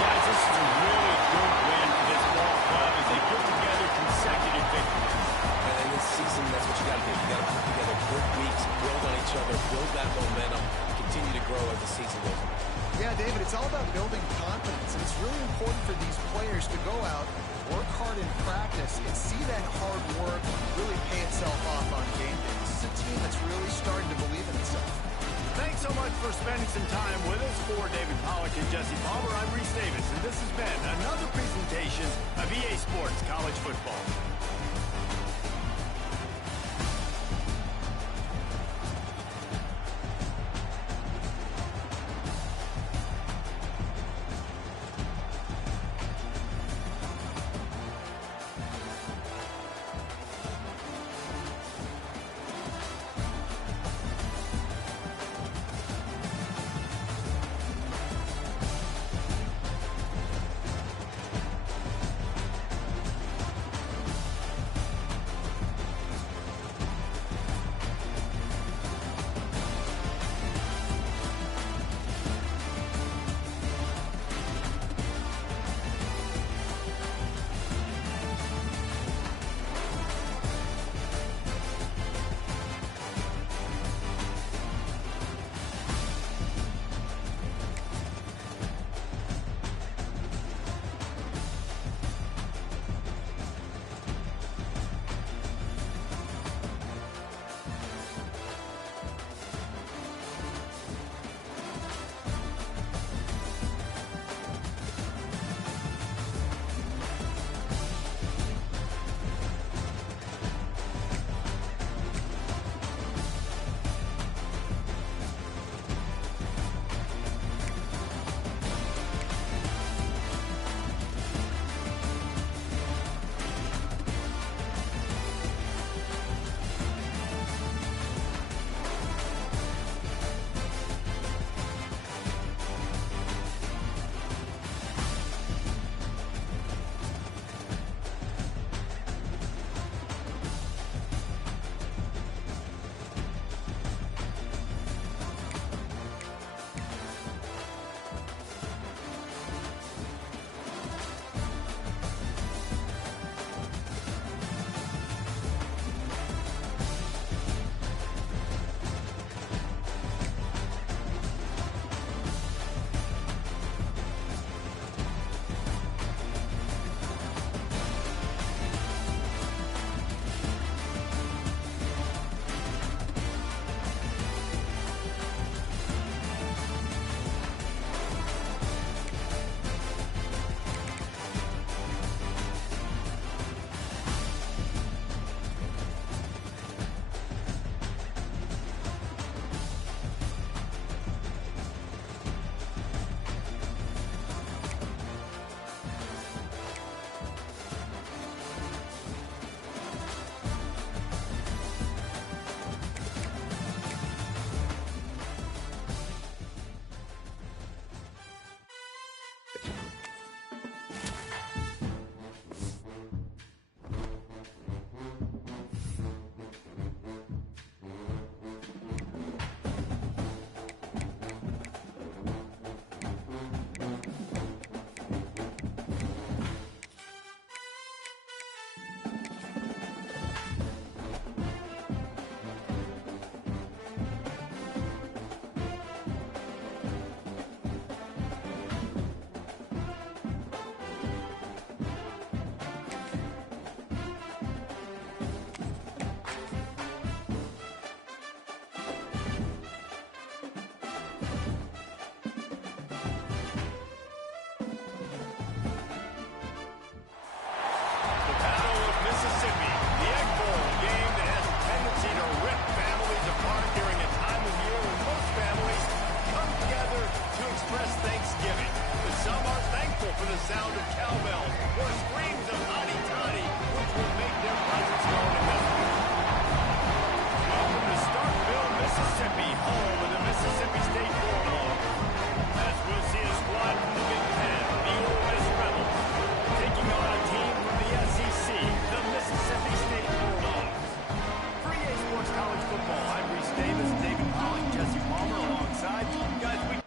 Guys, this is a really good win for this ball club as they put together consecutive victories. And this season, that's what you got to do. You got to put together good weeks, build on each other, build that momentum, continue to grow as the season goes on. Yeah, David, it's all about building confidence, and it's really important for these players to go out, work hard in practice, and see that hard work really pay itself off on game day. This is a team that's really starting to believe in itself. Thanks so much for spending some time with us. For David Pollack and Jesse Palmer, I'm Reese Davis, and this has been another presentation of EA Sports College Football. the sound of cowbells or screams of hotty toddy, which will make their presence known in this one. Welcome to Starkville, Mississippi, home of the Mississippi State Bulldogs. As we'll see a squad from the Big Ten, the Ole Miss Rebels, taking on a team from the SEC, the Mississippi State Bulldogs. For EA Sports College Football, I'm Reese Davis, David Pollock, Jesse Palmer alongside. Guys, we...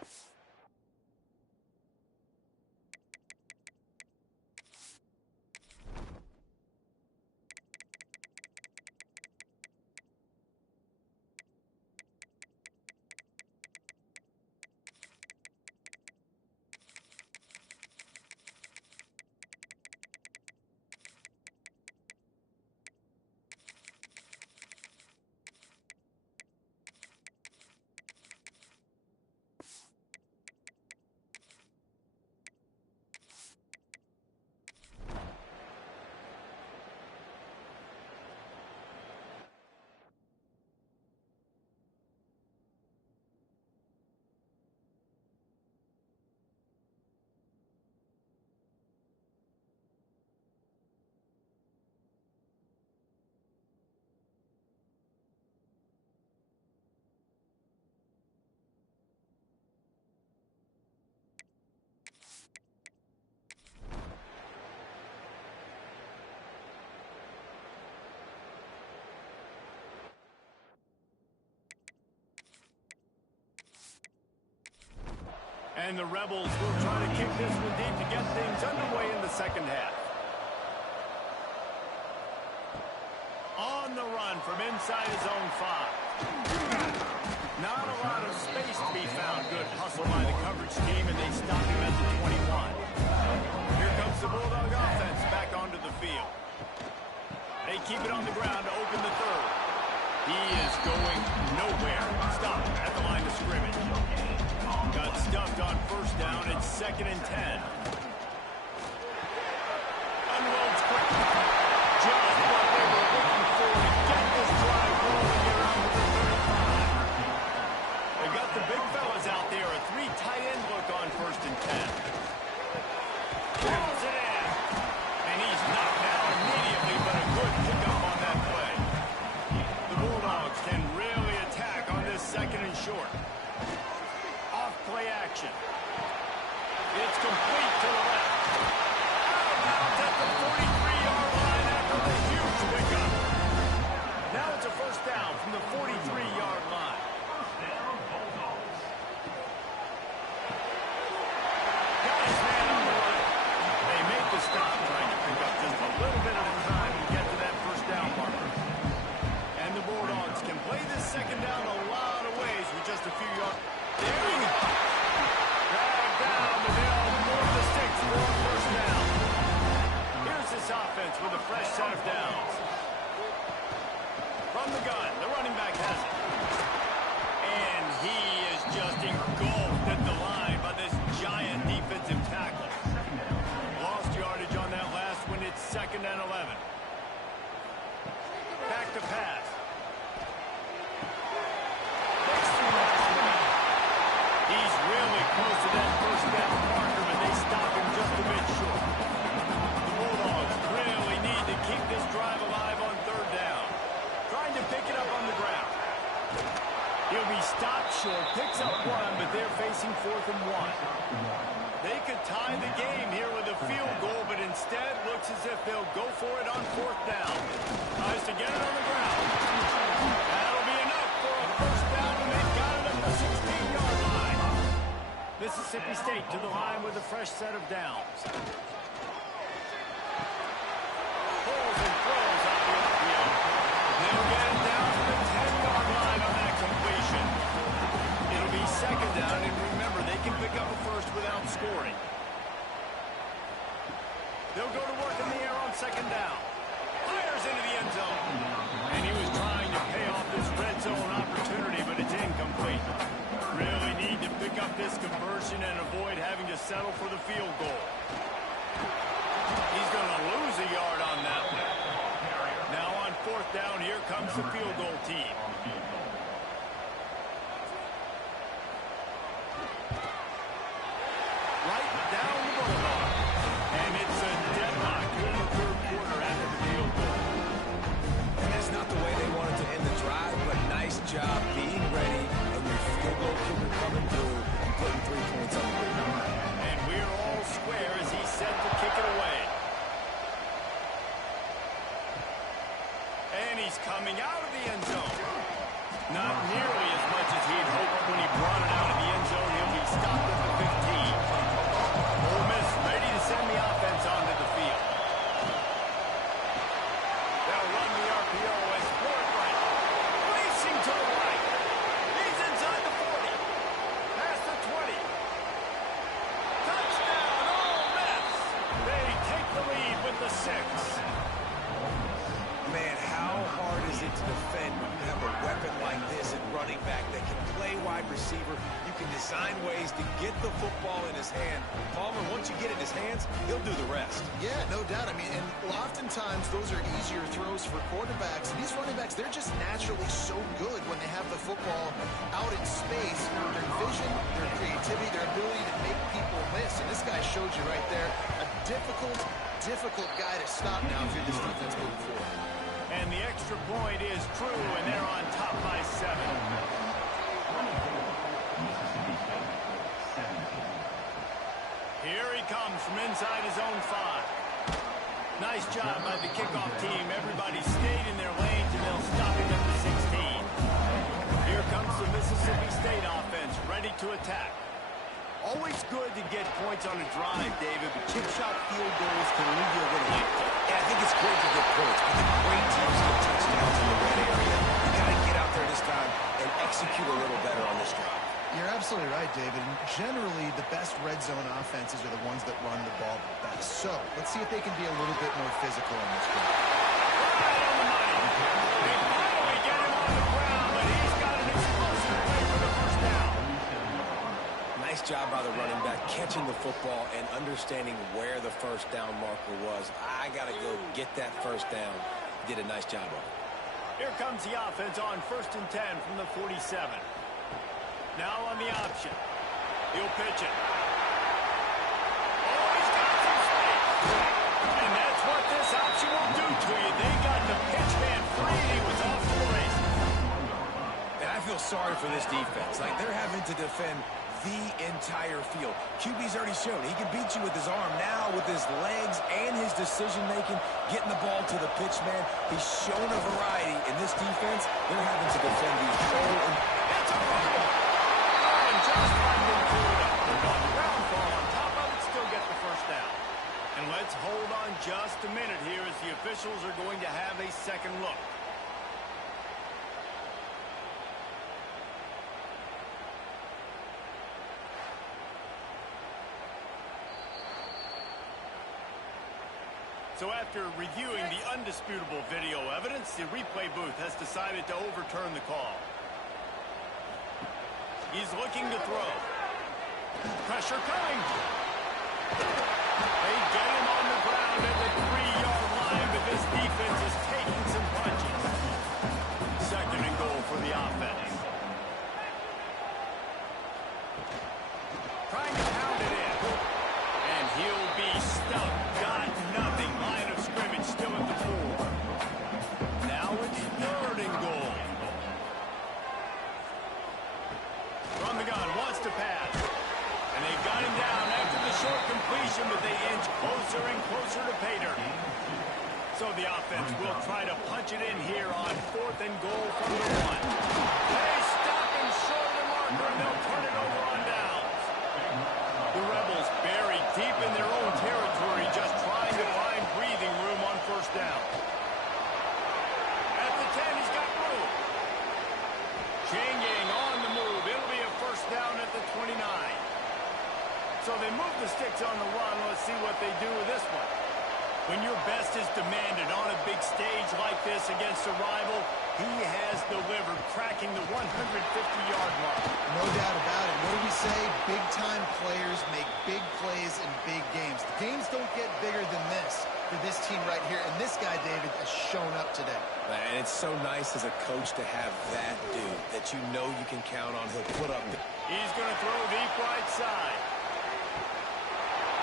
And the Rebels will try to kick this one deep to get things underway in the second half. On the run from inside his own 5. Not a lot of space to be found. Good hustle by the coverage team, and they stop him at the 21. Here comes the Bulldog offense back onto the field. They keep it on the ground to open the third. He is going nowhere. Stop at the line of scrimmage. Got stuffed on first down. It's 2nd and 10. Unloads quick. Just what they were looking for to get this drive rolling here out to the 35. They got the big fellas out there. A 3 tight end look on 1st and 10. Throws it in. And he's knocked down immediately, but a good pickup on that play. The Bulldogs can really attack on this 2nd and short. Play action. It's complete to the left. Out of bounds at the 43-yard line after the huge pickup. Now it's a first down from the 43-yard line. Got his man on the run. They make the stop, trying to pick up just a little bit at a time to get to that first down marker. And the Bulldogs can play this second down a lot of ways with just a few yards. There we go. Dragged down, but they'll move the sticks for a first down. Here's this offense with a fresh set of downs. From the gun, the running back has it. And he is just engulfed at the line by this giant defensive tackle. Lost yardage on that last one. It's 2nd and 11. Back to pass. He's really close to that first down marker, but they stop him just a bit short. The Bulldogs really need to keep this drive alive on 3rd down. Trying to pick it up on the ground. He'll be stopped short, picks up 1, but they're facing 4th and 1. They could tie the game here with a field goal, but instead looks as if they'll go for it on 4th down. Tries to get it on the ground. That'll be enough for a first down, and they've got it at the 16-yard line. Mississippi State to the line with a fresh set of downs. Pulls and throws out the field. They'll get it down to the 10-yard line on that completion. It'll be 2nd down, and remember, they can pick up a first without scoring. They'll go to work in the air on 2nd down. Fires into the end zone. And he was trying to pay off this red zone opportunity, but it's incomplete. Really need to pick up this conversion and avoid having to settle for the field goal. He's going to lose a yard on that one. Now on 4th down, here comes the field goal team. Right down the boulevard. And he's coming out of the end zone. Not nearly as much as he'd hoped when he brought it out of the end zone. He'll be stopped at the 15. Ole Miss ready to send the offense onto the field. They'll run the RPO as Ford right. Racing to the right. He's inside the 40. Past the 20. Touchdown, Ole Miss. They take the lead with the 6. Man, how hard is it to defend when you have a weapon like this at running back that can play wide receiver? You can design ways to get the football in his hand. Palmer, once you get it in his hands, he'll do the rest. Yeah, no doubt. I mean, and oftentimes those are easier throws for quarterbacks. And these running backs, they're just naturally so good when they have the football out in space. Their vision, their creativity, their ability to make people miss. And this guy showed you right there a difficult guy to stop now if you're this defense moving forward. And the extra point is true, and they're on top by 7. Here he comes from inside his own 5. Nice job by the kickoff team. Everybody stayed in their lanes, and they'll stop him at the 16. Here comes the Mississippi State offense, ready to attack. Always good to get points on a drive, David, but chip shot field goals can leave you a little late. Yeah, I think it's great to get points, but the great teams get touchdowns in the red area. You got to get out there this time and execute a little better on this drive. You're absolutely right, David. And generally, the best red zone offenses are the ones that run the ball the best. So let's see if they can be a little bit more physical in this game. Right on the money. They finally get him on the ground, but he's got an explosive play for the first down. Nice job by the running back, catching the football and understanding where the first down marker was. I got to go get that first down. Did a nice job of it. Here comes the offense on 1st and 10 from the 47. Now on the option. He'll pitch it. Oh, he's got some space. And that's what this option will do to you. They got the pitch man free. He was off to the races. And I feel sorry for this defense. Like, they're having to defend the entire field. QB's already shown he can beat you with his arm. Now with his legs and his decision-making, getting the ball to the pitch man, he's shown a variety. In this defense, they're having to defend the whole. It's a fumble. And just like in Florida, ground ball on top of it, still get the first down. And let's hold on just a minute here as the officials are going to have a second look. So after reviewing the undisputable video evidence, the replay booth has decided to overturn the call. He's looking to throw. Pressure coming. They get him on the ground at the 3-yard line, but this defense is taking some punches. 2nd and goal for the offense. Trying to pound it in. And he'll be stuck. Got nothing. Line of scrimmage still at the 4. Now it's 3rd and goal. From the gun, wants to pass. And they got him down after the short completion, but they inch closer and closer to pay dirt. So the offense will try to punch it in here on 4th and goal from the 1. They stop him short of the marker, and they'll turn it over on downs. The Rebels buried deep in their own territory, just trying to find breathing room on 1st down. At the 10, he's got room. Chain gang on the move. It'll be a 1st down at the 29. So they move the sticks on the run. Let's see what they do with this one. When your best is demanded on a big stage like this against a rival, he has delivered, cracking the 150-yard mark. No doubt about it. What do we say? Big-time players make big plays in big games. The games don't get bigger than this for this team right here. And this guy, David, has shown up today. And it's so nice as a coach to have that dude that you know you can count on. He'll put up. He's going to throw deep right side.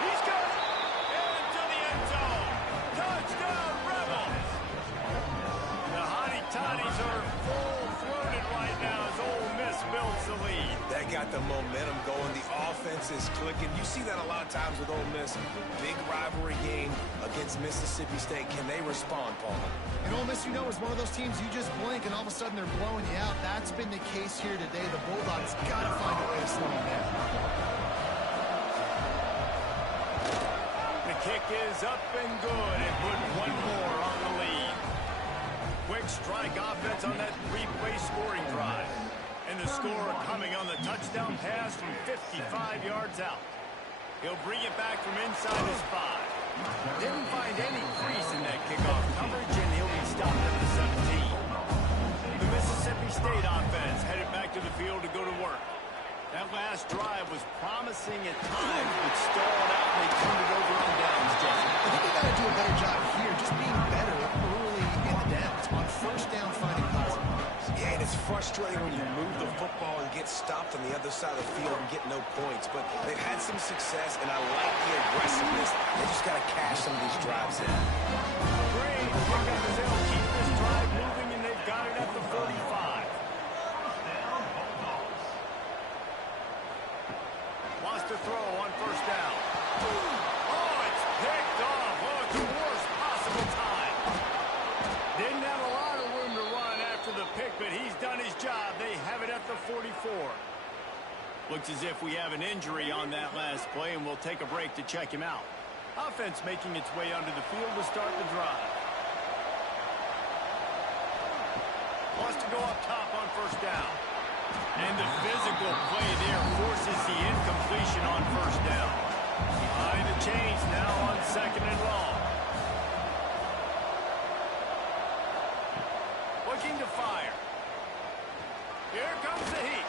He's got it. Into the end zone. Touchdown, Rebels. The Hottie-Toddies are full-throated right now as Ole Miss builds the lead. That got the momentum going. The offense is clicking. You see that a lot of times with Ole Miss. Big rivalry game against Mississippi State. Can they respond, Paul? And And Ole Miss, you know, is one of those teams you just blink and all of a sudden they're blowing you out. That's been the case here today. The Bulldogs got to find a way to slow them down. The kick is up and good, and put one more on the lead. Quick strike offense on that three-play scoring drive. And the score coming on the touchdown pass from 55 yards out. He'll bring it back from inside his 5. Didn't find any crease in that kickoff coverage, and he'll be stopped at the 17. The Mississippi State offense headed back to the field to go to work. That last drive was promising at times, but stalled out and they turned it over on downs, Jesse. I think they got to do a better job here, just being better early in the downs. On first down, finding positive. Yeah, and it's frustrating when you move the football and get stopped on the other side of the field and get no points. But they've had some success, and I like the aggressiveness. They just got to cash some of these drives in. Great pickup as they'll keep this drive moving, and they've got it at the 45. Wants to throw on first down. Oh, it's picked off. Oh, it's the worst possible time. Didn't have a lot of room to run after the pick, but he's done his job. They have it at the 44. Looks as if we have an injury on that last play, and we'll take a break to check him out. Offense making its way onto the field to start the drive. Wants to go up top on first down. And the physical play there forces the incompletion on first down. Behind the chains now on second and long. Looking to fire. Here comes the heat.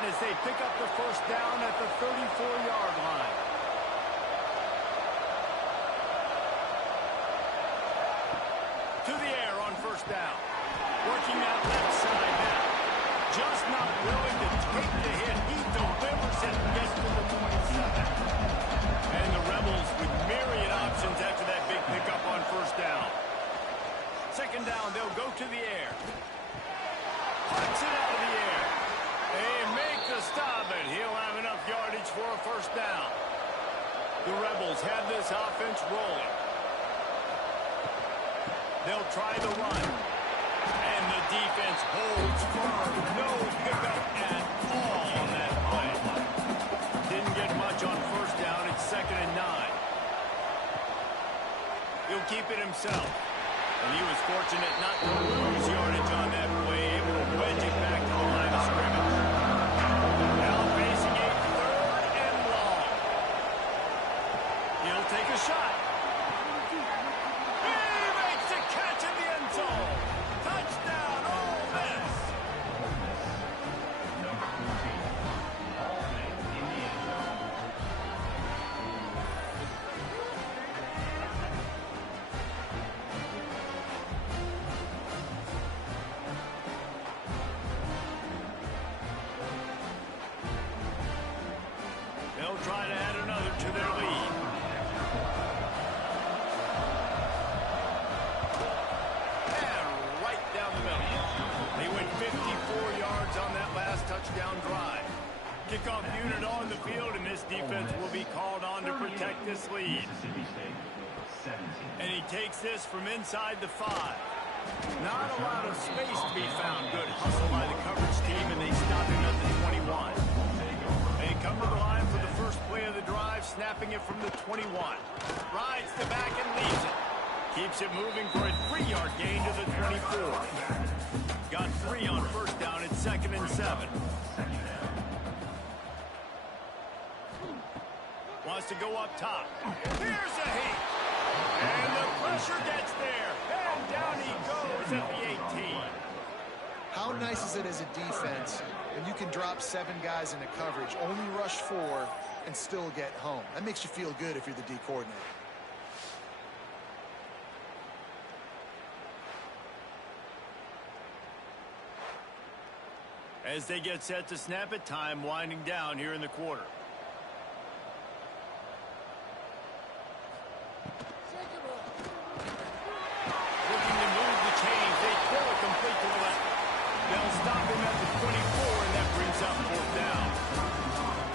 As they pick up the first down at the 34-yard line. To the air on first down. Working that left side now. Just not willing to take the hit. He delivers it and gets to the 27. And the Rebels with myriad options after that big pickup on first down. Second down, they'll go to the air. Punts it out of the air. They make the stop, and he'll have enough yardage for a first down. The Rebels have this offense rolling. They'll try the run. And the defense holds firm. No pickup at all on that play. Didn't get much on first down. It's second and 9. He'll keep it himself. And he was fortunate not to lose yardage on that play, able to wedge it back to the line of scrimmage. Now facing a third and long. He'll take a shot. He makes the catch in the end zone. Touchdown, Ole Miss. They'll try to add another to their lead. And right down the middle. They went 54 yards on that last touchdown drive. Kickoff unit on the field, and this defense will be called on to protect this lead. And he takes this from inside the 5. Not a lot of space to be found. Good hustle by the coverage team, and they stop him at the 21. They come to the line for the first play of the drive, snapping it from the 21. Rides the back and leaves it. Keeps it moving for a 3-yard gain to the 24. Got 3 on first down. It's second and 7. Wants to go up top. Here's a heat. And the pressure gets there. And down he goes at the 18. How nice is it as a defense when you can drop 7 guys into coverage, only rush 4, and still get home. That makes you feel good if you're the D coordinator. As they get set to snap it, time winding down here in the quarter. Looking to move the chains. They throw it complete to the left. They'll stop him at the 24, and that brings up fourth down.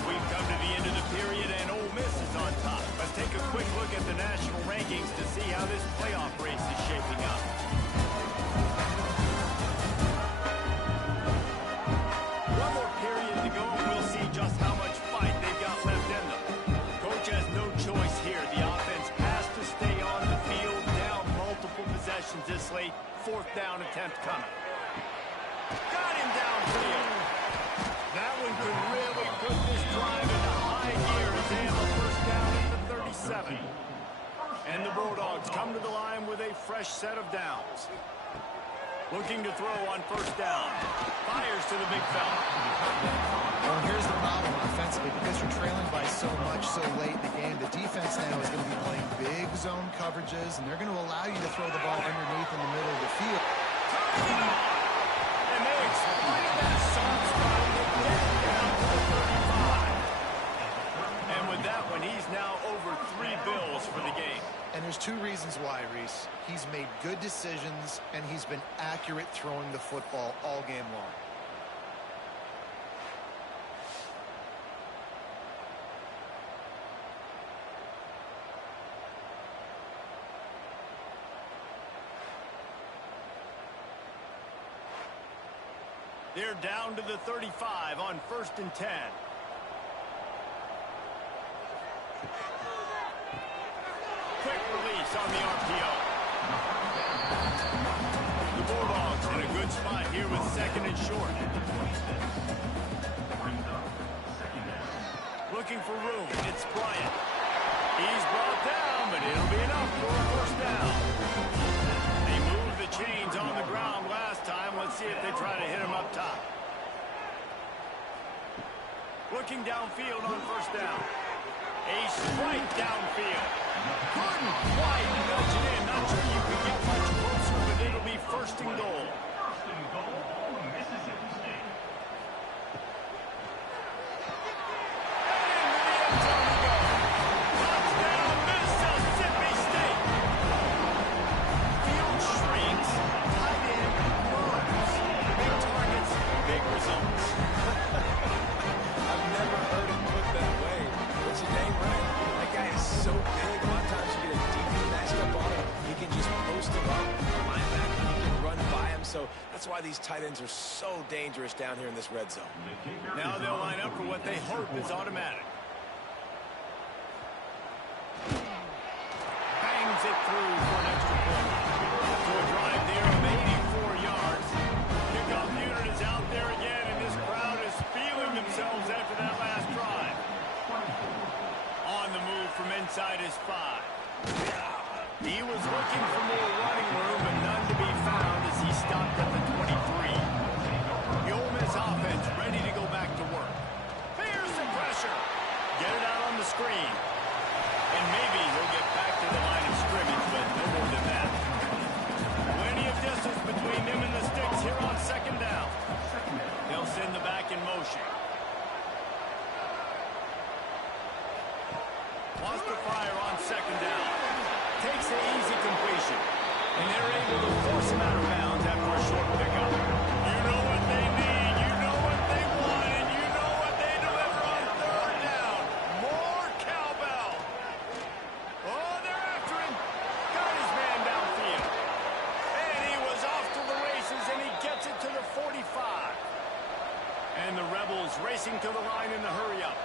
We've come to the end of the period, and Ole Miss is on top. Let's take a quick look at the national rankings to see how this playoff race is shaping up. One more period to go, and we'll see just how much fight they've got left in them. Coach has no choice here. The offense has to stay on the field, down multiple possessions this late. Fourth down attempt coming. Got him downfield. That one could really put this drive into high gear as they have a first down at the 37. And the Bulldogs come to the line with a fresh set of downs. Looking to throw on first down. Fires to the big fella. Well, here's the problem offensively. Because you're trailing by so much so late in the game, the defense now is going to be playing big zone coverages, and they're going to allow you to throw the ball underneath in the middle of the field. And they exploit that soft spot and they get it down to the 35. And with that one, he's now over 3 bills for the game. And there's 2 reasons why, Reese. He's made good decisions, and he's been accurate throwing the football all game long. They're down to the 35 on 1st and 10. Quick release on the RPO. The Bulldogs in a good spot here with 2nd and short. Looking for room. It's Bryant. He's brought down, but it'll be enough for a first down. They moved the chains on the ground last time. Let's see if they try to hit him up top. Looking downfield on first down. A strike downfield. Couldn't quite nudge it in. Not sure you can get much closer, but it'll be 1st and goal. Mississippi State. And into the end zone we go. Touchdown, Mississippi State. Field shrinks. Tight end runs. Big targets, big results. I've never heard it put that way. What's your name, Ryan? That guy is so big. A lot of times you get a DB matched up on him. He can just post him up. Linebacker, he can run by him. So that's why these tight ends are so dangerous down here in this red zone. Now they'll line up for what they hope is automatic. Bangs it through for an extra point. To a drive there of 84 yards. Kickoff unit is out there again, and this crowd is feeling themselves after that last drive. On the move from inside his 5. He was looking for more running room, but none to be found as he stopped at the 23. The Ole Miss offense ready to go back to work. Fears the pressure. Get it out on the screen. And maybe he'll get back to the line of scrimmage, but no more than that. Plenty of distance between him and the sticks here on 2nd down. They'll send the back in motion. Wants to fire on 2nd down. Takes the easy completion. And they're able to force him out of bounds after a short pickup. You know what they need, you know what they want, and you know what they deliver on 3rd down. More cowbell. Oh, they're after him. Got his man downfield. And he was off to the races, and he gets it to the 45. And the Rebels racing to the line in the hurry-up.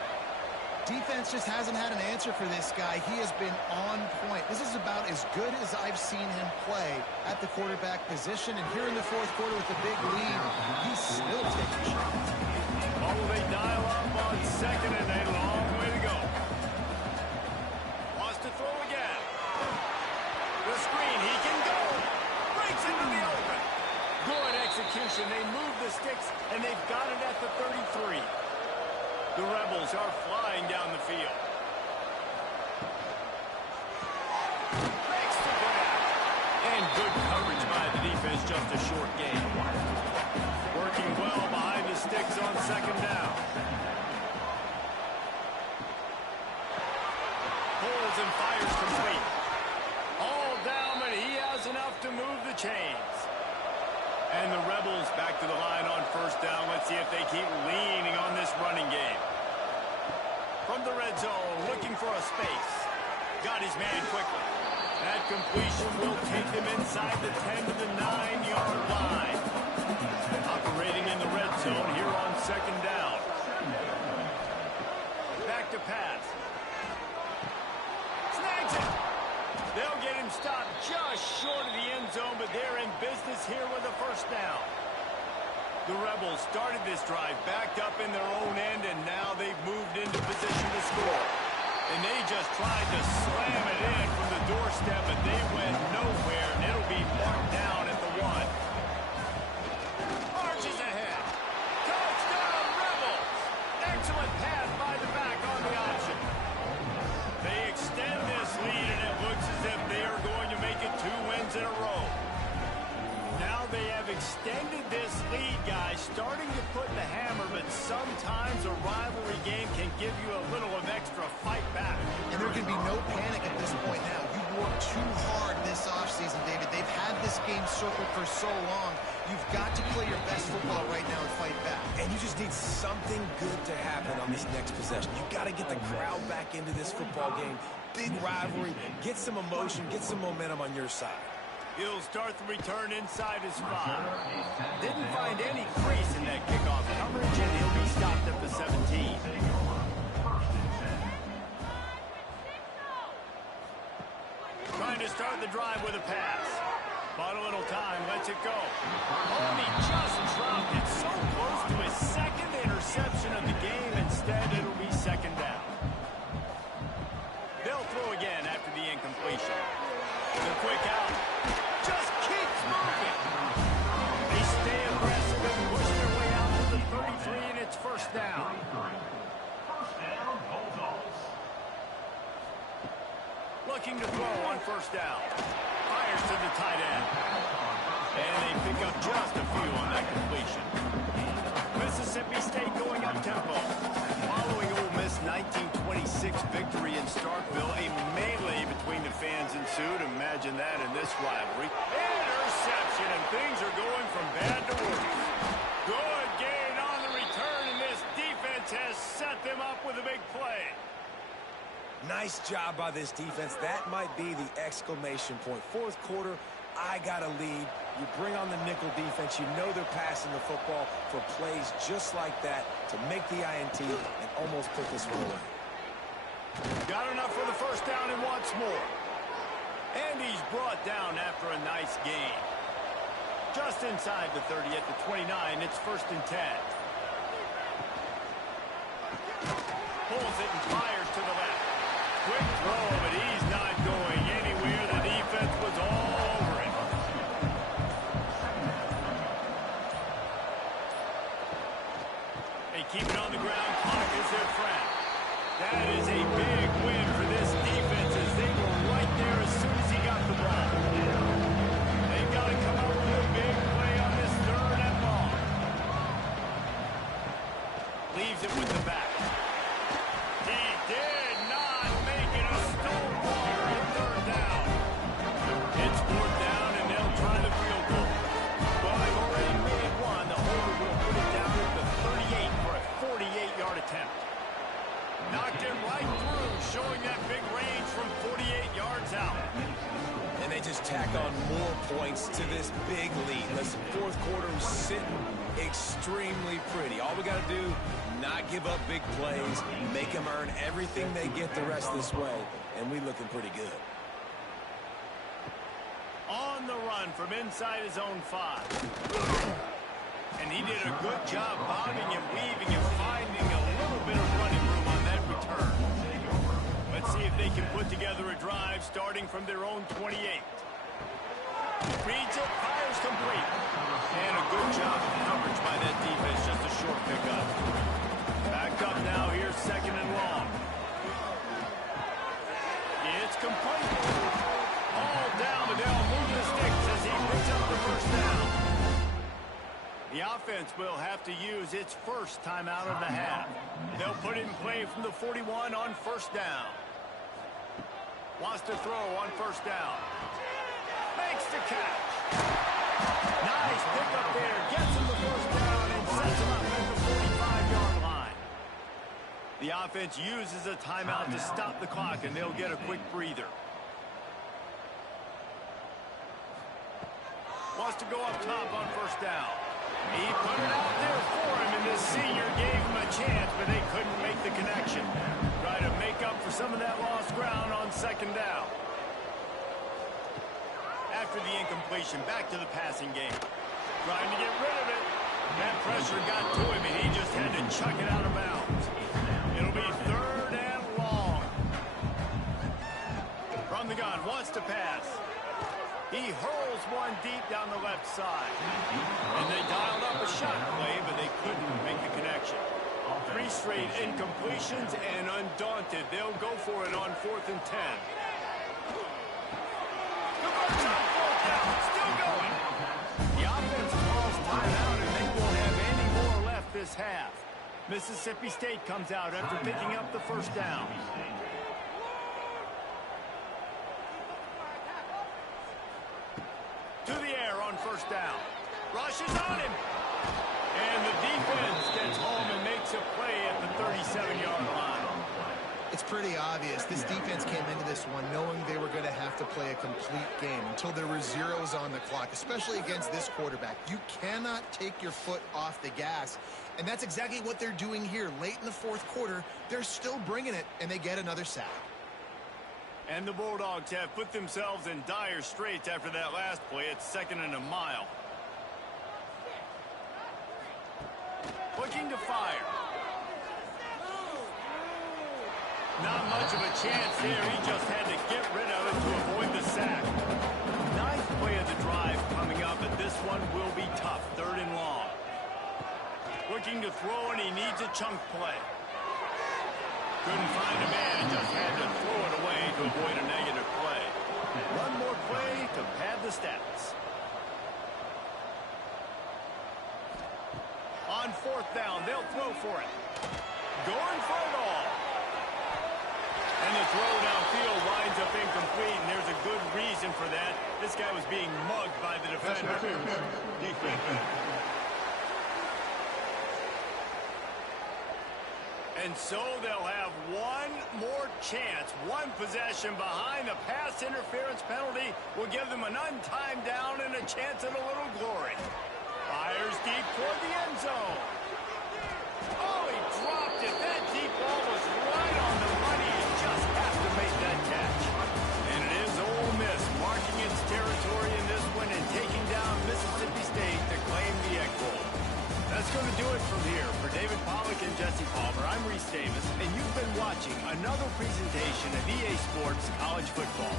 Defense just hasn't had an answer for this guy. He has been on point. This is about as good as I've seen him play at the quarterback position. And here in the 4th quarter with the big lead, he's still taking shots. Oh, they dial up on 2nd and a long way to go. Wants to throw again. The screen, he can go. Breaks into the open. Good execution. They move the sticks, and they've got it at the 33. The Rebels are flying down the field. Makes the grab. And good coverage by the defense, just a short gain. Working well behind the sticks on second down. Pulls and fires complete. All down, but he has enough to move the chains. And the Rebels back to the line on first down. Let's see if they keep leaning on this running game. From the red zone, looking for a space. Got his man quickly. That completion will take them inside the 10 to the 9-yard line. Operating in the red zone here on second down. Back to pass. Snags it. They'll get him stopped just short of the end zone, but they're in business here with a first down. The Rebels started this drive backed up in their own end, and now they've moved into position to score. And they just tried to slam it in from the doorstep, but they went nowhere, and it'll be marked down at the 1. Marches ahead. Touchdown, Rebels! Excellent pass by the back on the option. They extend this lead, and it looks as if they are going to make it 2 wins in a row. Now they have extended this lead, guys, starting to put the hammer, but sometimes a rivalry game can give you a little of extra fight back. And there can be no panic at this point now. You've worked too hard this offseason, David. They've had this game circled for so long. You've got to play your best football right now and fight back. And you just need something good to happen on this next possession. You've got to get the crowd back into this football game. Big rivalry. Get some emotion. Get some momentum on your side. He'll start the return inside his 5. Didn't find any crease in that kickoff coverage, and he'll be stopped at the 17. Trying to start the drive with a pass. Bought a little time, lets it go. Oh, he just dropped it so close to his second interception of the game. Instead, it'll be second down. They'll throw again after the incompletion. The quick out. Just keeps moving. They stay aggressive and push their way out to the 33, and it's first down. Looking to throw on first down. Fires to the tight end. And they pick up just a few on that completion. Mississippi State going up tempo. Following Ole Miss 1926 victory in Starkville, a melee between the fans ensued. Imagine that in this rivalry. Interception, and things are going from bad to worse. Good gain on the return, and this defense has set them up with a big play. Nice job by this defense. That might be the exclamation point. Fourth quarter, I got a lead. You bring on the nickel defense. You know they're passing the football for plays just like that to make the INT and almost put this one away. Got enough for the first down and wants more. And he's brought down after a nice gain. Just inside the 30 at the 29. It's first and 10. Pulls it and fires to the left. Quick throw, but he's not going anywhere. The defense was all over him. They keep it on the ground. Clock is their friend. That is a big win for this defense as they were right there as soon as he got the ball. They've got to come up with a big play on this third and long. Leaves it with the back. He did not make it a stonewall on third down. It's fourth down, and they'll try the field goal. Well, they've already made one. The holder will put it down at the 38 for a 48-yard attempt. Knocked it right through, showing that big range from 48 yards out. And they just tack on more points to this big lead. Listen, fourth quarter is sitting extremely pretty. All we got to do, not give up big plays, make them earn everything they get the rest of this way, and we looking pretty good. On the run from inside his own 5. And he did a good job bobbing and weaving and finding a little bit of running room on that return. Let's see if they can put together a drive starting from their own 28. Reads it, fires complete. And a good job of coverage by that defense, just a short pickup. Backed up now, here's second and long. It's complete. defense will have to use its first timeout of the half. They'll put it in play from the 41 on first down. Wants to throw on first down. Makes the catch. Nice pick up there. Gets him the first down and sets him up at the 45-yard line. The offense uses a timeout to stop the clock, and they'll get a quick breather. Wants to go up top on first down. He put it out there for him, and the senior gave him a chance, but they couldn't make the connection. Try to make up for some of that lost ground on second down. After the incompletion, back to the passing game. Trying to get rid of it. That pressure got to him, and he just had to chuck it out of bounds. It'll be third and long. From the gun, wants to pass. He hurls one deep down the left side. And they dialed up a shot play, but they couldn't make the connection. 3 straight incompletions, and undaunted, they'll go for it on 4th and 10. Converts on 4th down, still going. The offense calls timeout, and they won't have any more left this half. Mississippi State comes out after picking up the first down. To the air on first down. Rushes on him. And the defense gets home and makes a play at the 37-yard line. It's pretty obvious. This defense came into this one knowing they were going to have to play a complete game until there were zeros on the clock, especially against this quarterback. You cannot take your foot off the gas, and that's exactly what they're doing here. Late in the fourth quarter, they're still bringing it, and they get another sack. And the Bulldogs have put themselves in dire straits after that last play. It's 2nd and a mile. Looking to fire. Not much of a chance there. He just had to get rid of it to avoid the sack. 9th play of the drive coming up, but this one will be tough. 3rd and long. Looking to throw, and he needs a chunk play. Couldn't find a man, just had to throw it away to avoid a negative play. One more play to pad the stats. On 4th down, they'll throw for it. Going for it all. And the throw downfield winds up incomplete, and there's a good reason for that. This guy was being mugged by the defender. Defense. And so they'll have one more chance. One possession behind. The pass interference penalty will give them an untimed down and a chance at a little glory. Fires deep toward the end zone. Oh, he dropped it. That deep ball was right on the money. You just have to make that catch. And it is Ole Miss marking its territory in this one and taking down Mississippi State to claim the Egg Bowl. That's going to do it from here. For David Pollack and Jesse Palmer, I'm Reese Davis, and you've been watching another presentation of EA Sports College Football.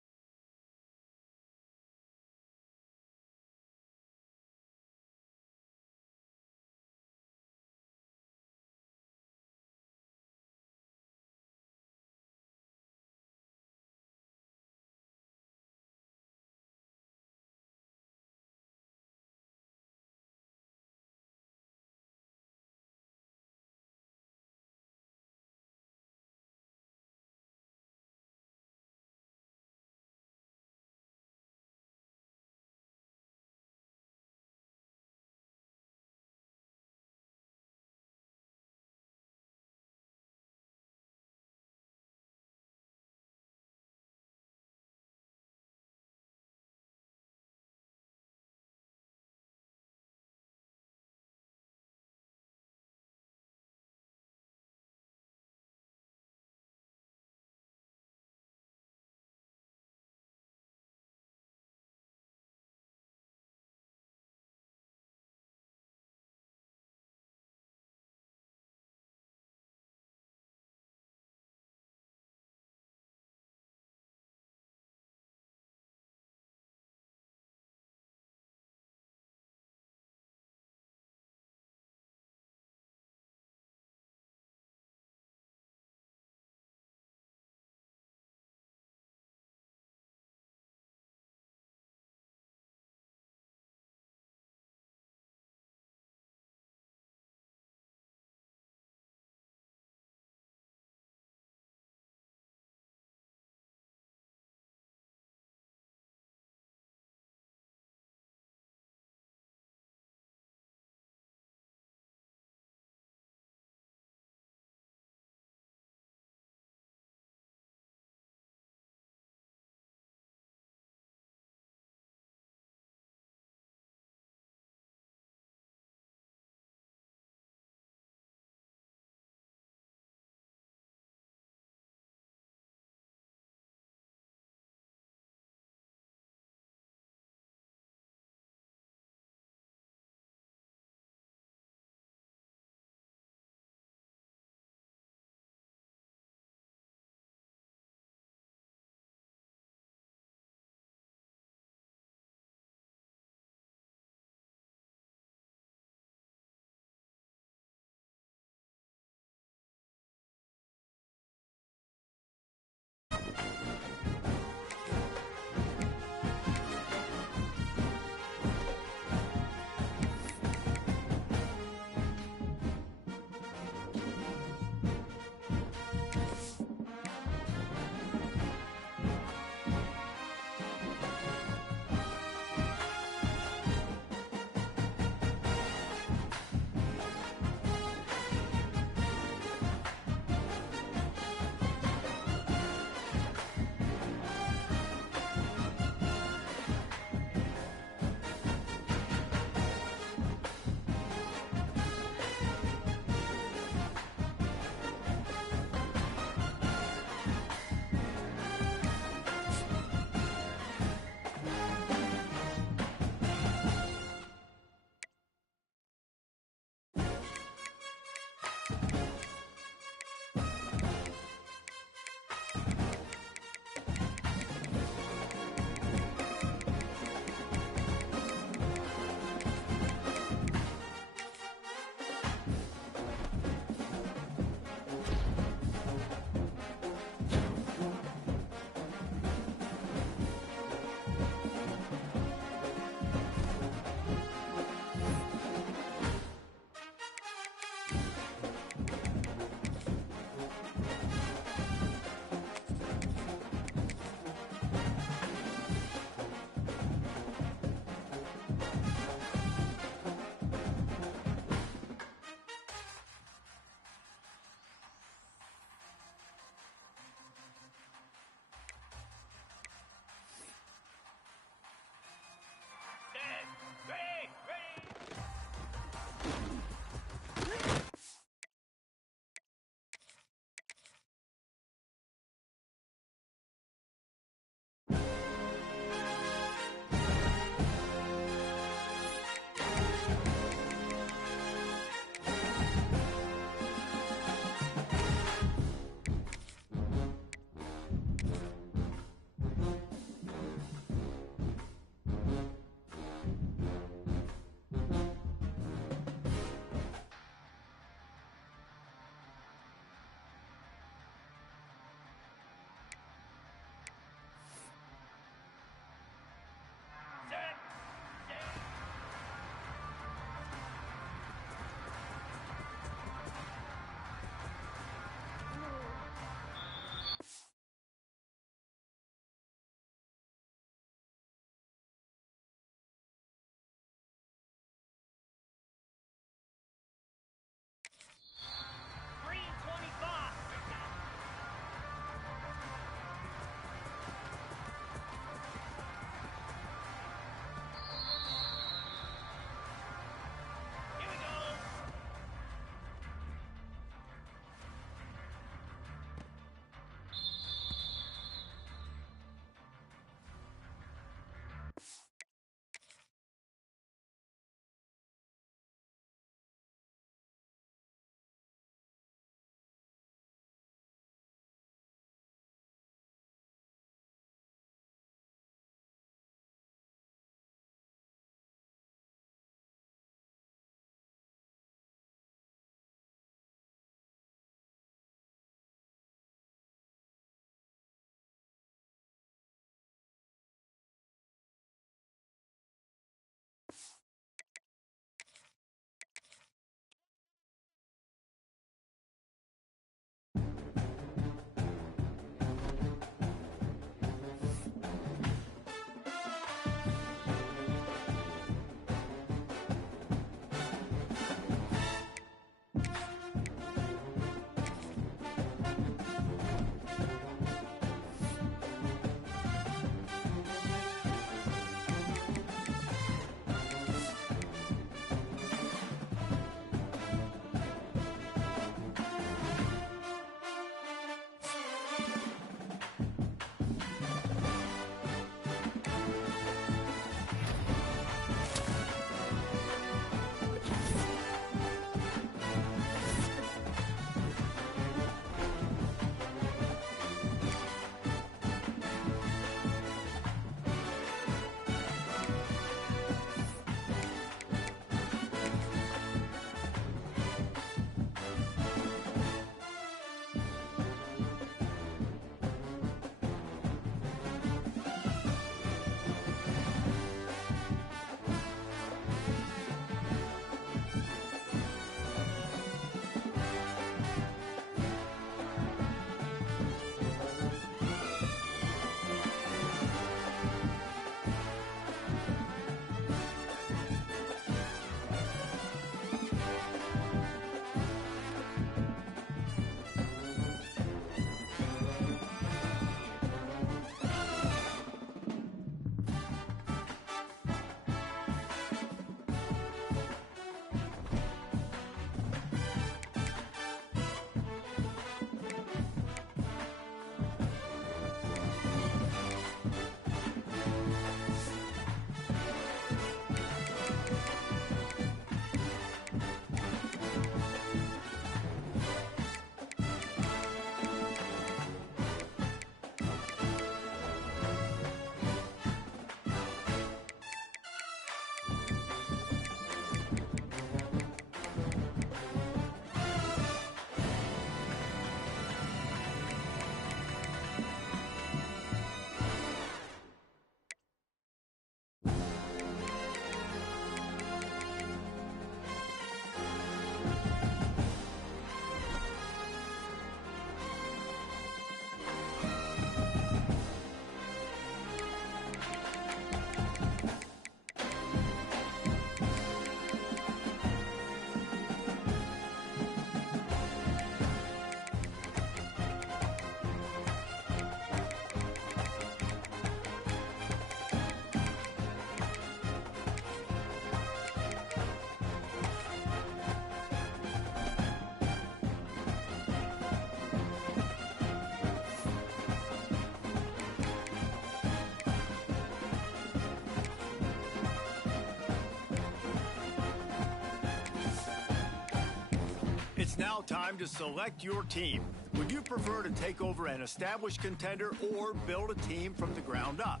now time to select your team. Would you prefer to take over an established contender or build a team from the ground up?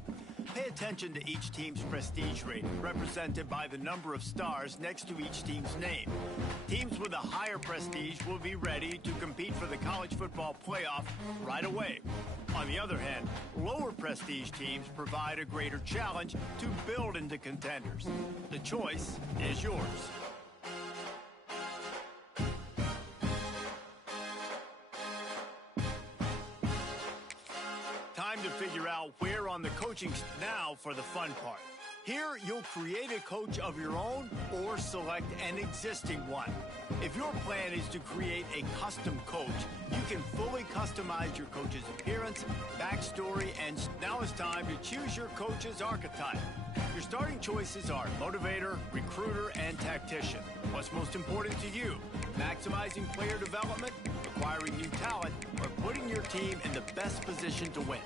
Pay attention to each team's prestige rating, represented by the number of stars next to each team's name. Teams with a higher prestige will be ready to compete for the college football playoff right away. On the other hand, lower prestige teams provide a greater challenge to build into contenders. The choice is yours. Time to figure out where on the coaching now for the fun part. Here, you'll create a coach of your own or select an existing one. If your plan is to create a custom coach, you can fully customize your coach's appearance, backstory, and now it's time to choose your coach's archetype. Your starting choices are motivator, recruiter, and tactician. What's most important to you? Maximizing player development, acquiring new talent, or putting your team in the best position to win?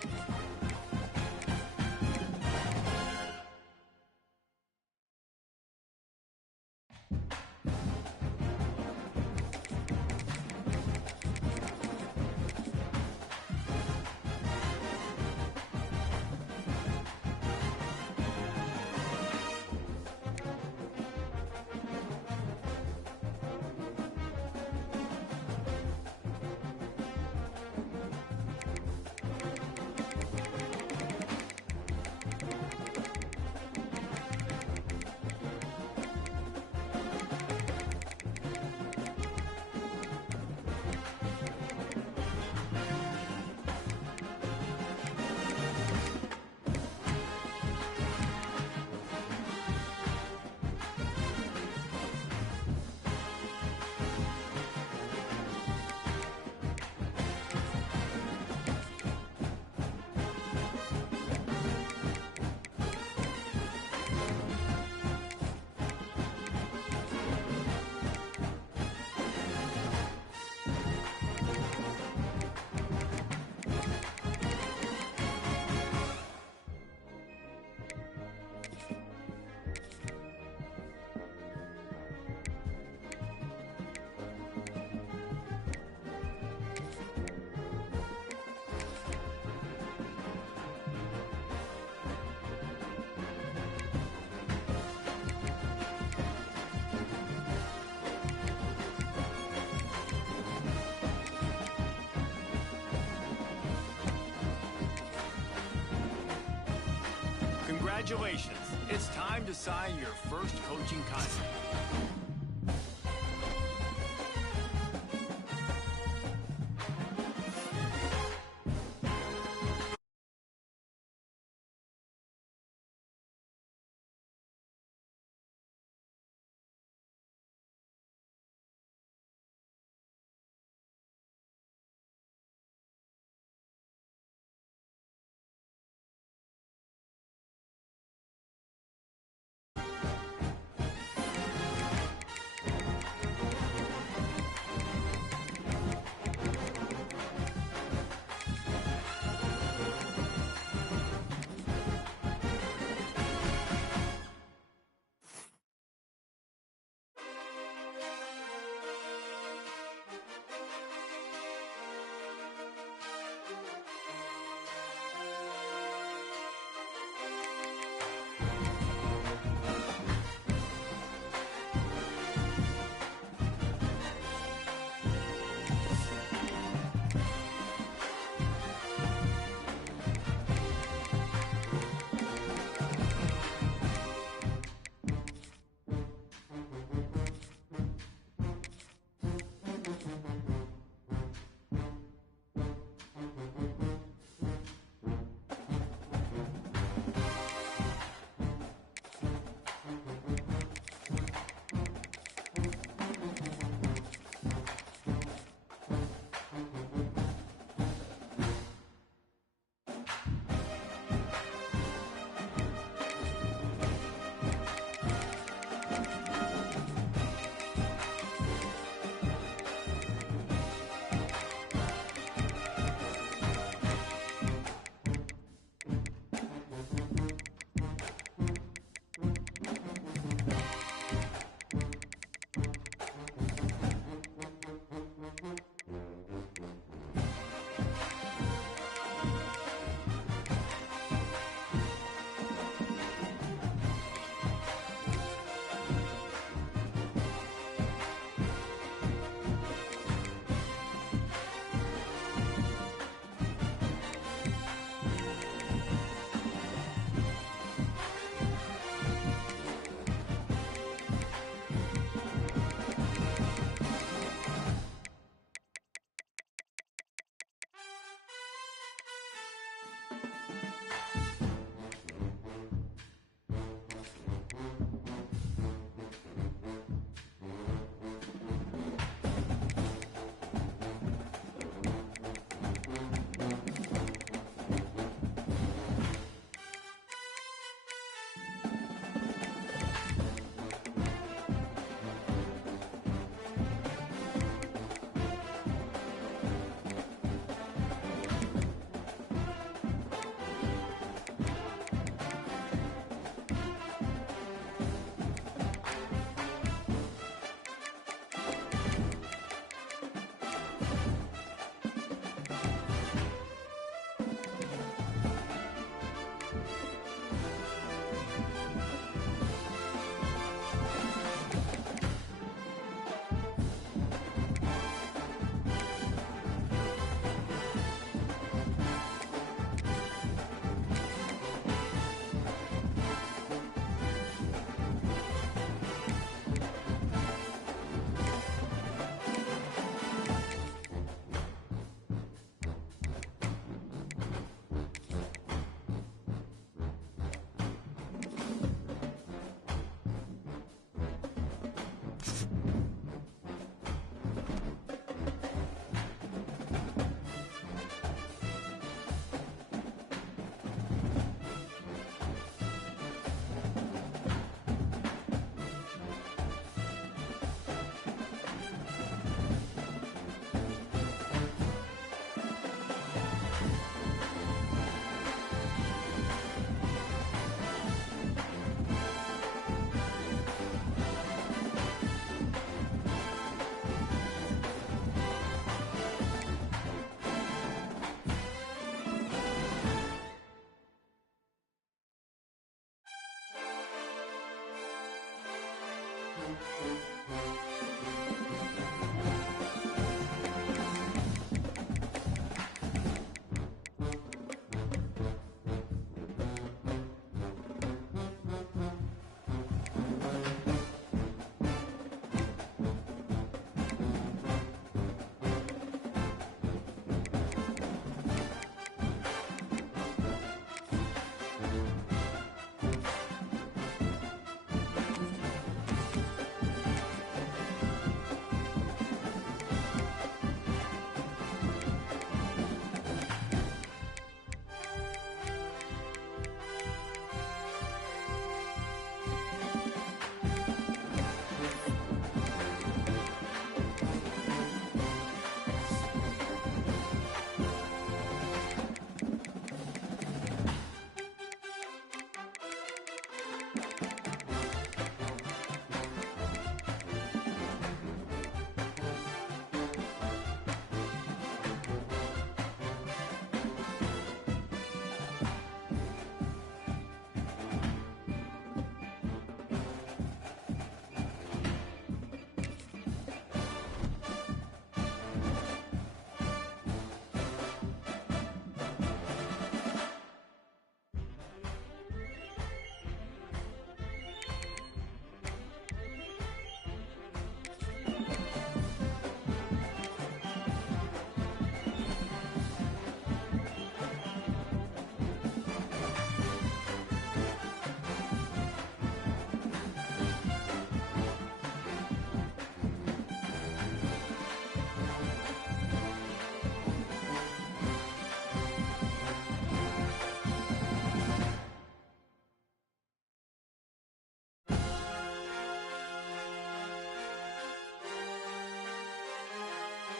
Congratulations. It's time to sign your first coaching contract.